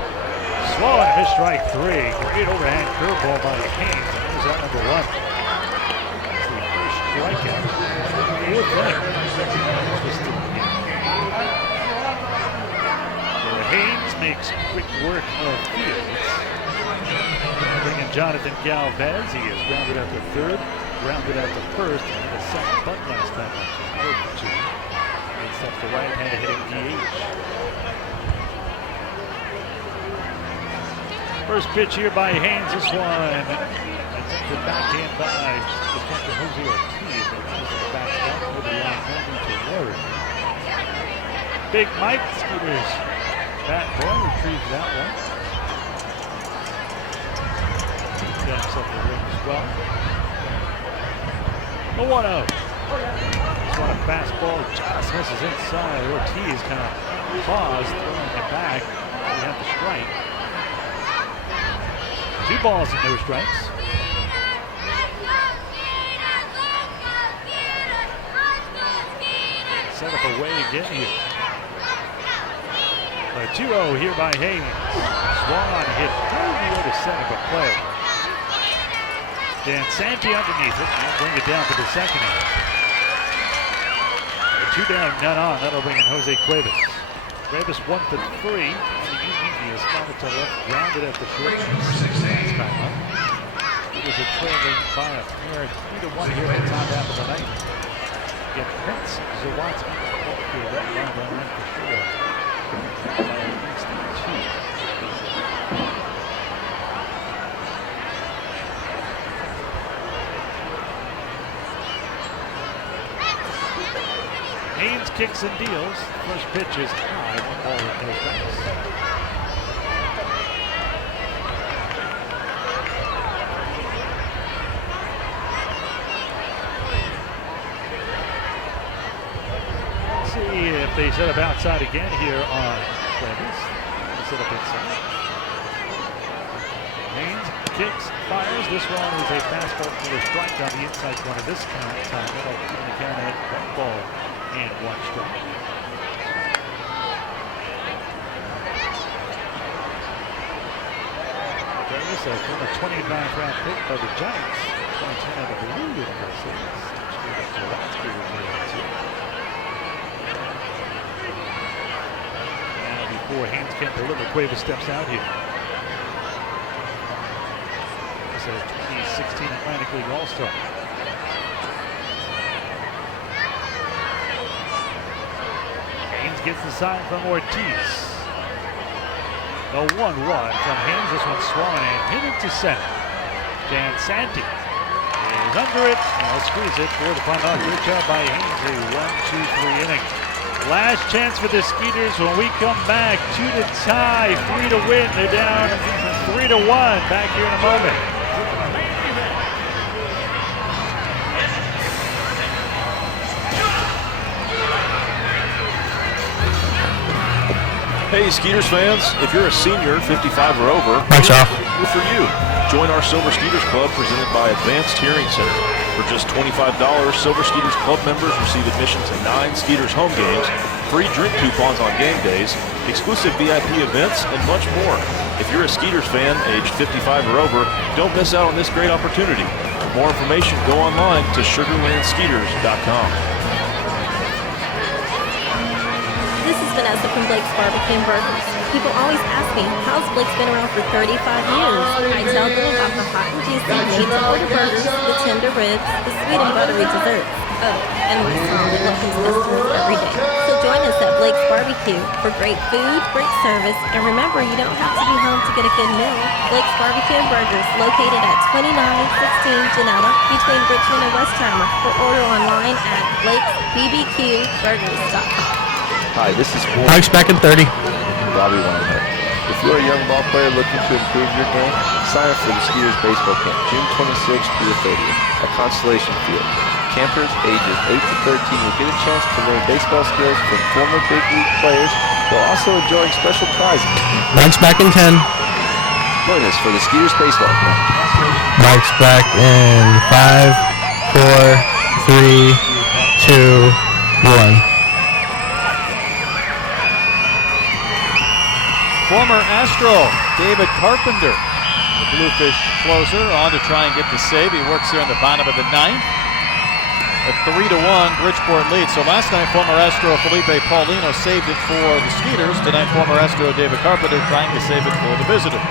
Swung, missed strike 3. Great overhand curveball by Haynes. And there's out number 1. That's the first strikeout. 4th inning. Haynes makes quick work of Fields. Bringing Jonathan Galvez. He is grounded out to 3rd, grounded out to 1st, and a second bunt last time. 4 for 2. Haynes steps to right-handed hitting DH. First pitch here by Haynes. This one. It's the backhand by the catcher Jose Ortiz. But this is the backstop over the line to Warren. Big Mike Skeeters. Bat boy retrieves that one. Got himself a win as well. The 1-0. This one a fastball just misses inside. Ortiz kind of paused, throwing it back. We have the strike. 2 balls and no strikes. Set up away again here. A 2-0 here by Haynes. Swung on hit. Through the other second, but play. Dan Santi underneath it. And bring it down to the second inning. 2 down, none on. That'll bring in Jose Cuevas. Cuevas 1 for 3. He is grounded to left, grounded at the short. Last time up. It was a trailing by a pair. 3-1 here in the top half of the 9th. Get Prince, Zawatsky, that line down right for sure. By at least 2. Haynes strikes and deals. First pitch is high, 1 ball and no strikes. Let's see if they set up outside again here on Clemens. Set up inside. Haynes kicks, fires. This one is a fastball for a strike on the inside corner. This time, that'll keep the count at 1 ball and 1 strike. There's a former 29th round pick by the Giants, 2010 out of the Blue University. Now before Haynes can deliver, Cuevas steps out here. A 2016 Atlantic League All-Star. Haynes gets the sign from Ortiz. The 1-1 from Haynes. This one's swung and hit into center. Jan Santi is under it. And he'll squeeze it for the final out. Good job by Haynes. A 1-2-3 inning. Last chance for the Skeeters when we come back. 2 to tie, 3 to win. They're down 3 to 1. Back here in a moment. Hey, Skeeters fans, if you're a senior, 55 or over, for you. Join our Silver Skeeters Club presented by Advanced Hearing Center. For just $25, Silver Skeeters Club members receive admission to 9 Skeeters home games, free drink coupons on game days, exclusive VIP events, and much more. If you're a Skeeters fan aged 55 or over, don't miss out on this great opportunity. For more information, go online to sugarlandskeeters.com. This is Vanessa from Blake's Barbecue and Burgers. People always ask me, how's Blake's been around for 35 years? I tell them about the hot and juicy made-to-order burgers, the tender ribs, the sweet and buttery desserts. Oh, and my song that welcomes customers every day. So join us at Blake's Barbecue for great food, great service, and remember, you don't have to be home to get a good meal. Blake's Barbecue and Burgers, located at 2916 Janetta, between Richmond and Westheimer, or order online at blakesbbqburgers.com. Hi, this is Mike's back in 30. Bobby Weinberg. If you're a young ball player looking to improve your game, sign up for the Skeeters Baseball Camp, June 26th through the 30th at Constellation Field. Campers ages 8 to 13 will get a chance to learn baseball skills from former big league players while also enjoying special prizes. Mike's back in 10. Join us for the Skeeters Baseball Camp. Mike's back in 5, 4, 3, 2, 1. Former Astro David Carpenter, the Bluefish closer, on to try and get the save. He works here in the bottom of the 9th. A 3-1 Bridgeport lead. So last night, former Astro Felipe Paulino saved it for the Skeeters. Tonight, former Astro David Carpenter trying to save it for the visitors.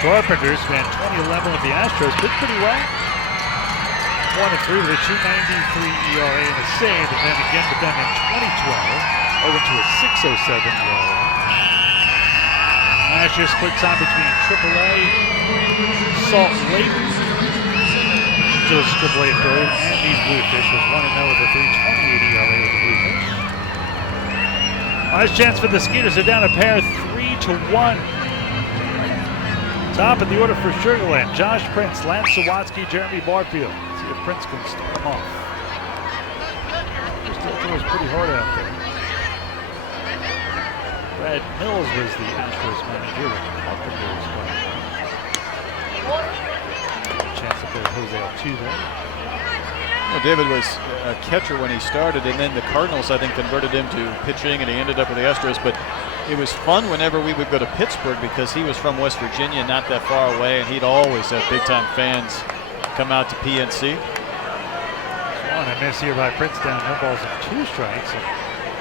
Carpenter spent 2011 with the Astros, did pretty well. 1-3 with a 2.93 ERA and a save, and then again with them in 2012, over to a 6.07 ERA. Last year split time between AAA, Salt Lake, Angels AAA third, and these Bluefish was 1-0 with a 3.28 ERA with the Bluefish. Last chance for the Skeeters. They're down a pair, 3-1. Top of the order for Sugarland: Josh Prince, Lance Sawatsky, Jeremy Barfield. Let's see if Prince can start them off. He still throws pretty hard out there. Brad Mills was the Astros manager when Carpenter was playing. A chance to play Jose Altuve. Well, David was a catcher when he started, and then the Cardinals, I think, converted him to pitching, and he ended up with the Astros. But it was fun whenever we would go to Pittsburgh because he was from West Virginia, not that far away, and he'd always have big-time fans come out to PNC. Swung and miss here by Prince, down no balls and 2 strikes. And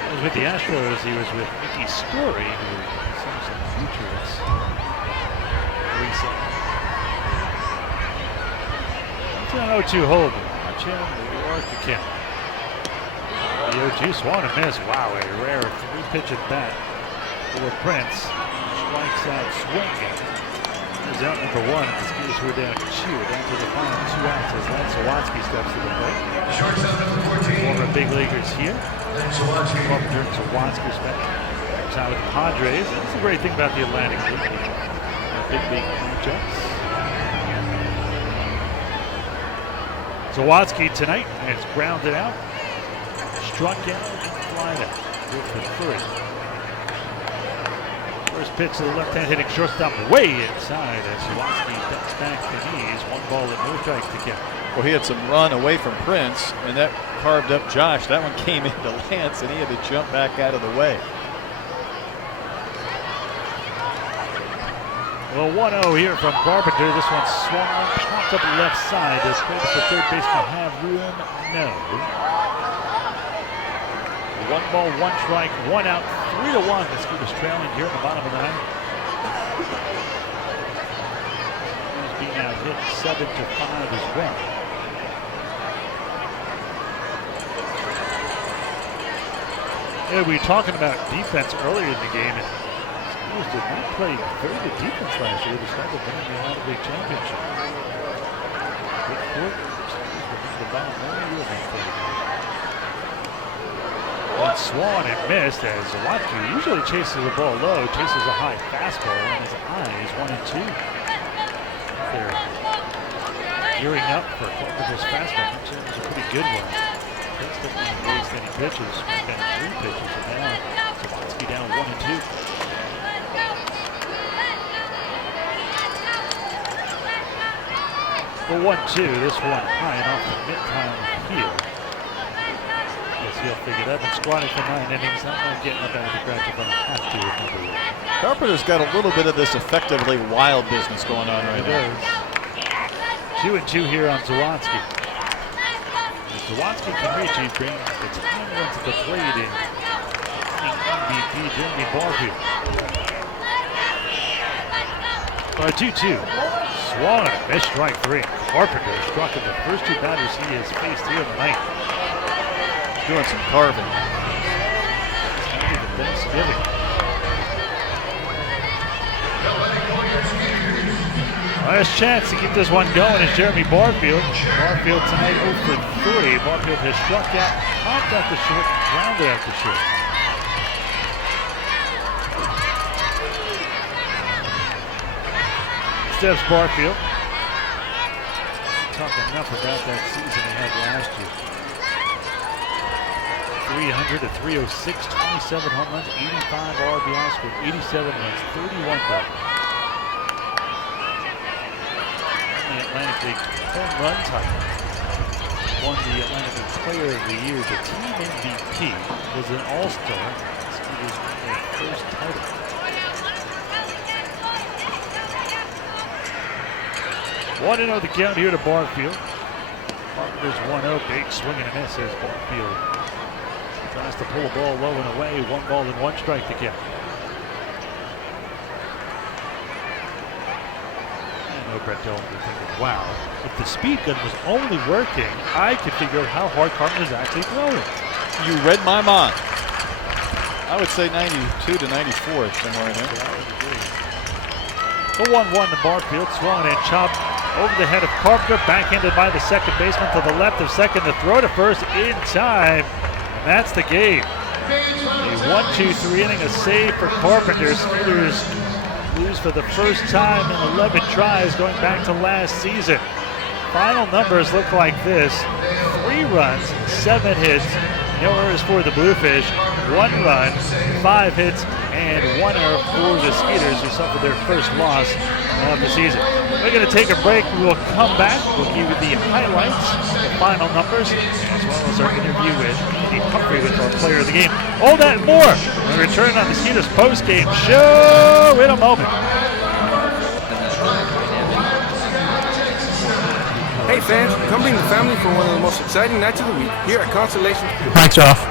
he was with the Astros. He was with Mickey Story, who seems like the future is recent. It's an 0-2 hold. Watch him work the count. The 0-2 swung and miss. Wow, a rare 3-pitch at bat for Prince. Strikes out swinging. He's out number 1. The Skeeters were down 2. Down to the final 2 outs as Lance Sawatsky steps to the plate. Former big leaguers here. Carpenter and Zawatsky spent time with the Padres. That's the great thing about the Atlantic League. Big league matchups. Zawatsky tonight has grounded out, struck out, and flied out. Good for 3. First pitch to the left-hand hitting shortstop way inside as Zawatsky ducks back the knees. 1 ball and no strikes to count. Well, he had some run away from Prince, and that carved up Josh. That one came into Lance, and he had to jump back out of the way. Well, 1-0 here from Carpenter. This one swung, popped up the left side. Does Prince, the third baseman, have room? No. 1 ball, 1 strike, 1 out, 3-1. The Skeeters trailing here in the bottom of the 9th. He's being out hit 7-5 as well. Yeah, we were talking about defense earlier in the game, and Skeeters did not play very good defense last year despite winning the Atlantic League Championship. Bridgeport, Skeeters were the bottom of the year against them. And Swan had missed as Zawatsky usually chases the ball low, chases a high fastball, and his eyes 1 and 2. They're gearing up for Carpenter's fastball. It was a pretty good one. Prince didn't want to waste any pitches. Spent 3 pitches, and now Zawatsky down 1 and 2. Well, 1-2. This one high and off the mid-time heel. He'll figure that. Been squatting for 9 innings. Not really getting up out of the scratch if I have to. Carpenter's got a little bit of this effectively wild business going on right now. 2 and 2 here on Zawatsky. If Zawatsky can reach, he brings the time runs at the plate in MVP Jeremy Barfield. 2-2. Swan, missed strike 3. Carpenter struck at the first 2 batters he has faced here in the night. Doing some carving. Happy the Thanksgiving. Last chance to keep this one going is Jeremy Barfield. Barfield tonight 0 for 3. Barfield has struck out, popped out the short, and grounded out the short. Steps Barfield. Talk enough about that season he had last year. 300 to 306, 27 home runs, 85 RBIs, with 87 runs, 31 doubles. The Atlantic League home run title. Won the Atlantic League Player of the Year. The team MVP was an All-Star. Skeeters won their first title. One and 0 the count here to Barfield. Barfield's 1-0, big swing and a miss as Barfield tries to pull the ball low and away. 1 ball and 1 strike to count. I know Brett Dillon was thinking, wow, if the speed gun was only working, I could figure out how hard Carpenter's actually throwing. You read my mind. I would say 92 to 94, somewhere in there. The 1-1 to Barfield, swung and chopped over the head of Carpenter, backhanded by the second baseman to the left of second to throw to first in time. And that's the game. A 1-2-3 inning, a save for Carpenter. Skeeters lose for the first time in 11 tries going back to last season. Final numbers look like this: 3 runs, 7 hits, no errors for the Bluefish, 1 run, 5 hits, and 1 error for the Skeeters, who suffered their first loss of the season. We're going to take a break. We will come back. We'll give you the highlights, the final numbers, as well as our interview with Andy Humphrey with our player of the game. All that and more when we return on the Skeeters postgame show in a moment. Hey fans, come bring the family for one of the most exciting nights of the week here at Constellation. Mics are off.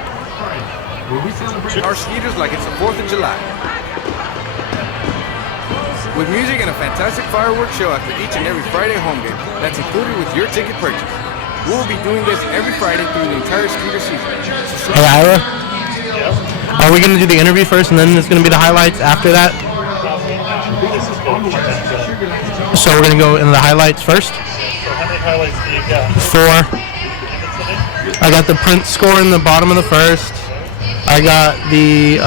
We celebrate our Skeeters like it's the 4th of July. With music and a fantastic fireworks show after each and every Friday home game that's included with your ticket purchase. We'll be doing this every Friday through the entire Skeeter season. Hey, Ira? Are we going to do the interview first and then there's going to be the highlights after that? So we're going to go into the highlights first? How many highlights do you got? 4. I got the Prince score in the bottom of the first. I got the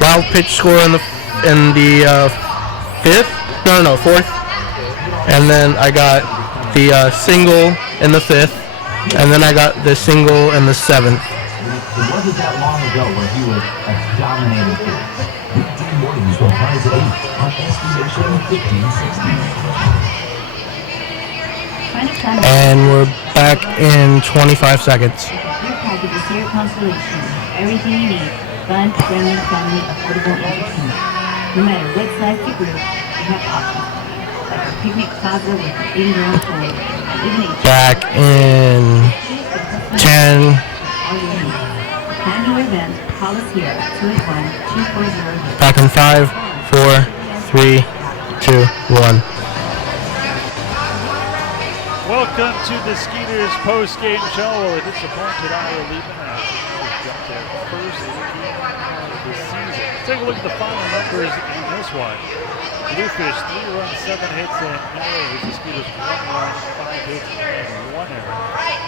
wild pitch score in the fifth. No, fourth. And then I got the single in the fifth, and then I got the single in the seventh. It wasn't that long ago where he was a dominating force. Weekday mornings from 5 to 8 on SBNation 1560. And we're back in 25 seconds. Group packages here at Constellation. Everything you need. Fun, friendly, family, affordable entertainment. No matter what size your group, we have options for you. Like a picnic plaza with an 80-room pool. Even a Back in 10. all you need. Plan your event. Call us here at 281-240. Back in 5, 4, 3, 2, 1. Welcome to the Skeeters post-game show. Well, a disappointed Iowa Liebman as the Skeeters got their first game of the season. Let's take a look at the final numbers in this one. Bluefish, 3 runs, 7 hits, and no errors. The Skeeters 1 run, 5 hits, and 1 error.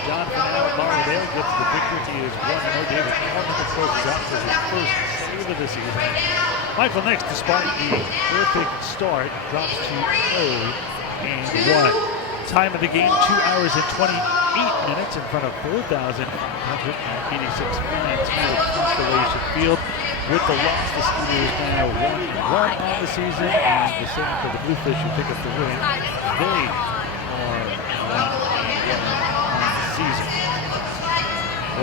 Jonathan Alabama gets the victory. He is 1-0. David Carmen closes out for his first save of the season. Michael Nix, despite the perfect start, drops to 0-1. Time of the game, 2 hours and 28 minutes in front of 4,586 fans here at Constellation Field. With the loss, the Skeeters now 1-1 on the season, and the same for the Bluefish who pick up the win. They are 1-1 on the season.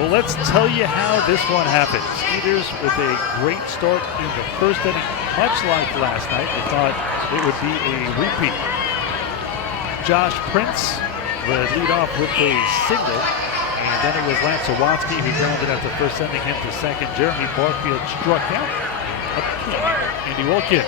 Well, let's tell you how this one happened. Skeeters with a great start in the first inning, much like last night. We thought it would be a repeat. Josh Prince would lead off with a single, and then it was Lance Sawatsky who grounded out the first, sending him to second. Jeremy Barfield struck out. Up came Andy Wilkins.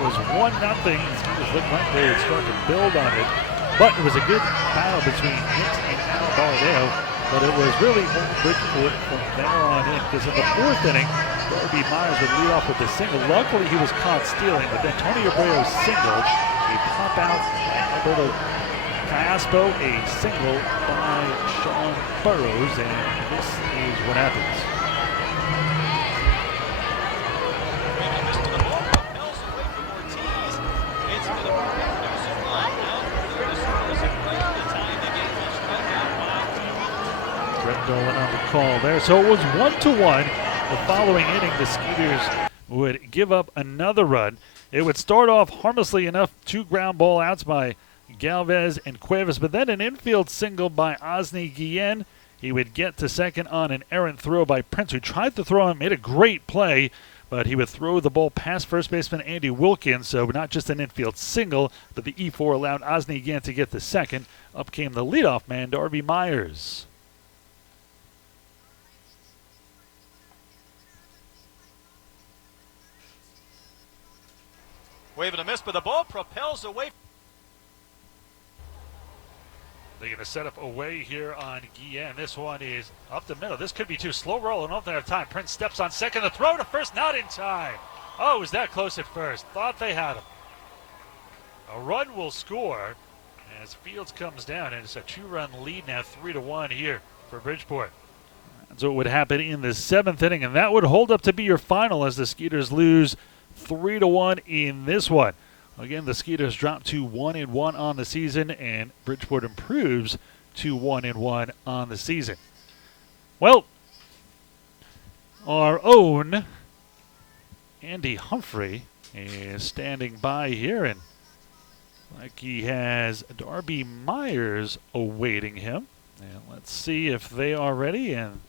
It was 1-0. The Skeeters looked like they would start to build on it, but it was a good battle between Nix and Al Bardeo. But it was really old Bridgeport from there on in, because in the fourth inning, Darby Myers would lead off with a single. Luckily, he was caught stealing, but then Tony Abreu singled. A pop out by Alberto Caspo, a single by Sean Burrows, and this is what happens. Dolan on the call there. So it was 1-1. The following inning, the Skeeters would give up another run. It would start off harmlessly enough, 2 ground ball outs by Galvez and Cuevas, but then an infield single by Osni Guillen. He would get to second on an errant throw by Prince, who tried to throw him, made a great play, but he would throw the ball past first baseman Andy Wilkins, so not just an infield single, but the E4 allowed Osni Guillen to get to second. Up came the leadoff man, Darby Myers. Wave and a miss, but the ball propels away. They're going to set up away here on Guillen. This one is up the middle. This could be too slow rolling. Don't have time. Prince steps on second. The throw to first, not in time. Oh, it was that close at first. Thought they had him. A run will score as Fields comes down, and it's a 2-run lead now, 3-1 here for Bridgeport. So it would happen in the 7th inning, and that would hold up to be your final as the Skeeters lose 3-1 in this one. Again, the Skeeters drop to 1-1 on the season, and Bridgeport improves to 1-1 on the season. Well, our own Andy Humphrey is standing by here, and like he has Darby Myers awaiting him. And let's see if they are ready, and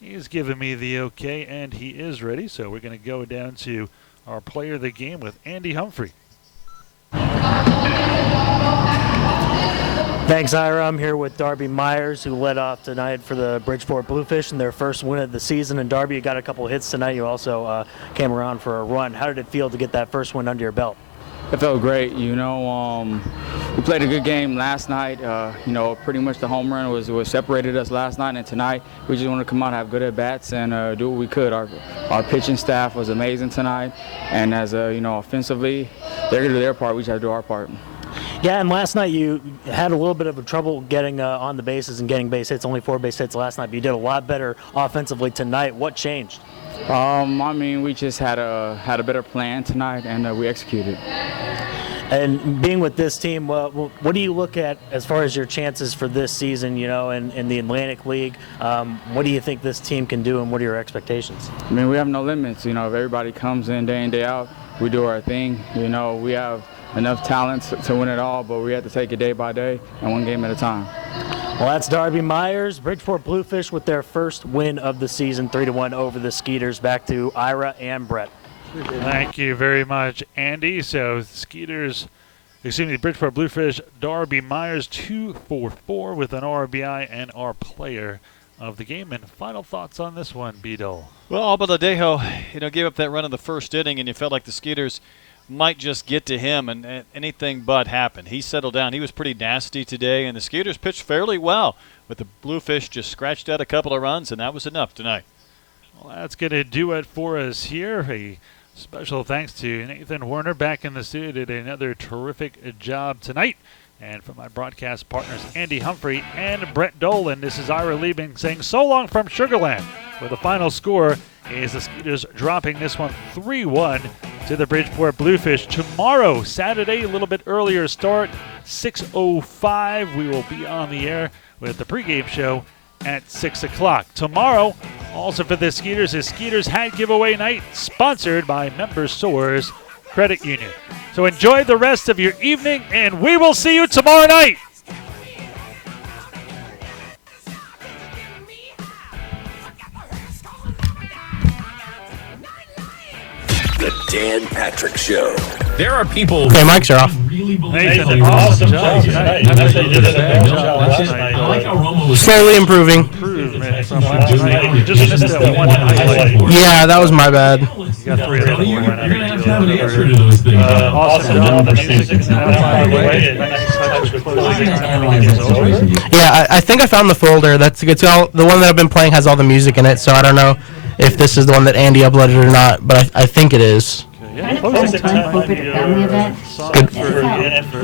he's giving me the okay, and he is ready. So we're going to go down to our player of the game with Andy Humphrey. Thanks, Ira. I'm here with Darby Myers, who led off tonight for the Bridgeport Bluefish in their first win of the season. And Darby, you got a couple hits tonight. You also came around for a run. How did it feel to get that first win under your belt? It felt great. You know, we played a good game last night. You know, pretty much the home run was what separated us last night, and tonight we just want to come out, have good at bats, and do what we could. Our pitching staff was amazing tonight, and as you know, offensively, they're gonna do their part. We just have to do our part. Yeah, and last night you had a little bit of a trouble getting on the bases and getting base hits. Only 4 base hits last night, but you did a lot better offensively tonight. What changed? I mean, we just had a better plan tonight, and we executed. And being with this team, what do you look at as far as your chances for this season, you know, in the Atlantic League? What do you think this team can do, and what are your expectations? I mean, we have no limits. You know, if everybody comes in day out, we do our thing. You know, we have enough talent to win it all, but we have to take it day by day and one game at a time. Well, that's Darby Myers, Bridgeport Bluefish with their first win of the season, 3-1 over the Skeeters. Back to Ira and Brett. Thank you very much, Andy. So Bridgeport Bluefish, Darby Myers, 2 for 4 with an RBI and our player of the game. And final thoughts on this one, Beadle. Well, Albaladejo, gave up that run in the first inning, and you felt like the Skeeters might just get to him, and anything but happened. He settled down. He was pretty nasty today, and the Skeeters pitched fairly well, but the Bluefish just scratched out a couple of runs, and that was enough tonight. Well, that's going to do it for us here. A special thanks to Nathan Werner back in the studio. Did another terrific job tonight. And from my broadcast partners, Andy Humphrey and Brett Dolan, this is Ira Liebing saying so long from Sugarland, where the final score is the Skeeters dropping this one 3-1 to the Bridgeport Bluefish. Tomorrow, Saturday, a little bit earlier start, 6:05. We will be on the air with the pregame show at 6 o'clock. Tomorrow, also for the Skeeters, is Skeeters Hat Giveaway Night, sponsored by Members Soares Credit Union. So enjoy the rest of your evening, and we will see you tomorrow night. The Dan Patrick Show. There are people. Okay, mics are off. Nathan, awesome job tonight. I like how Romo was Slowly improving. Improvement from last night. You just missed that one highlight. Yeah, that was my bad. You got 3 of them. You're going to have to have an answer to those things. Awesome job. The music is now by the way. Nice touch with closing time. Yeah, I think I found the folder. It's all the one that I've been playing has all the music in it, so I don't know if this is the one that Andy uploaded or not, but I think it is. Yeah, closing time might be a song for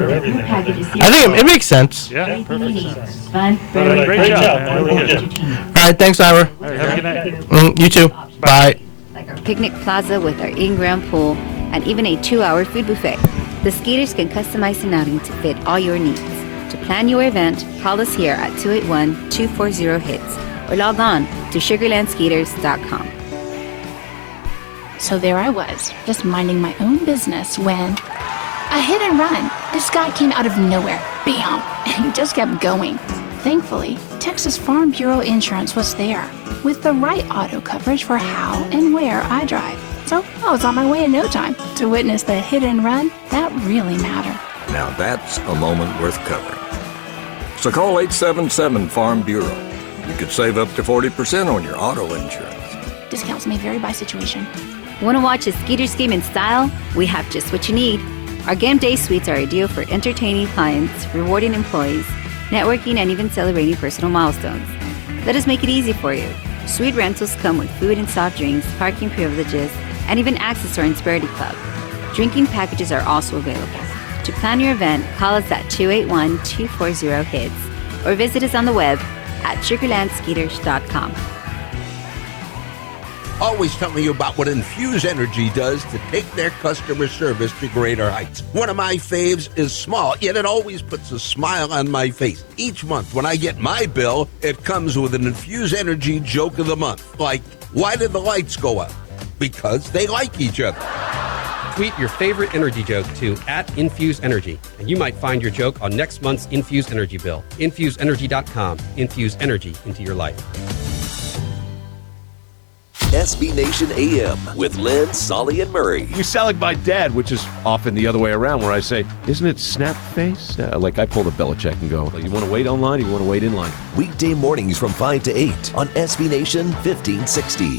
everything. I think it makes sense. Yeah, perfect sense. Great job, man. Really good. All right, thanks, Ira. All right, have a good night. You too. Bye. Like our picnic plaza with our in-ground pool and even a 2-hour food buffet. The Skeeters can customize an outing to fit all your needs. To plan your event, call us here at 281-240-HITS or log on to sugarlandskeeters.com. So there I was, just minding my own business when a hit and run. This guy came out of nowhere, bam, and he just kept going. Thankfully, Texas Farm Bureau Insurance was there with the right auto coverage for how and where I drive. So I was on my way in no time to witness the hit and run that really matter. Now that's a moment worth covering. So call 877 Farm Bureau. You could save up to 40% on your auto insurance. Discounts may vary by situation. Want to watch a Skeeters game in style? We have just what you need. Our game day suites are ideal for entertaining clients, rewarding employees, networking, and even celebrating personal milestones. Let us make it easy for you. Suite rentals come with food and soft drinks, parking privileges, and even access to our Insperity Club. Drinking packages are also available. To plan your event, call us at 281-240-HITS or visit us on the web at sugarlandskeeters.com. Always telling you about what Infuse Energy does to take their customer service to greater heights. One of my faves is small, yet it always puts a smile on my face. Each month when I get my bill, it comes with an Infuse Energy joke of the month. Like, why did the lights go up? Because they like each other. Tweet your favorite energy joke to @InfuseEnergy, and you might find your joke on next month's Infuse Energy bill. InfuseEnergy.com. Infuse energy into your life. SB Nation AM with Lynn, Solly, and Murray. You sound like my dad, which is often the other way around, where I say, isn't it snap face? Like I pull the Belichick and go, you want to wait online or you want to wait in line? Weekday mornings from 5 to 8 on SB Nation 1560.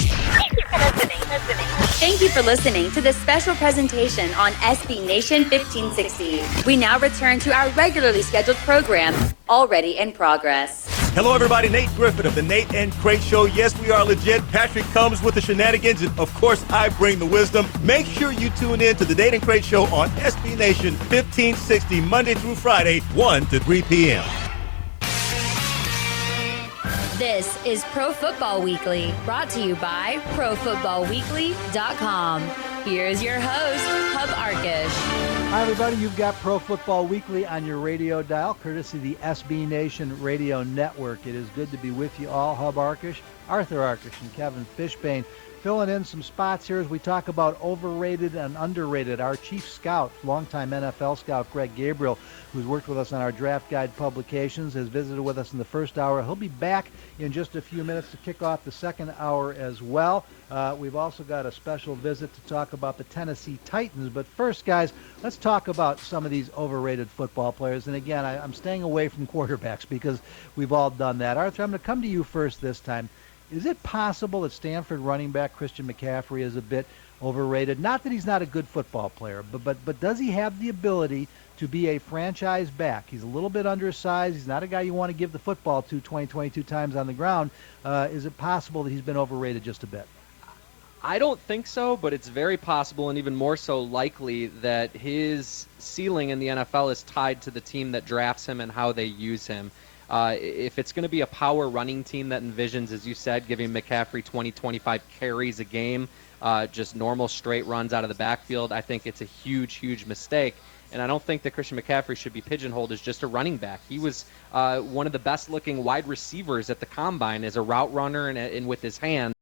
Thank you for listening to this special presentation on SB Nation 1560. We now return to our regularly scheduled program, already in progress. Hello, everybody. Nate Griffin of the Nate and Crate Show. Yes, we are legit. Patrick comes with the shenanigans, and of course, I bring the wisdom. Make sure you tune in to the Nate and Crate Show on SB Nation 1560, Monday through Friday, 1 to 3 p.m. This is Pro Football Weekly, brought to you by ProFootballWeekly.com. Here's your host, Hub Arkish. Hi, everybody. You've got Pro Football Weekly on your radio dial, courtesy of the SB Nation Radio Network. It is good to be with you all. Hub Arkish, Arthur Arkish, and Kevin Fishbane filling in some spots here as we talk about overrated and underrated. Our chief scout, longtime NFL scout, Greg Gabriel, who's worked with us on our draft guide publications, has visited with us in the first hour. He'll be back in just a few minutes to kick off the second hour as well. We've also got a special visit to talk about the Tennessee Titans. But first, guys, let's talk about some of these overrated football players. And again, I'm staying away from quarterbacks because we've all done that. Arthur, I'm going to come to you first this time. Is it possible that Stanford running back Christian McCaffrey is a bit overrated? Not that he's not a good football player, but does he have the ability to be a franchise back? He's a little bit undersized. He's not a guy you want to give the football to 22 times on the ground. Is it possible that he's been overrated just a bit? I don't think so, but it's very possible and even more so likely that his ceiling in the NFL is tied to the team that drafts him and how they use him. If it's going to be a power running team that envisions, as you said, giving McCaffrey 20-25 carries a game, just normal straight runs out of the backfield, I think it's a huge, huge mistake. And I don't think that Christian McCaffrey should be pigeonholed as just a running back. He was one of the best-looking wide receivers at the Combine as a route runner and with his hands.